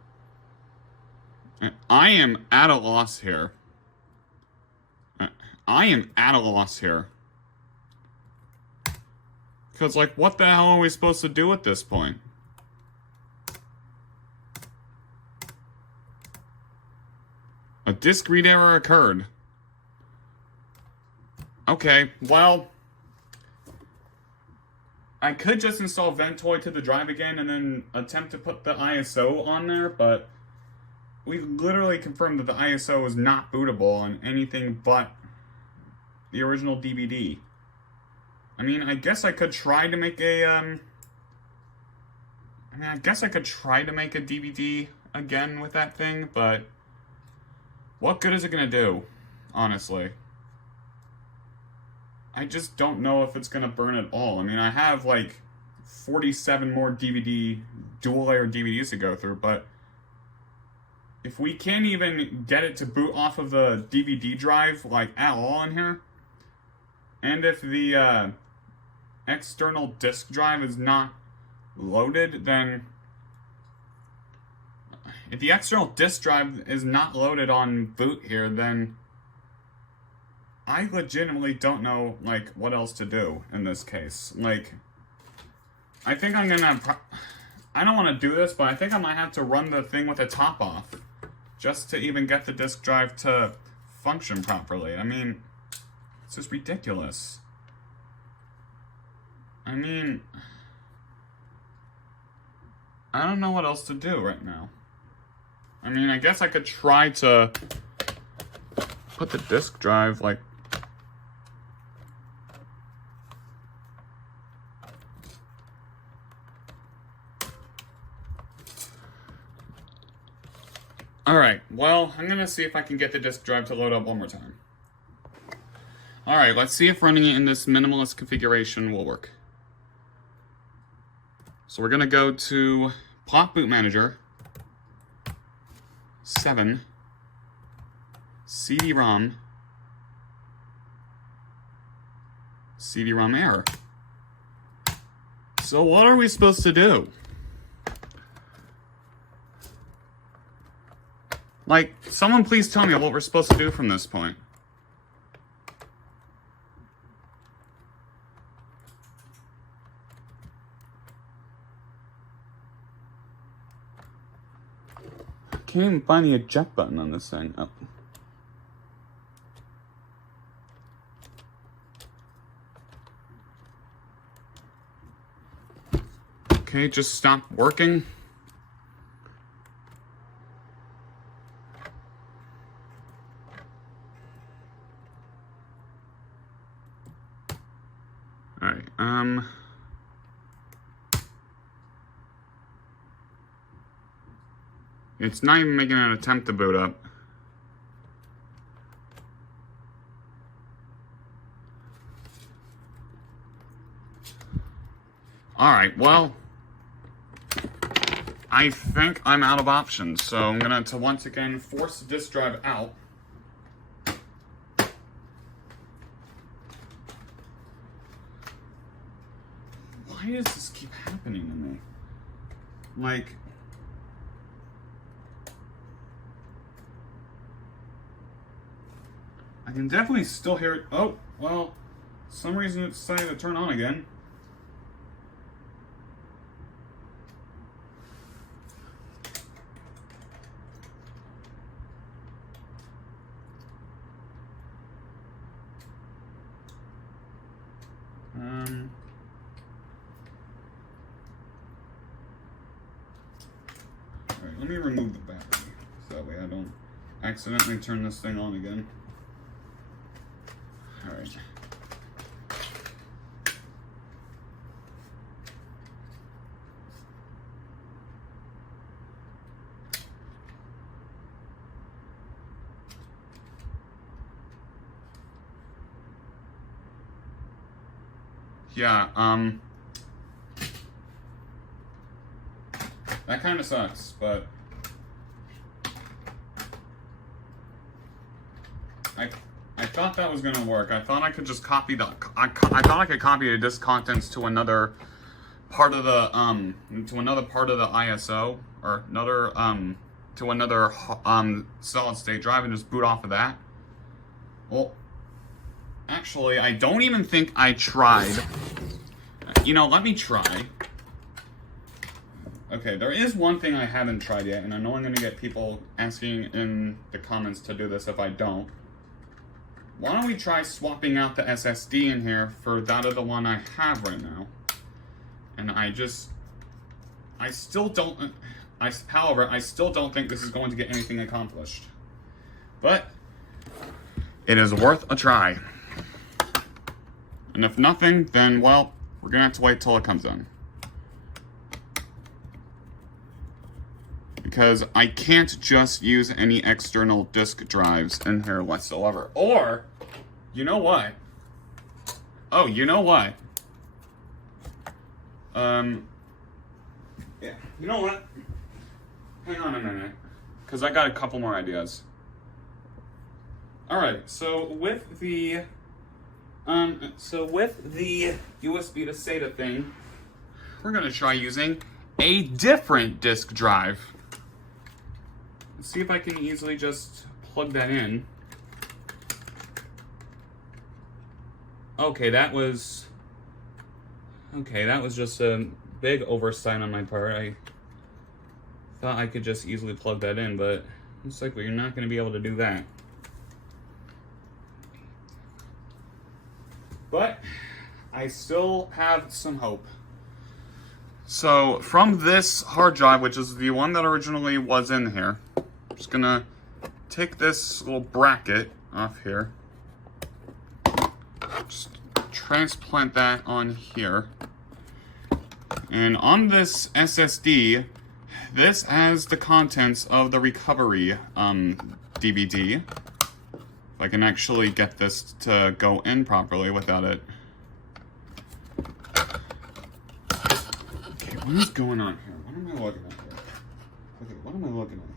I am at a loss here. I am at a loss here. Because, like, what the hell are we supposed to do at this point? A disk read error occurred. Okay, well, I could just install Ventoid to the drive again and then attempt to put the ISO on there, but we literally confirmed that the ISO is not bootable on anything but the original DVD. I mean, I guess I could try to make a, I guess I could try to make a DVD again with that thing, but what good is it gonna do, honestly? I just don't know if it's gonna burn at all. I mean, I have like 47 more dual-layer DVDs to go through, but if we can't even get it to boot off of the DVD drive, like, at all in here, and if the external disk drive is not loaded, then if the external disk drive is not loaded on boot here, then I legitimately don't know, like, what else to do in this case. Like, I think I'm gonna, I don't want to do this, but I think I might have to run the thing with the top off just to even get the disk drive to function properly. I mean, it's just ridiculous. I mean, I don't know what else to do right now. I mean, I guess I could try to put the disk drive, like, alright, well, I'm gonna see if I can get the disk drive to load up one more time. Alright, let's see if running it in this minimalist configuration will work. So we're gonna go to Pop Boot Manager, 7, CD-ROM, CD-ROM error. So what are we supposed to do? Like, someone please tell me what we're supposed to do from this point. Can't even find the eject button on this thing. Oh. Okay, just stopped working. Alright, it's not even making an attempt to boot up. Alright, well, I think I'm out of options, so I'm gonna once again force the disk drive out. Why does this keep happening to me? Like, I can definitely still hear it. Oh, well, for some reason it's decided to turn on again. Alright, let me remove the battery, so that way I don't accidentally turn this thing on again. Alright. yeah, that kind of sucks, but I thought that was gonna work. I thought I could just copy the, I thought I could copy the disk contents to another part of the, ISO, or another, to another, solid state drive and just boot off of that. Well, actually, I don't even think I tried. You know, let me try. Okay, there is one thing I haven't tried yet, and I know I'm gonna get people asking in the comments to do this if I don't. Why don't we try swapping out the SSD in here for that of the one I have right now? And however, I still don't think this is going to get anything accomplished. But it is worth a try. And if nothing, then, well, we're gonna have to wait till it comes in. Because I can't just use any external disk drives in here whatsoever. Or, you know what? Oh, you know what? Yeah, you know what? Hang on a minute, because I got a couple more ideas. Alright, so with the USB to SATA thing, we're gonna try using a different disk drive. Let's see if I can easily just plug that in. Okay, that was just a big oversight on my part. I thought I could just easily plug that in, but looks like we're not going to be able to do that. But I still have some hope. So from this hard drive, which is the one that originally was in here, I'm just gonna take this little bracket off here, just transplant that on here, and on this SSD, this has the contents of the recovery DVD. If I can actually get this to go in properly without it. Okay, what is going on here? What am I looking at here? Okay, what am I looking at here?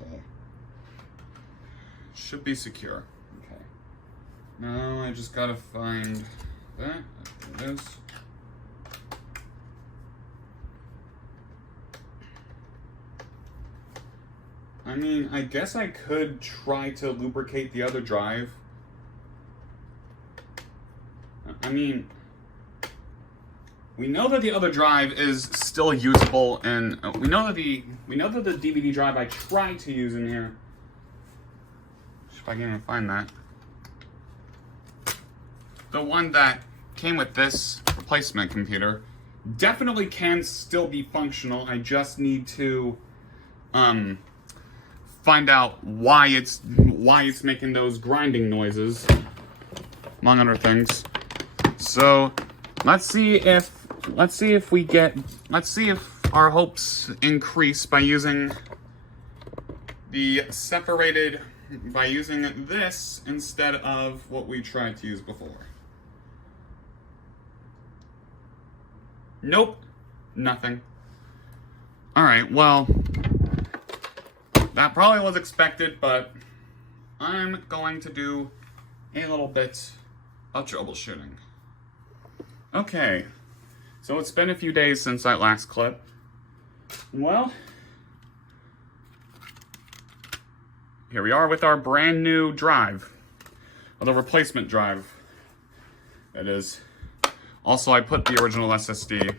Okay. Should be secure. Okay. Now I just gotta find that. There it is. I mean, I guess I could try to lubricate the other drive. I mean, we know that the other drive is still usable, and we know that the DVD drive I tried to use in here, if I can even find that, the one that came with this replacement computer, definitely can still be functional. I just need to find out why it's making those grinding noises, among other things. So let's see if our hopes increase by using this instead of what we tried to use before. Nope, nothing. All right, well, that probably was expected, but I'm going to do a little bit of troubleshooting. Okay, so it's been a few days since that last clip. Well, here we are with our brand new drive, or the replacement drive, that is. Also, I put the original SSD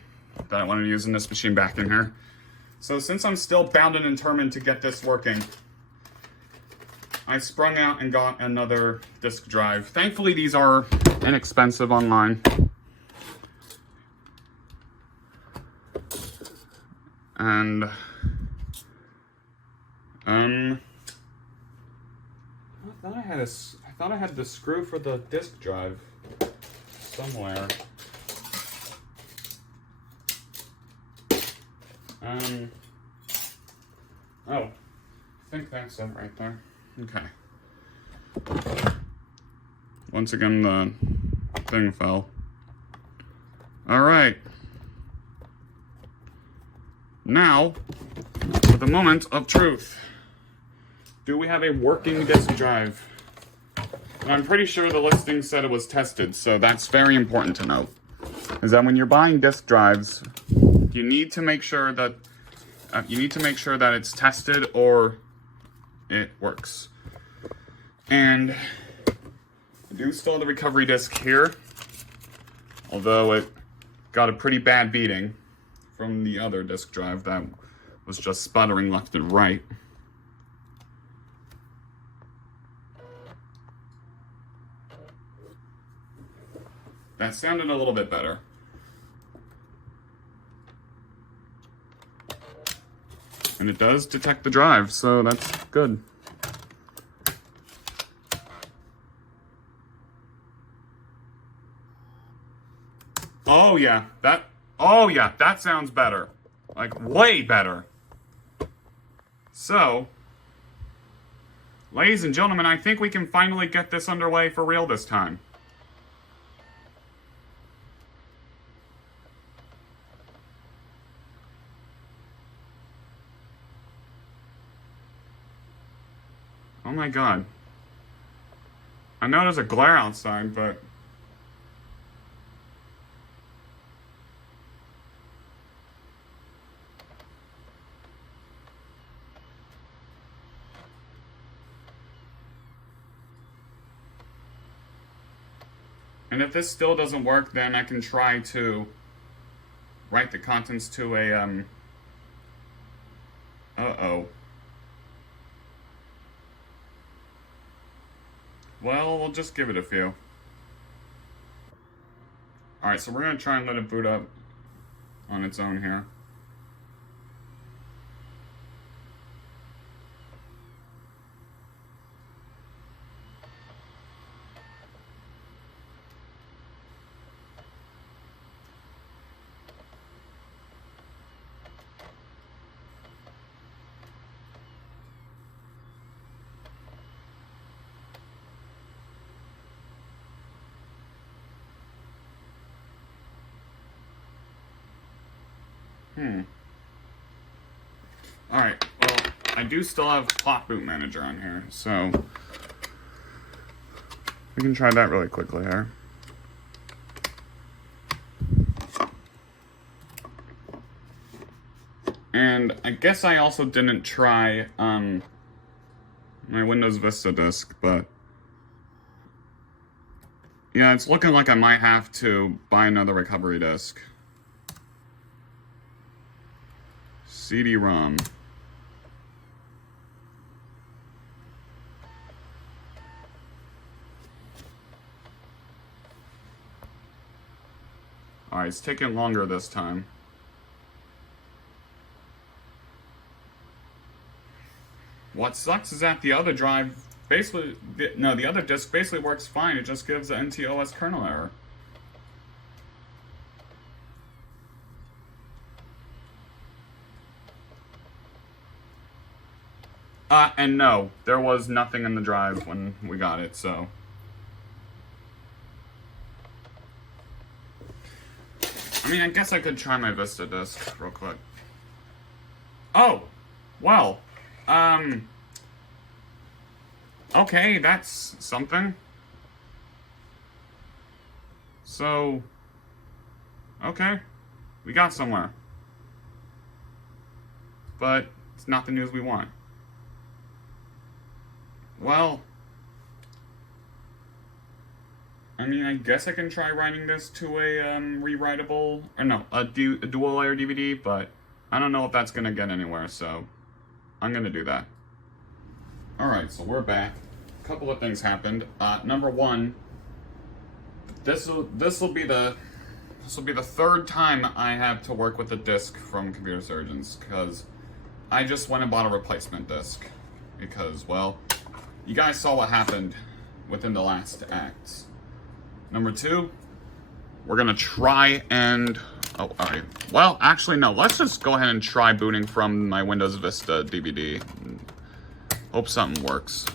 that I wanted to use in this machine back in here. So since I'm still bound and determined to get this working, I sprung out and got another disk drive. Thankfully, these are inexpensive online. And I thought I had the screw for the disk drive somewhere. Oh, think that's it right there. Okay. Once again, the thing fell. All right. Now, for the moment of truth. Do we have a working disk drive? And I'm pretty sure the listing said it was tested, so that's very important to note. Is that when you're buying disk drives, you need to make sure that it's tested or it works. And I do still have the recovery disk here, although it got a pretty bad beating from the other disk drive that was just sputtering left and right. That sounded a little bit better. And it does detect the drive, so that's good. Oh yeah, that sounds better. Like, way better. So, ladies and gentlemen, I think we can finally get this underway for real this time. Oh my god. I know there's a glare outside, but... And if this still doesn't work, then I can try to write the contents to a, uh-oh. Well, we'll just give it a few. Alright, so we're going to try and let it boot up on its own here. Alright, well, I do still have Clock Boot Manager on here, so we can try that really quickly here. And I guess I also didn't try my Windows Vista disk, but yeah, it's looking like I might have to buy another recovery disk. CD-ROM. Alright, it's taking longer this time. What sucks is that the other drive basically, the other disk basically works fine. It just gives the NTOS kernel error. And no, there was nothing in the drive when we got it, so. I mean, I guess I could try my Vista disk real quick. Oh, well, okay, that's something. So, okay, we got somewhere. But it's not the news we want. Well, I mean, I guess I can try writing this to a rewritable, or no, a dual layer DVD, but I don't know if that's gonna get anywhere, so I'm gonna do that. Alright, so we're back. A couple of things happened. Number one, this will be the third time I have to work with a disc from Computer Surgeons, because I just went and bought a replacement disc. Because, well, you guys saw what happened within the last act. Number two, we're gonna try and, oh, alright. Well, actually, no, let's just go ahead and try booting from my Windows Vista DVD. Hope something works.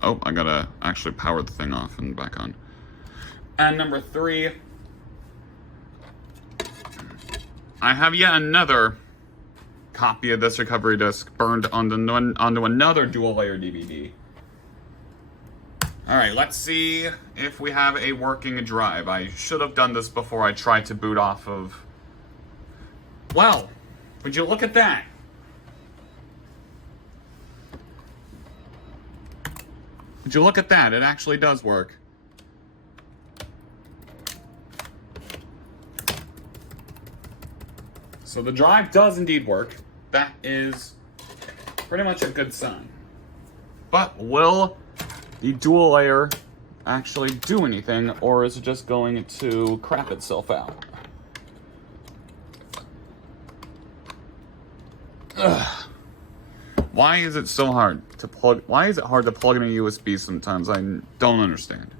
Oh, I gotta actually power the thing off and back on. And number 3, I have yet another copy of this recovery disc burned onto another dual layer DVD. Alright, let's see if we have a working drive. I should have done this before I tried to boot off of... Well, would you look at that? Would you look at that? It actually does work. So the drive does indeed work. That is pretty much a good sign. But will the dual layer actually do anything, or is it just going to crap itself out? Ugh. Why is it so hard to plug? Why is it hard to plug in a USB sometimes? I don't understand.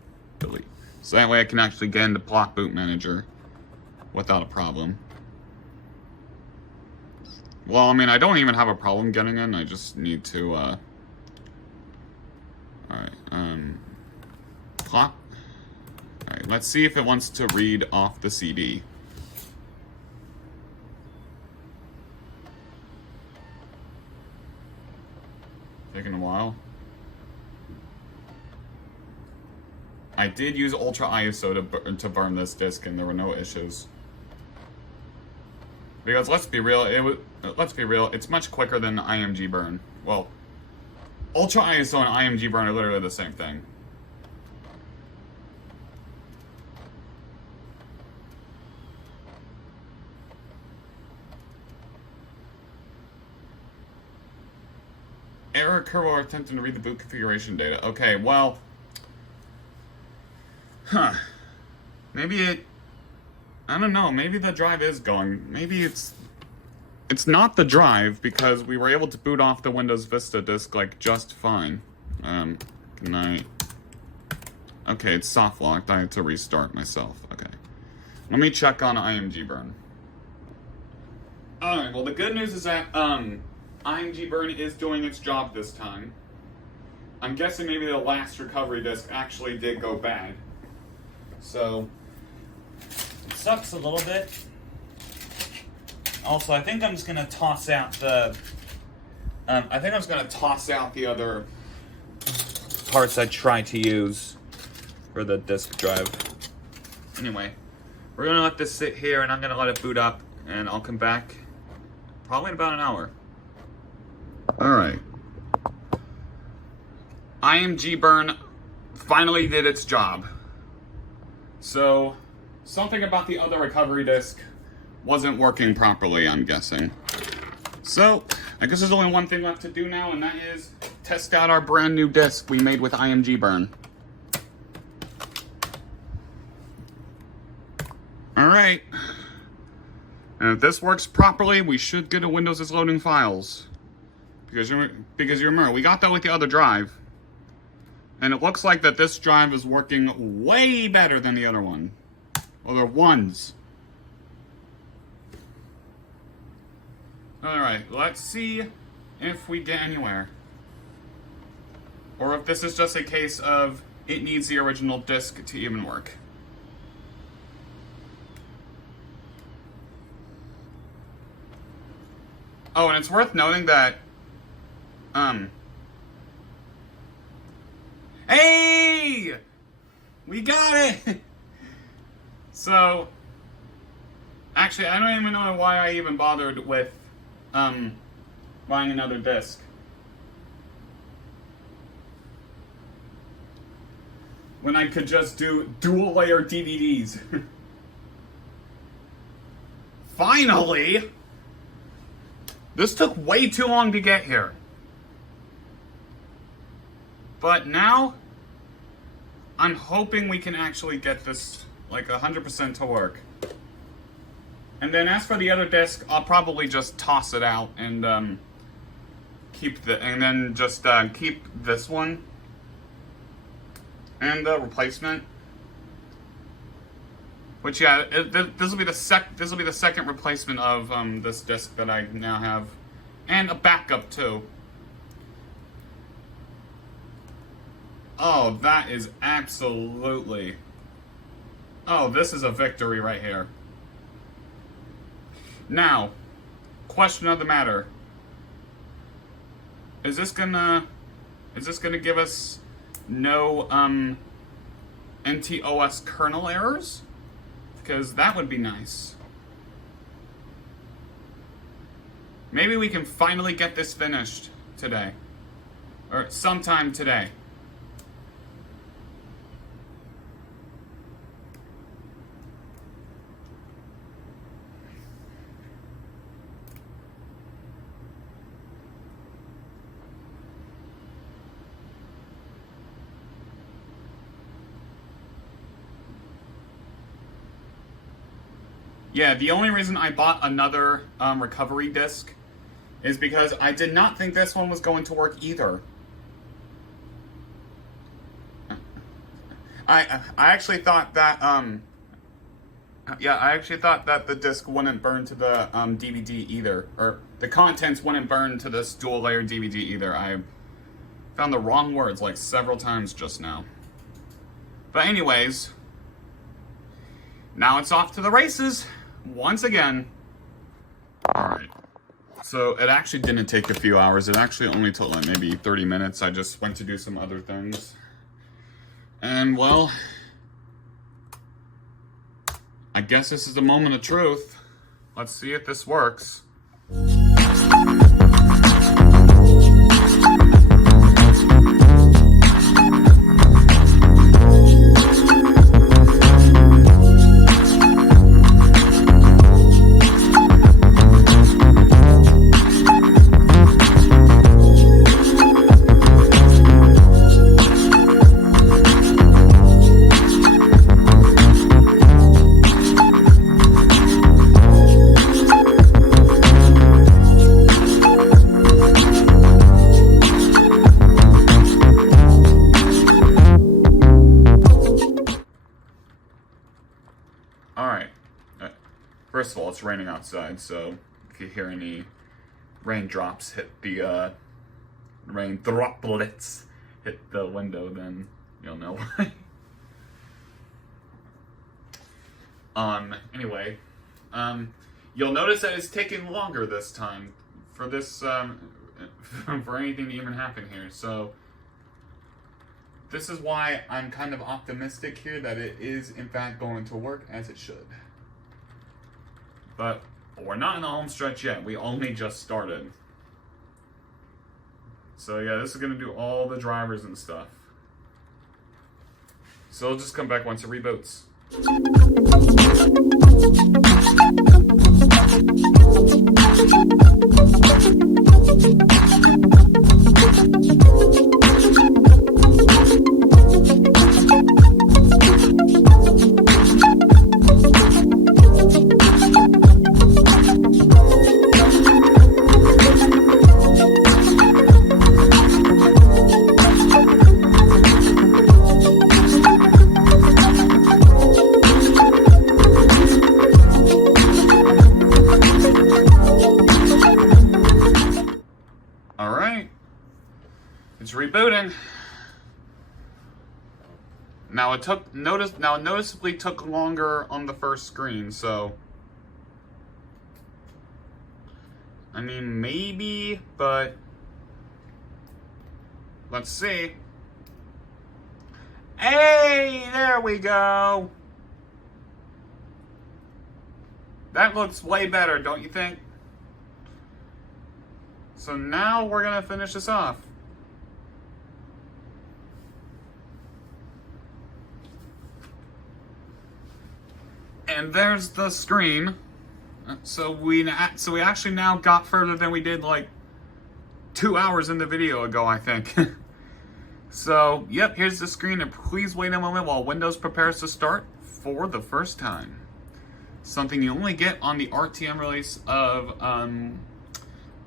Really. So that way I can actually get into Block Boot Manager without a problem. Well, I mean, I don't even have a problem getting in. I just need to, alright, plop. Alright, let's see if it wants to read off the CD. Taking a while. I did use Ultra ISO to burn this disc, and there were no issues. Because let's be real, it's much quicker than IMG burn. Well, Ultra ISO and IMG burn are literally the same thing. Error occur while attempting to read the boot configuration data. Okay, well, maybe it, I don't know, maybe the drive is going. Maybe it's not the drive, because we were able to boot off the Windows Vista disk, like, just fine. Can I... Okay, it's soft locked. I have to restart myself. Okay. Let me check on IMG burn. Alright, well, the good news is that, IMG burn is doing its job this time. I'm guessing maybe the last recovery disk actually did go bad. So... it sucks a little bit. Also, I think I'm just gonna toss out the... the other parts I tried to use for the disk drive. Anyway, we're gonna let this sit here, and I'm gonna let it boot up, and I'll come back probably in about an hour. Alright. IMG burn finally did its job. So... something about the other recovery disk wasn't working properly, I'm guessing. So, I guess there's only one thing left to do now, and that is test out our brand new disk we made with IMG burn. Alright. And if this works properly, we should get a Windows is loading files. Because you remember, we got that with the other drive. And it looks like that this drive is working way better than the other one. Well, they're ones. Alright, let's see if we get anywhere. Or if this is just a case of it needs the original disk to even work. Oh, and it's worth noting that, hey! We got it! So, actually, I don't even know why I even bothered with, buying another disc. When I could just do dual layer DVDs. Finally! This took way too long to get here. But now, I'm hoping we can actually get this like 100% to work. And then as for the other disc, I'll probably just toss it out and keep this one and the replacement. Which, yeah, this will be the second replacement of this disc that I now have And a backup too. Oh, that is absolutely... Oh, this is a victory right here. Now, question of the matter. Is this gonna give us no NTOS kernel errors? Because that would be nice. Maybe we can finally get this finished today. Or sometime today. Yeah, the only reason I bought another recovery disk is because I did not think this one was going to work either. I actually thought that I actually thought that the disk wouldn't burn to the DVD either, or the contents wouldn't burn to this dual layer DVD either. I found the wrong words like several times just now. But anyways, now it's off to the races once again. All right. So it actually didn't take a few hours. It actually only took like maybe 30 minutes. I just went to do some other things. And well, I guess this is the moment of truth. Let's see if this works. First of all, it's raining outside, so if you hear any raindrops hit the rain droplets hit the window, then you'll know why. Anyway, you'll notice that it's taking longer this time for this for anything to even happen here. So this is why I'm kind of optimistic here that it is in fact going to work as it should. But we're not in the home stretch yet. We only just started. So yeah, this is going to do all the drivers and stuff. So it'll just come back once it reboots. It's rebooting. Now it noticeably took longer on the first screen, so I mean maybe, but let's see. Hey, there we go. That looks way better, don't you think? So now we're gonna finish this off. And there's the screen. So we actually now got further than we did like 2 hours in the video ago, I think. So, yep, here's the screen, and please wait a moment while Windows prepares to start for the first time. Something you only get on the RTM release of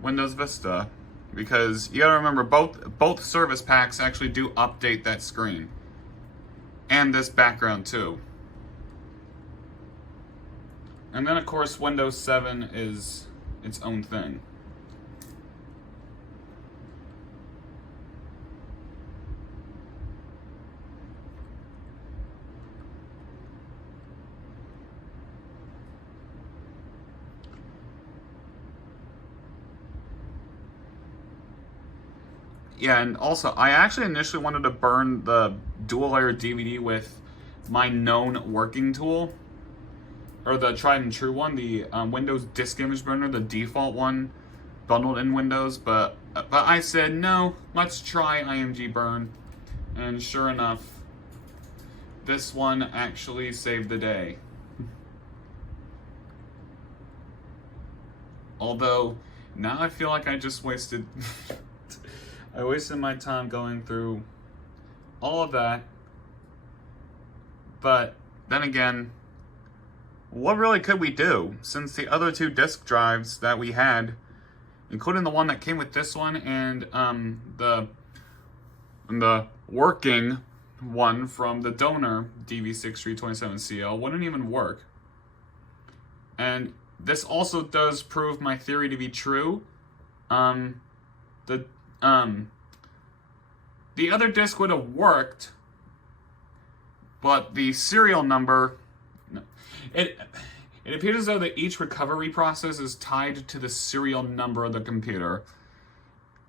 Windows Vista, because you gotta remember both service packs actually do update that screen and this background too. And then, of course, Windows 7 is its own thing. Yeah, and also, I actually initially wanted to burn the dual layer DVD with my known working tool, or the tried and true one, the Windows Disk Image Burner, the default one bundled in Windows, but I said, no, let's try IMG Burn, and sure enough, this one actually saved the day. Although, now I feel like I just wasted... I wasted my time going through all of that. But, then again, what really could we do? Since the other two disk drives that we had, including the one that came with this one and the working one from the donor, dv6327cl, wouldn't even work. And this also does prove my theory to be true. The other disk would have worked, but the serial number, it appears as though that each recovery process is tied to the serial number of the computer.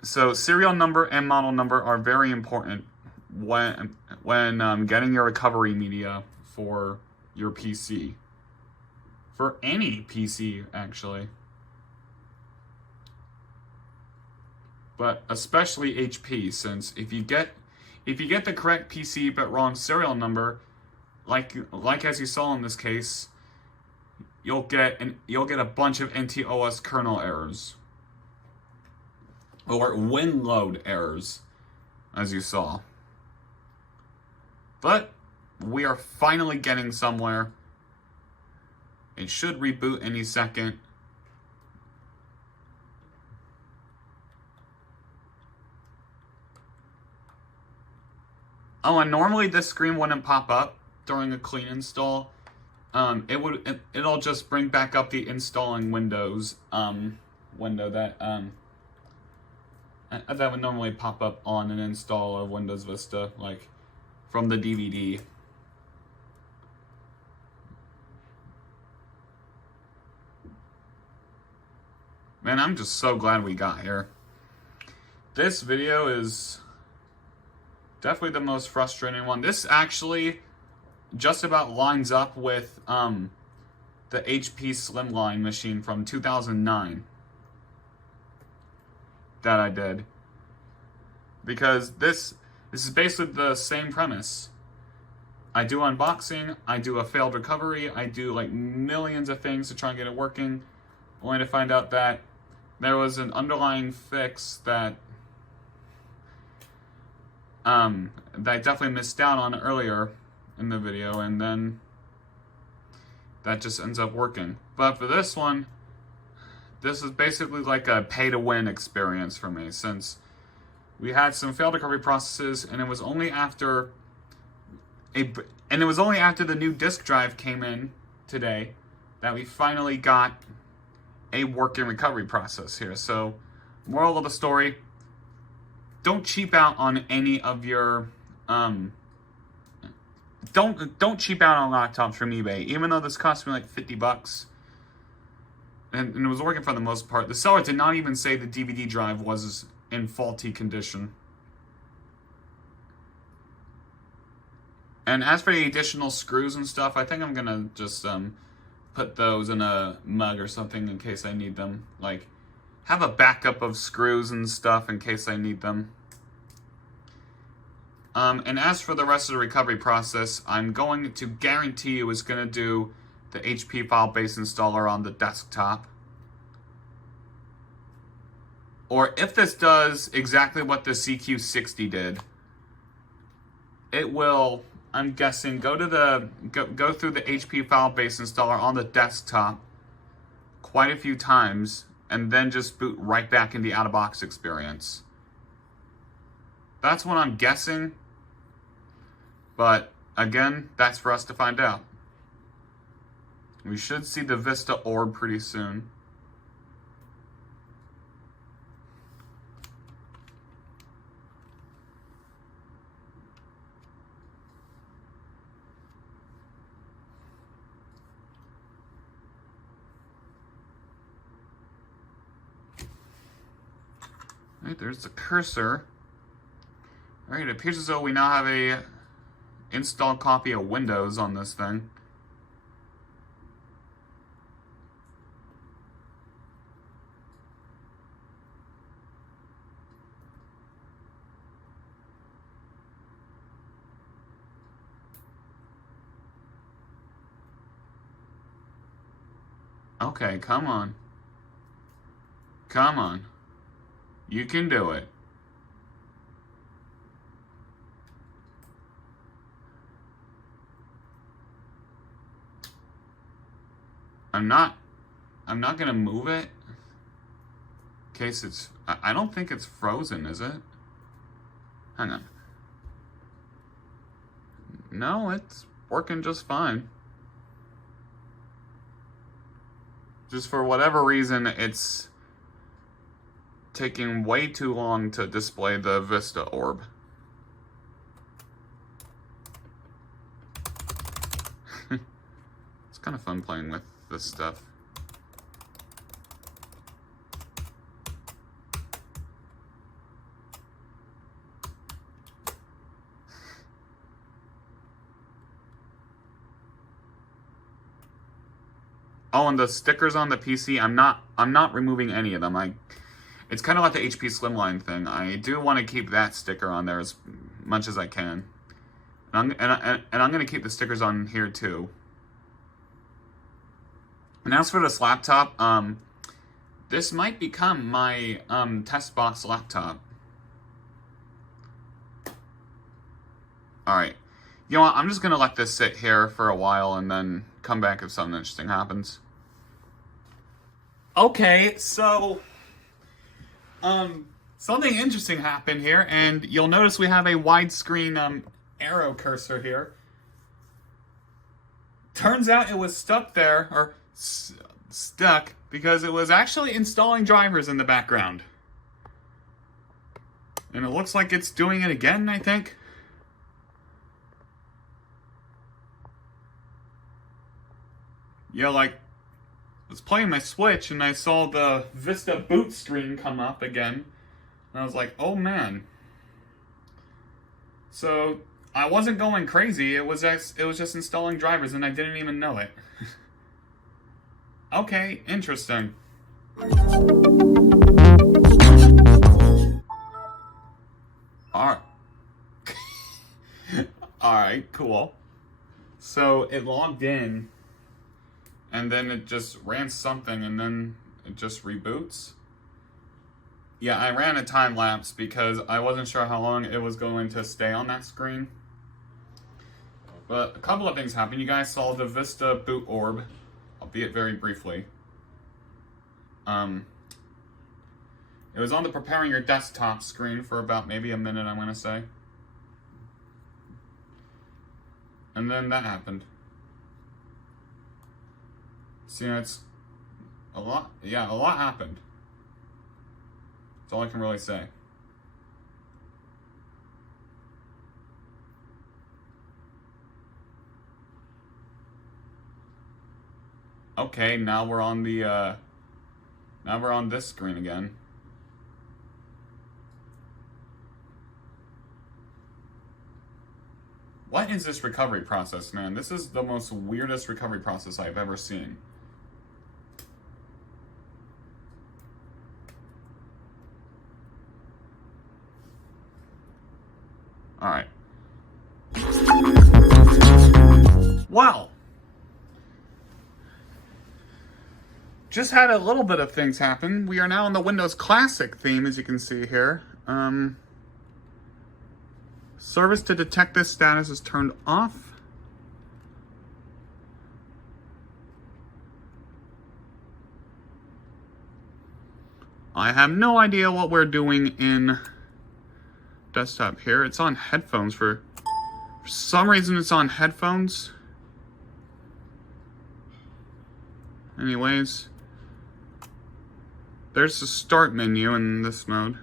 So serial number and model number are very important when getting your recovery media for your PC. For any PC, actually. But especially HP, since if you get the correct PC but wrong serial number, like as you saw in this case, you'll get a bunch of NTOS kernel errors or WinLoad errors, as you saw. But we are finally getting somewhere. It should reboot any second. Oh, and normally this screen wouldn't pop up during a clean install. It'll just bring back up the installing Windows window that would normally pop up on an install of Windows Vista, like from the DVD. Man, I'm just so glad we got here. This video is definitely the most frustrating one. This actually just about lines up with the HP Slimline machine from 2009 that I did. Because this is basically the same premise. I do unboxing, I do a failed recovery, I do like millions of things to try and get it working, only to find out that there was an underlying fix that I definitely missed out on earlier in the video, and then that just ends up working. But for this one, this is basically like a pay-to-win experience for me, since we had some failed recovery processes, and it was only after the new disk drive came in today that we finally got a working recovery process here. So, moral of the story: don't cheap out on any of your don't cheap out on laptops from eBay. Even though this cost me like $50, and it was working for the most part. The seller did not even say the DVD drive was in faulty condition. And as for the additional screws and stuff, I think I'm gonna just put those in a mug or something in case I need them. Like, have a backup of screws and stuff in case I need them. And as for the rest of the recovery process, I'm going to guarantee you it's going to do the HP file-based installer on the desktop. Or if this does exactly what the CQ60 did, it will, I'm guessing, go through the HP file-based installer on the desktop quite a few times, and then just boot right back in the out-of-box experience. That's what I'm guessing. But, again, that's for us to find out. We should see the Vista orb pretty soon. Right, there's the cursor. Alright, it appears as though we now have a installed copy of Windows on this thing. Okay, come on. Come on. You can do it. I'm not gonna move it. In case it's, I don't think it's frozen, is it? Hang on. No, it's working just fine. Just for whatever reason, it's taking way too long to display the Vista orb. It's kind of fun playing with this stuff. Oh, and the stickers on the PC, I'm not removing any of them. It's kind of like the HP Slimline thing. I do want to keep that sticker on there as much as I can. And I'm going to keep the stickers on here too. And as for this laptop, this might become my test box laptop. Alright. You know what? I'm just going to let this sit here for a while and then come back if something interesting happens. Okay, so something interesting happened here, and you'll notice we have a widescreen arrow cursor here. Turns out it was stuck there, or stuck, because it was actually installing drivers in the background. And it looks like it's doing it again, I think. Yeah, like, I was playing my Switch and I saw the Vista boot screen come up again. And I was like, oh man. So, I wasn't going crazy, it was just installing drivers and I didn't even know it. Okay, interesting. Alright. Alright, cool. So, it logged in. And then it just ran something, and then it just reboots. Yeah, I ran a time lapse because I wasn't sure how long it was going to stay on that screen. But a couple of things happened. You guys saw the Vista boot orb, albeit very briefly. It was on the preparing your desktop screen for about maybe a minute, I'm going to say. And then that happened. See, it's a lot, yeah, a lot happened. That's all I can really say. Okay, now we're on the, now we're on this screen again. What is this recovery process, man? This is the most weirdest recovery process I've ever seen. Alright. Well. Just had a little bit of things happen. We are now in the Windows Classic theme, as you can see here. Service to detect this status is turned off. I have no idea what we're doing in desktop here. It's on headphones for some reason. It's on headphones. Anyways, there's the start menu in this mode.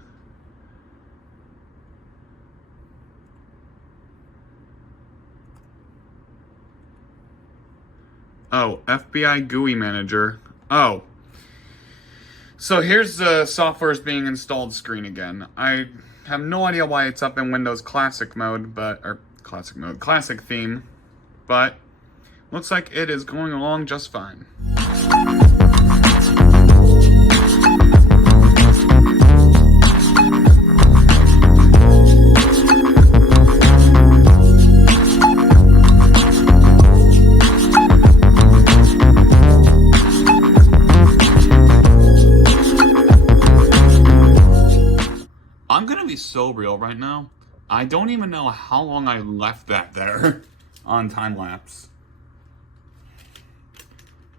Oh, FBI GUI Manager. Oh. So here's the software's being installed screen again. have no idea why it's up in Windows Classic mode, Classic theme, but looks like it is going along just fine. I'm gonna be so real right now. I don't even know how long I left that there on time lapse.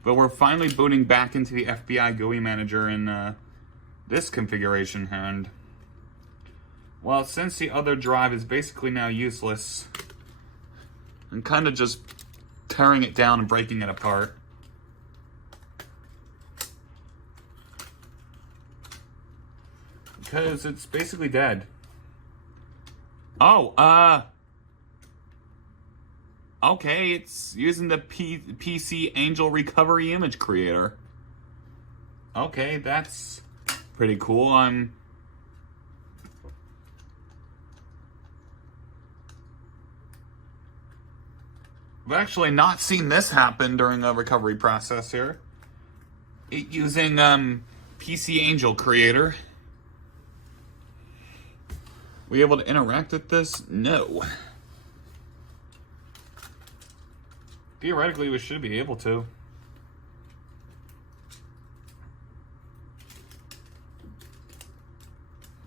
But we're finally booting back into the FBI GUI manager in this configuration hand. Well, since the other drive is basically now useless, I'm kind of just tearing it down and breaking it apart. Because it's basically dead. Oh, okay, it's using the PC Angel Recovery Image Creator. Okay, that's pretty cool. I've actually not seen this happen during a recovery process here. Using PC Angel Creator. We able to interact with this? No. Theoretically, we should be able to.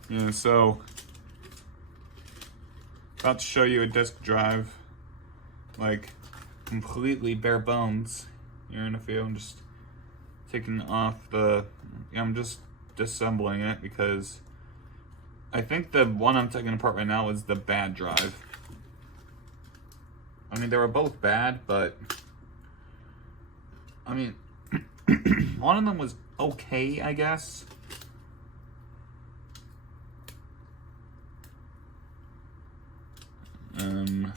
Yeah, so about to show you a disk drive, like completely bare bones. Here in a few, I'm just taking off I'm just disassembling it because I think the one I'm taking apart right now is the bad drive. I mean, they were both bad, but I mean, one of them was okay, I guess. And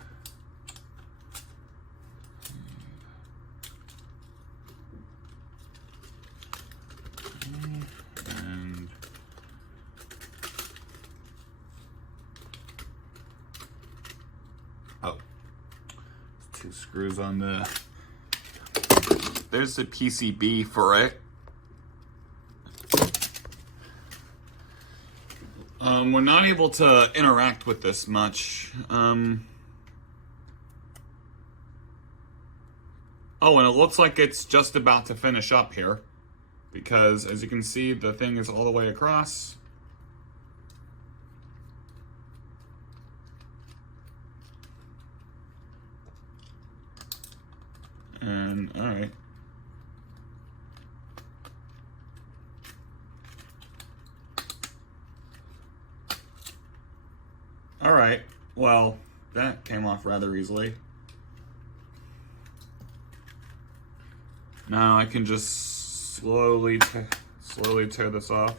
oh, two screws on there's the PCB for it. We're not able to interact with this much. Oh, and it looks like it's just about to finish up here, because as you can see, the thing is all the way across. And all right. All right, well, that came off rather easily. Now I can just slowly tear this off.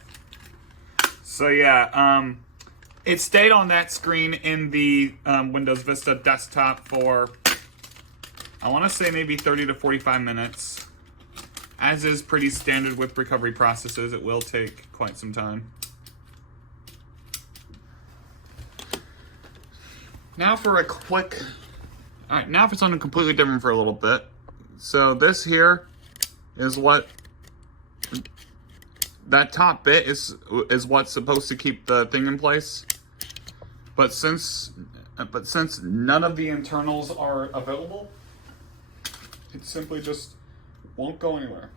So yeah, it stayed on that screen in the Windows Vista desktop for, I want to say maybe 30 to 45 minutes. As is pretty standard with recovery processes, it will take quite some time. Now for a quick, all right, now for something completely different for a little bit. So this here is what, that top bit is what's supposed to keep the thing in place. But since none of the internals are available, it simply just won't go anywhere.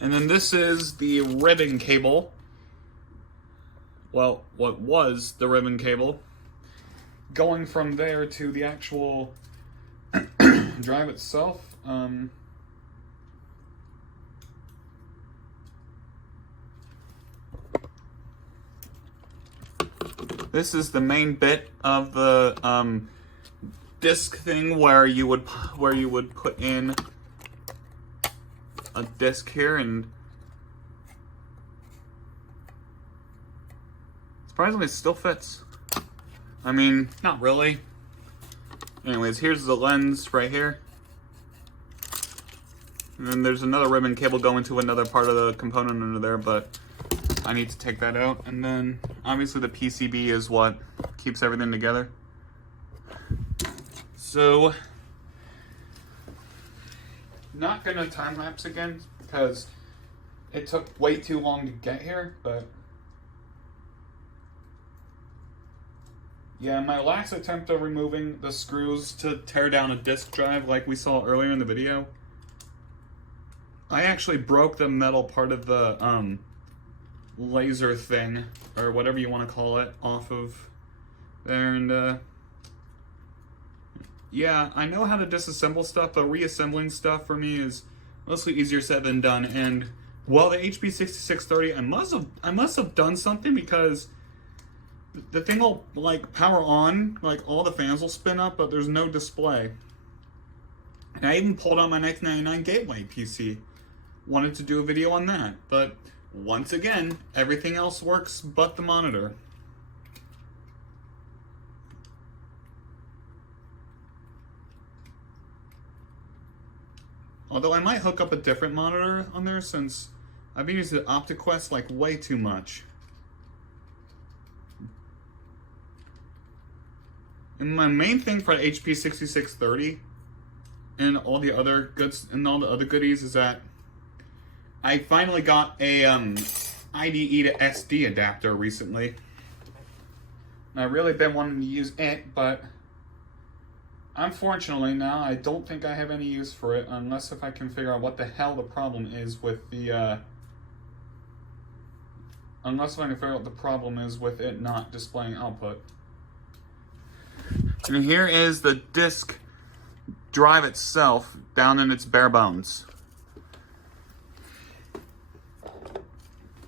And then this is the ribbon cable. Well, what was the ribbon cable, going from there to the actual drive itself. This is the main bit of the disc thing where you would put in a disc here, and surprisingly, it still fits. I mean, not really. Anyways, here's the lens right here. And then there's another ribbon cable going to another part of the component under there, but I need to take that out. And then obviously the PCB is what keeps everything together. So, not gonna time lapse again because it took way too long to get here, but yeah, my last attempt of removing the screws to tear down a disk drive like we saw earlier in the video, I actually broke the metal part of the laser thing, or whatever you want to call it, off of there, and yeah, I know how to disassemble stuff, but reassembling stuff for me is mostly easier said than done. And well, the HP 6630, I must have done something, because the thing will like power on, like all the fans will spin up, but there's no display. And I even pulled out my 1999 Gateway PC, wanted to do a video on that, but once again, everything else works but the monitor. Although I might hook up a different monitor on there, since I've been using OptiQuest like way too much. And my main thing for the HP 6630 and all the other goods and all the other goodies is that I finally got a IDE to SD adapter recently. And I really been wanting to use it, but unfortunately now I don't think I have any use for it, unless if I can figure out what the hell the problem is with the it not displaying output. And here is the disk drive itself down in its bare bones.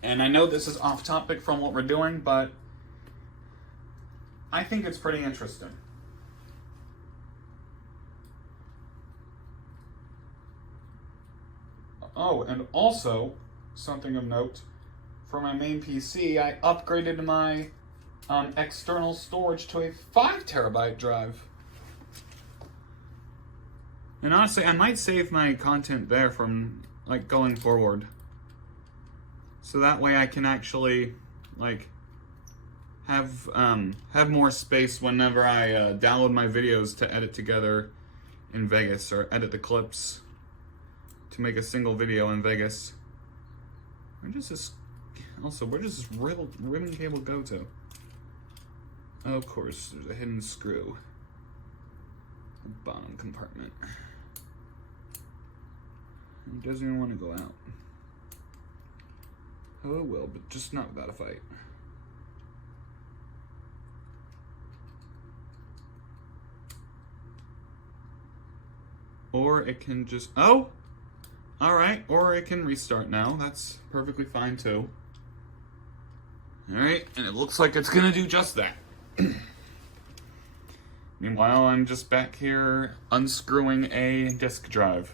And I know this is off topic from what we're doing, but I think it's pretty interesting. Oh, and also, something of note, for my main PC, I upgraded my external storage to a 5 terabyte drive. And honestly, I might save my content there from like going forward. So that way I can actually like have more space whenever I download my videos to edit together in Vegas, or edit the clips to make a single video in Vegas. Where does this ribbon cable go to? Oh, of course, there's a hidden screw. The bottom compartment. It doesn't even want to go out. Oh, it will, but just not without a fight. Or it can just, oh! Alright, or it can restart now. That's perfectly fine too. Alright, and it looks like it's gonna do just that. Meanwhile, I'm just back here unscrewing a disk drive.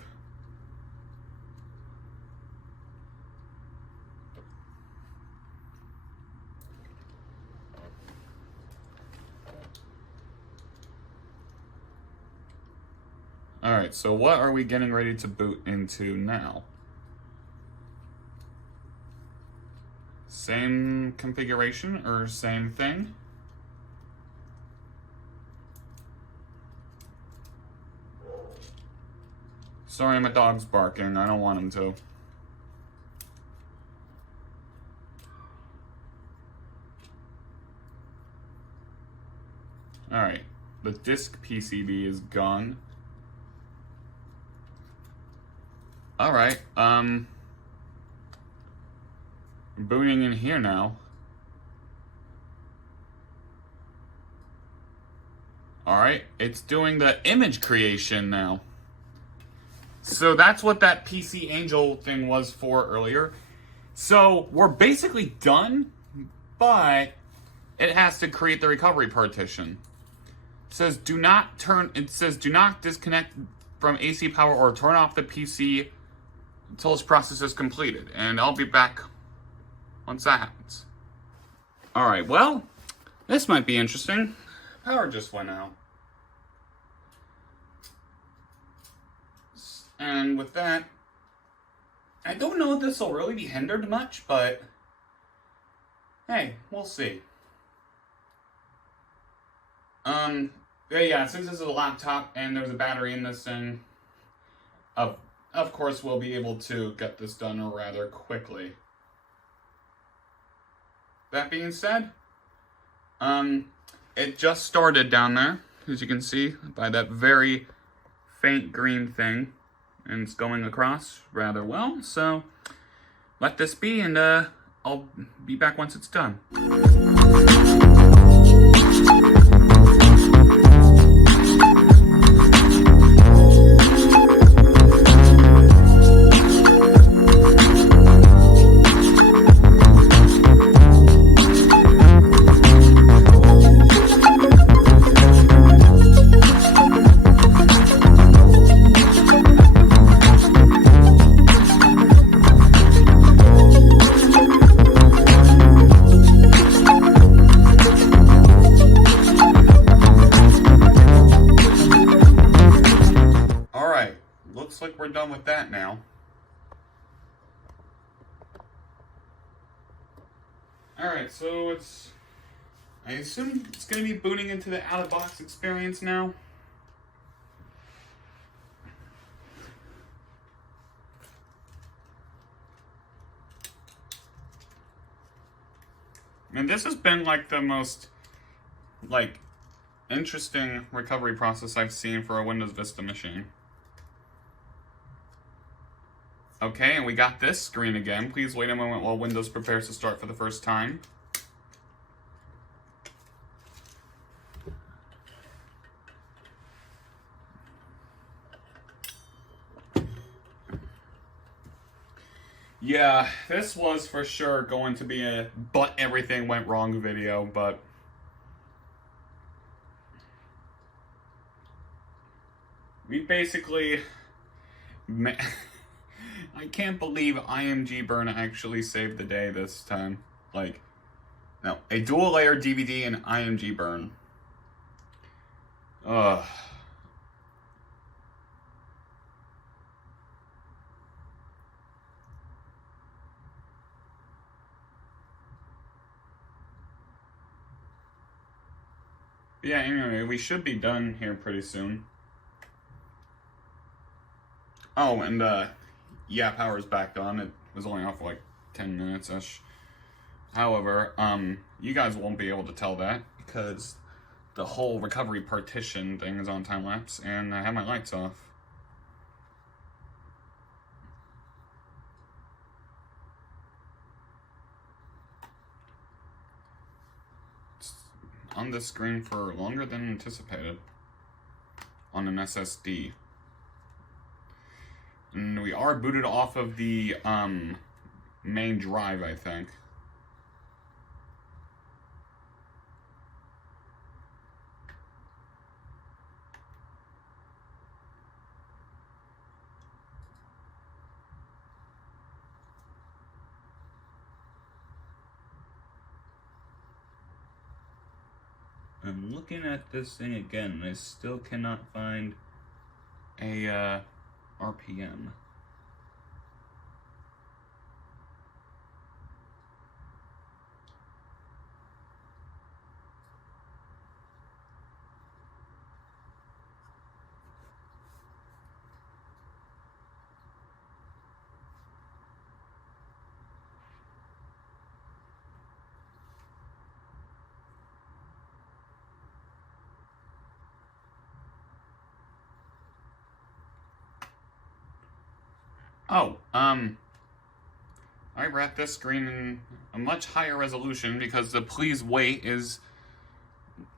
Alright, so what are we getting ready to boot into now? Same configuration or same thing? Sorry, my dog's barking. I don't want him to. Alright, the disk PCB is gone. Alright, booting in here now. Alright, it's doing the image creation now. So that's what that PC Angel thing was for earlier. So we're basically done, but it has to create the recovery partition. It says do not disconnect from AC power or turn off the PC until this process is completed, and I'll be back once that happens. Alright, well, this might be interesting. Power just went out. And with that, I don't know if this will really be hindered much, but hey, we'll see. Yeah, since this is a laptop and there's a battery in this thing, of course we'll be able to get this done rather quickly. That being said, it just started down there, as you can see by that very faint green thing, and it's going across rather well, so let this be, and I'll be back once it's done. Looks like we're done with that now. Alright, so I assume it's going to be booting into the out-of-box experience now. And this has been like the most interesting recovery process I've seen for a Windows Vista machine. Okay, and we got this screen again. Please wait a moment while Windows prepares to start for the first time. Yeah, this was for sure going to be a but everything went wrong video, but we basically... I can't believe IMG burn actually saved the day this time. No, a dual layer DVD and IMG burn. Ugh. Yeah, anyway, we should be done here pretty soon. Oh, and yeah, power's back on. It was only off for like 10 minutes-ish. However, you guys won't be able to tell that because the whole recovery partition thing is on time-lapse, and I have my lights off. It's on this screen for longer than anticipated on an SSD. And we are booted off of the main drive, I think. I'm looking at this thing again, and I still cannot find a RPM. Oh, I wrapped this screen in a much higher resolution because the please wait is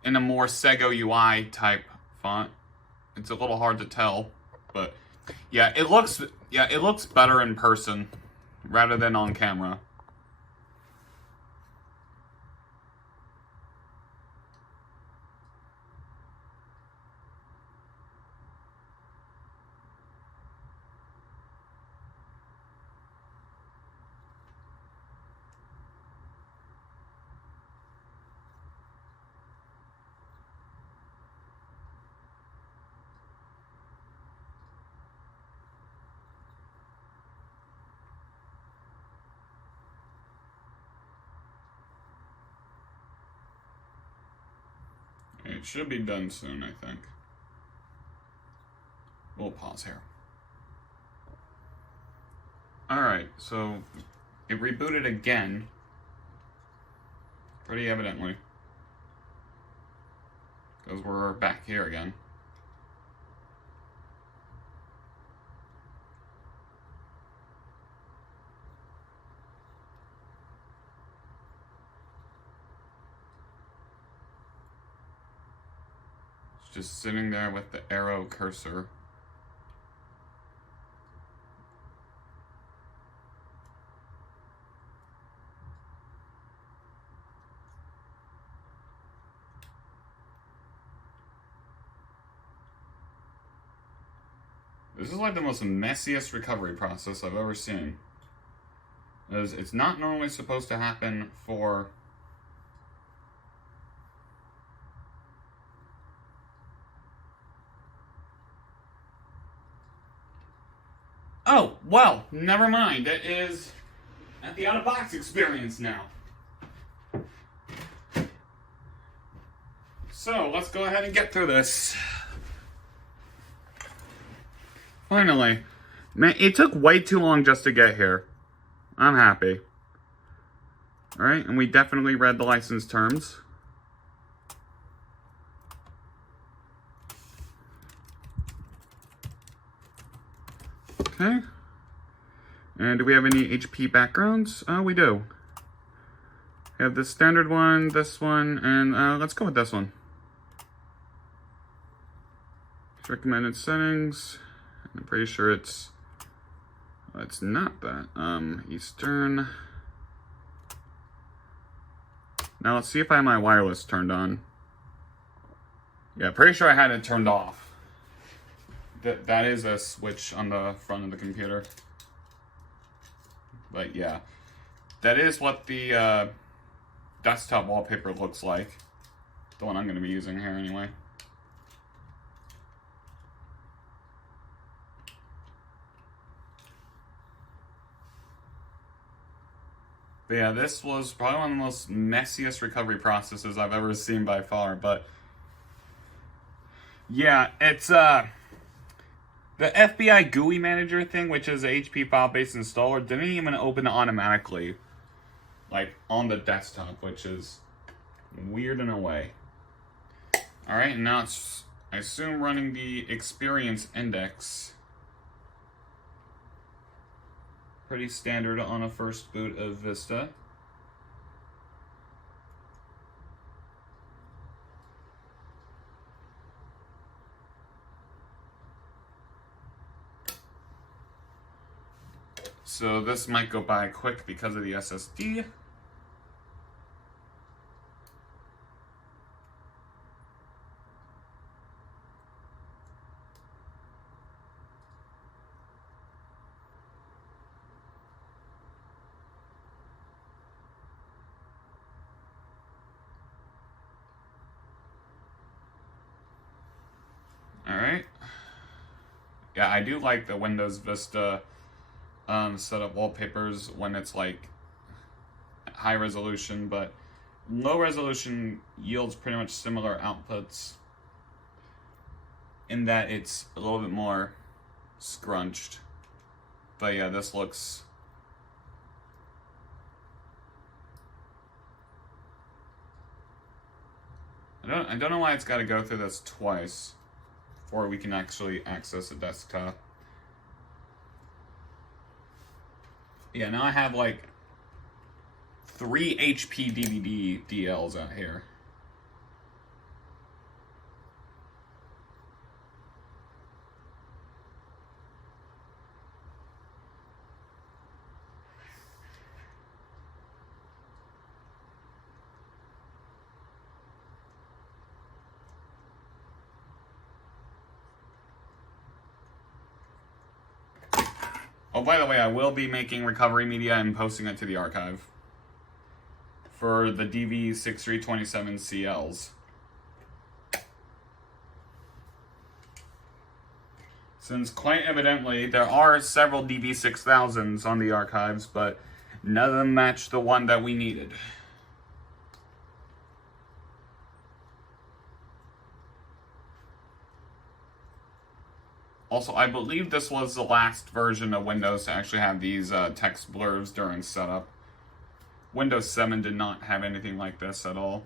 in a more Sego UI type font. It's a little hard to tell, but yeah, it looks better in person rather than on camera. It should be done soon, I think. We'll pause here. Alright, so it rebooted again. Pretty evidently. Because we're back here again. It's just sitting there with the arrow cursor. This is like the most messiest recovery process I've ever seen. It's not normally supposed to happen for... Oh, well, never mind. It is at the out-of-box experience now. So, let's go ahead and get through this. Finally. Man, it took way too long just to get here. I'm happy. Alright, and we definitely read the license terms. Okay. And do we have any HP backgrounds? Oh, we do. We have the standard one, this one, and let's go with this one. Recommended settings. I'm pretty sure it's not that. Eastern. Now let's see if I have my wireless turned on. Yeah, pretty sure I had it turned off. That is a switch on the front of the computer. But yeah, that is what the desktop wallpaper looks like. The one I'm going to be using here anyway. But yeah, this was probably one of the most messiest recovery processes I've ever seen by far, but yeah, it's the FBI GUI manager thing, which is a HP file-based installer, didn't even open automatically, like, on the desktop, which is weird in a way. Alright, and now it's, I assume, running the experience index. Pretty standard on a first boot of Vista. So this might go by quick because of the SSD. Alright. Yeah, I do like the Windows Vista setup wallpapers when it's like high resolution, but low resolution yields pretty much similar outputs in that it's a little bit more scrunched. But yeah, this looks... I don't know why it's got to go through this twice before we can actually access a desktop. Yeah, now I have like 3 HP DVD DLs out here. Oh, by the way, I will be making recovery media and posting it to the archive for the dv6327cls. Since quite evidently there are several dv6000s on the archives, but none of them match the one that we needed. Also, I believe this was the last version of Windows to actually have these text blurs during setup. Windows 7 did not have anything like this at all.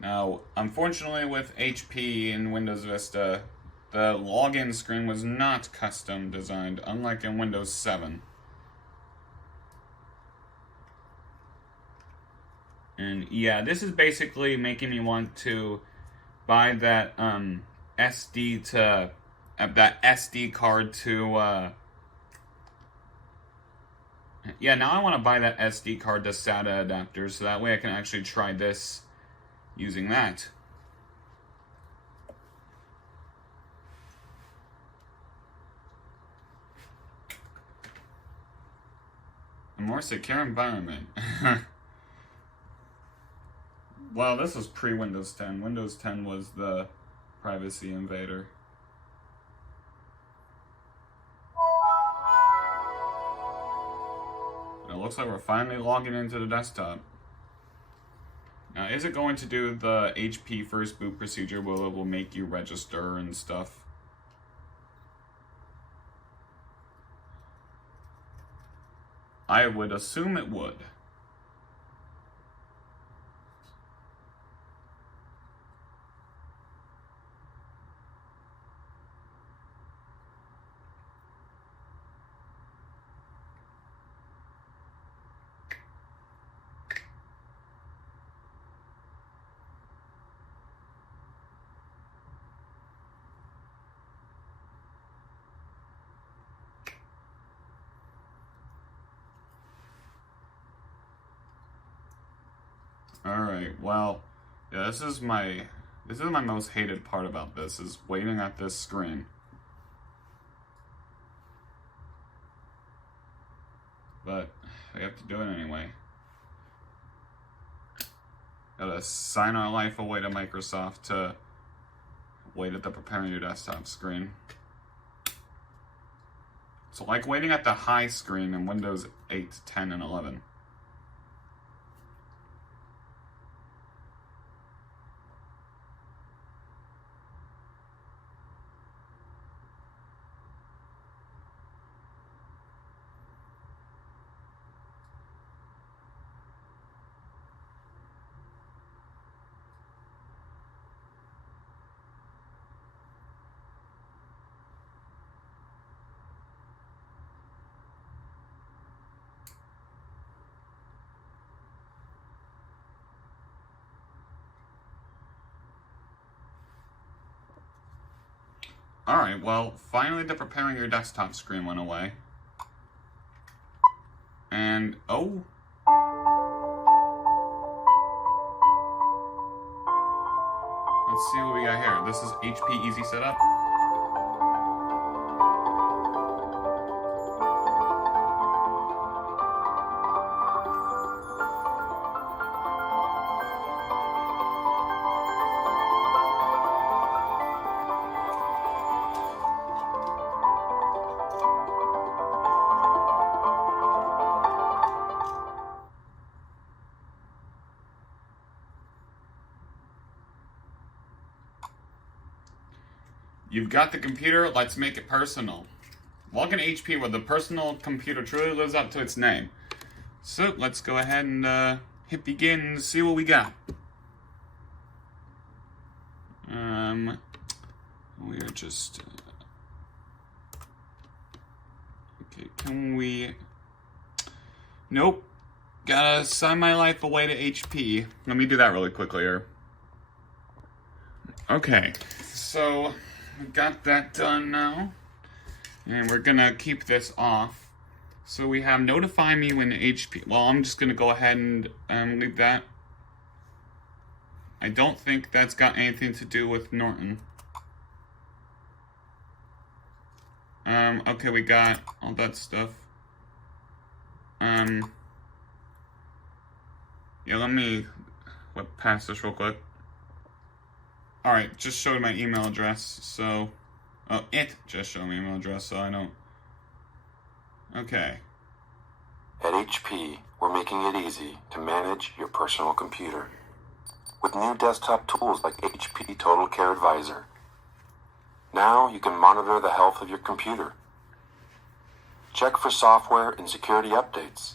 Now, unfortunately with HP and Windows Vista, the login screen was not custom designed, unlike in Windows 7. And yeah, this is basically making me want to buy that that SD card to yeah, now I want to buy that SD card to SATA adapter so that way I can actually try this using that. A more secure environment. Well, this was pre-Windows 10. Windows 10 was the privacy invader. It looks like we're finally logging into the desktop. Now, is it going to do the HP first boot procedure where it will make you register and stuff? I would assume it would. Alright, well, yeah, this is my most hated part about this, is waiting at this screen. But we have to do it anyway. Gotta sign our life away to Microsoft to wait at the preparing your desktop screen. So like waiting at the high screen in Windows 8, 10, and 11. Alright, well, finally the preparing your desktop screen went away. And, oh. Let's see what we got here. This is HP Easy Setup. You've got the computer, let's make it personal. Welcome to HP, where the personal computer truly lives up to its name. So, let's go ahead and hit begin and see what we got. We are just... okay, can we... Nope. Gotta sign my life away to HP. Let me do that really quickly here. Okay, so... we got that done now, and we're gonna keep this off. So we have notify me when HP, well, I'm just gonna go ahead and leave that. I don't think that's got anything to do with Norton. Okay, we got all that stuff. Yeah, let me whip past this real quick. Alright, just showed my email address, so Oh, it just showed me email address, so I don't. Okay. At HP, we're making it easy to manage your personal computer with new desktop tools like HP Total Care Advisor. Now you can monitor the health of your computer, check for software and security updates,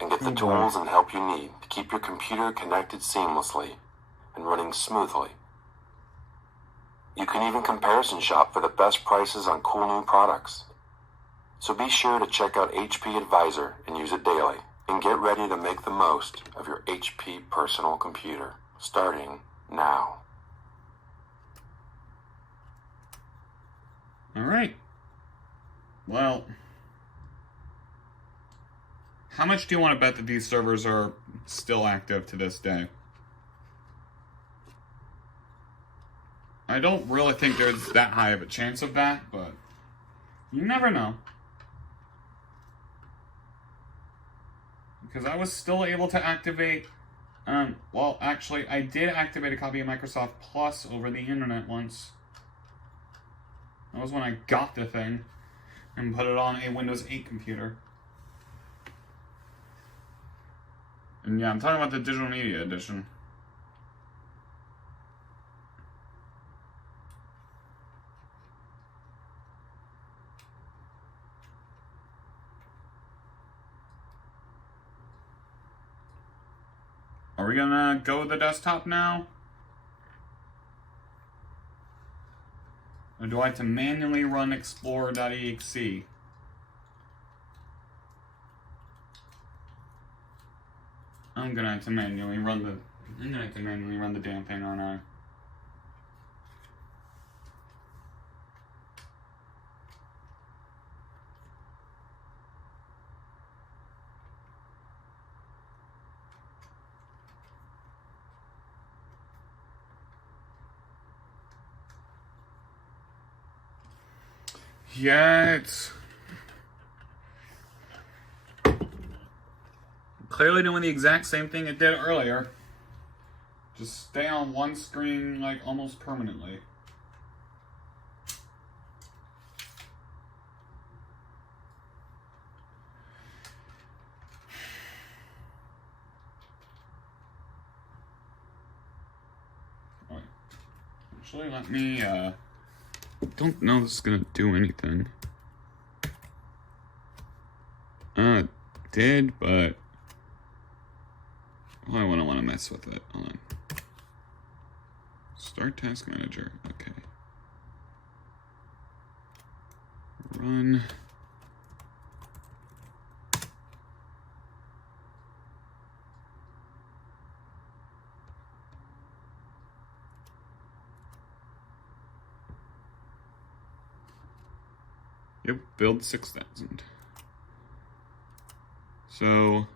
and get the tools and help you need to keep your computer connected seamlessly and running smoothly. You can even comparison shop for the best prices on cool new products. So be sure to check out HP Advisor and use it daily, and get ready to make the most of your HP personal computer, starting now. All right. Well, how much do you want to bet that these servers are still active to this day? I don't really think there's that high of a chance of that, but you never know. Because I was still able to activate, well, actually, I did activate a copy of Microsoft Plus over the internet once. That was when I got the thing and put it on a Windows 8 computer. And yeah, I'm talking about the Digital Media Edition. Are we gonna go with the desktop now? Or do I have to manually run explorer.exe? I'm gonna have to manually run the damn thing, aren't I? Yeah, it's clearly doing the exact same thing it did earlier. Just stay on one screen, like, almost permanently. Wait. Actually, let me, don't know this is gonna do anything. It did, but I don't want to mess with it. Hold on. Start task manager. Okay. Run. Yep, build 6,000. So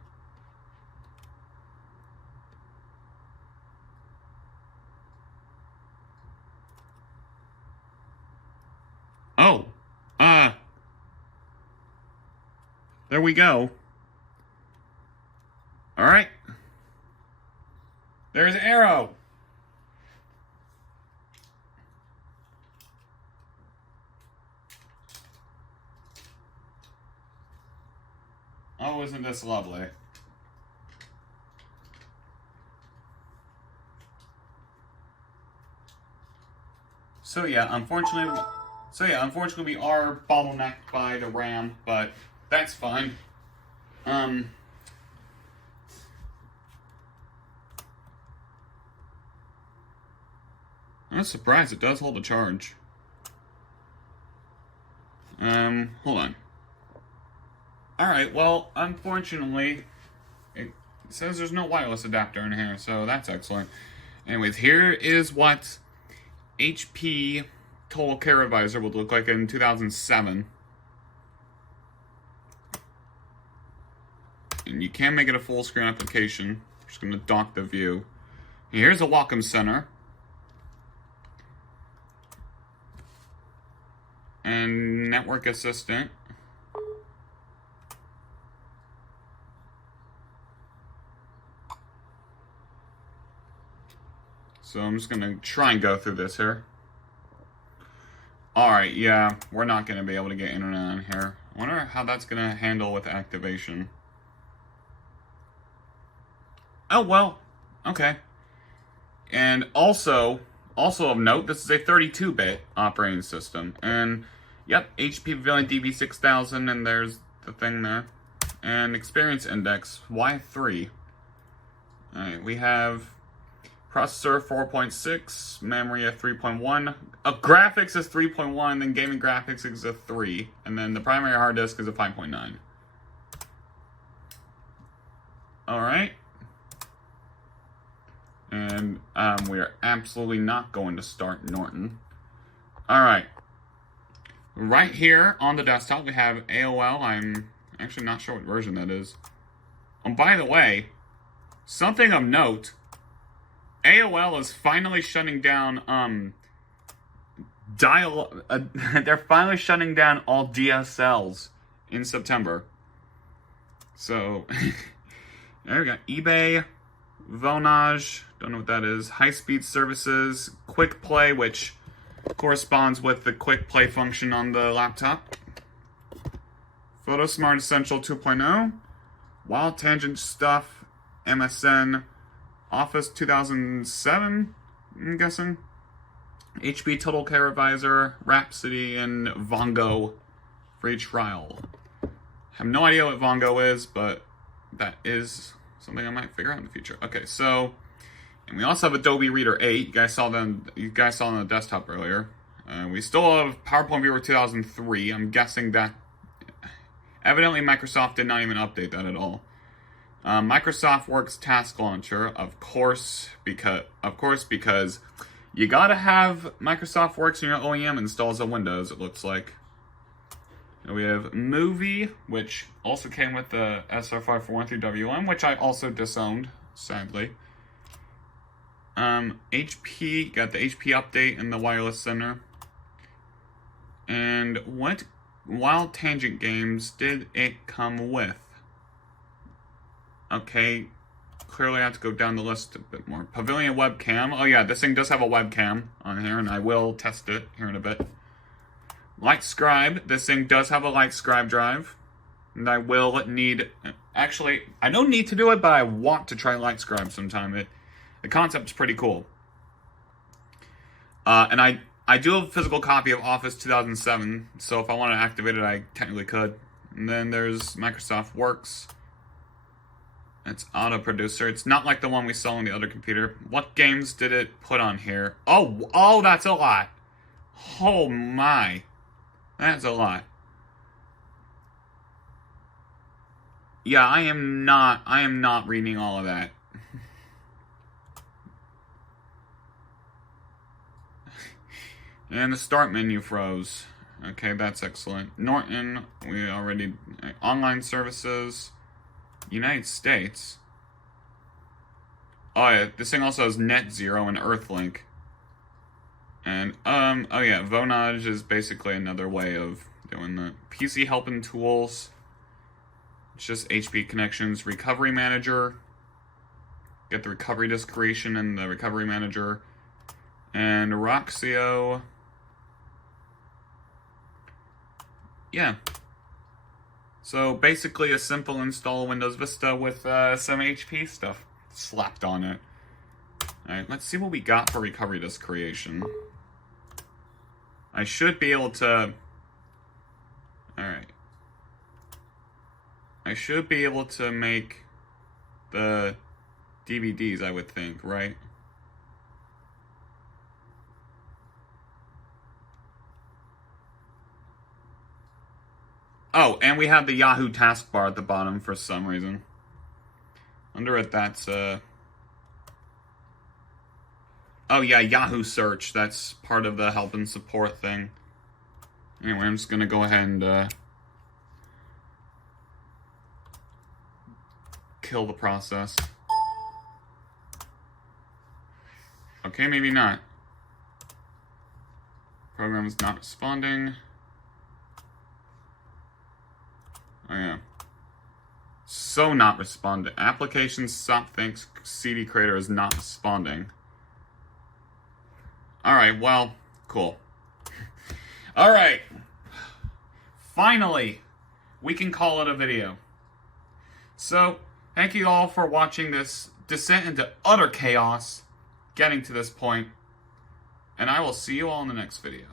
there we go. All right. There's Arrow. Oh, isn't this lovely? So yeah, unfortunately we are bottlenecked by the RAM, but that's fine. I'm surprised it does hold a charge. Hold on. Alright, well, unfortunately, it says there's no wireless adapter in here, so that's excellent. Anyways, here is what HP Total Care Advisor would look like in 2007. And you can make it a full screen application. I'm just going to dock the view. Here's a welcome center. And network assistant. So I'm just going to try and go through this here. Alright, yeah, we're not going to be able to get internet on here. I wonder how that's going to handle with activation. Oh, well, okay. And also of note, this is a 32-bit operating system. And, yep, HP Pavilion dv6000, and there's the thing there. And experience index, Y3. Alright, we have processor 4.6, memory at 3.1. Graphics is 3.1, then gaming graphics is a 3. And then the primary hard disk is a 5.9. Alright. And we are absolutely not going to start Norton. Alright. Right here on the desktop, we have AOL. I'm actually not sure what version that is. And by the way, something of note, AOL is finally shutting down, they're finally shutting down all DSLs in September. So, there we go. eBay, Vonage, don't know what that is. High-speed services, Quick Play, which corresponds with the Quick Play function on the laptop. PhotoSmart Essential 2.0, Wild Tangent Stuff, MSN, Office 2007, I'm guessing. HP Total Care Advisor, Rhapsody, and Vongo free trial. I have no idea what Vongo is, but that is something I might figure out in the future. Okay, so, and we also have Adobe Reader 8. You guys saw them on the desktop earlier. We still have PowerPoint Viewer 2003. I'm guessing that evidently Microsoft did not even update that at all. Microsoft Works Task Launcher, of course, because you gotta have Microsoft Works in your OEM installs on Windows, it looks like. And we have Movie, which also came with the SR541-WM, which I also disowned, sadly. HP, got the HP update in the Wireless Center. And what Wild Tangent games did it come with? Okay, clearly I have to go down the list a bit more. Pavilion webcam. Oh yeah, this thing does have a webcam on here, and I will test it here in a bit. LightScribe. This thing does have a LightScribe drive, and I will need... Actually, I don't need to do it, but I want to try LightScribe sometime. The concept's pretty cool. And I do have a physical copy of Office 2007, so if I want to activate it, I technically could. And then there's Microsoft Works. It's Auto Producer. It's not like the one we saw on the other computer. What games did it put on here? Oh, that's a lot. Oh my. That's a lot. Yeah, I am not reading all of that. And the start menu froze. Okay, that's excellent. Norton, we already... Online services... United States. Oh yeah, this thing also has Net Zero and Earthlink. And, oh yeah, Vonage is basically another way of doing the PC helping tools. It's just HP connections, Recovery Manager. Get the recovery disk creation in the Recovery Manager. And Roxio. Yeah. So basically a simple install of Windows Vista with some HP stuff slapped on it. Alright, let's see what we got for recovery disk creation. I should be able to... Alright. I should be able to make the DVDs, I would think, right? Oh, and we have the Yahoo taskbar at the bottom for some reason. Under it, that's, Oh yeah, Yahoo search. That's part of the help and support thing. Anyway, I'm just gonna go ahead and, kill the process. Okay, maybe not. Program is not responding. Oh yeah. So not responding. Application stop thanks CD creator is not responding. Alright, well, cool. All right. Finally, we can call it a video. So, thank you all for watching this descent into utter chaos, getting to this point, and I will see you all in the next video.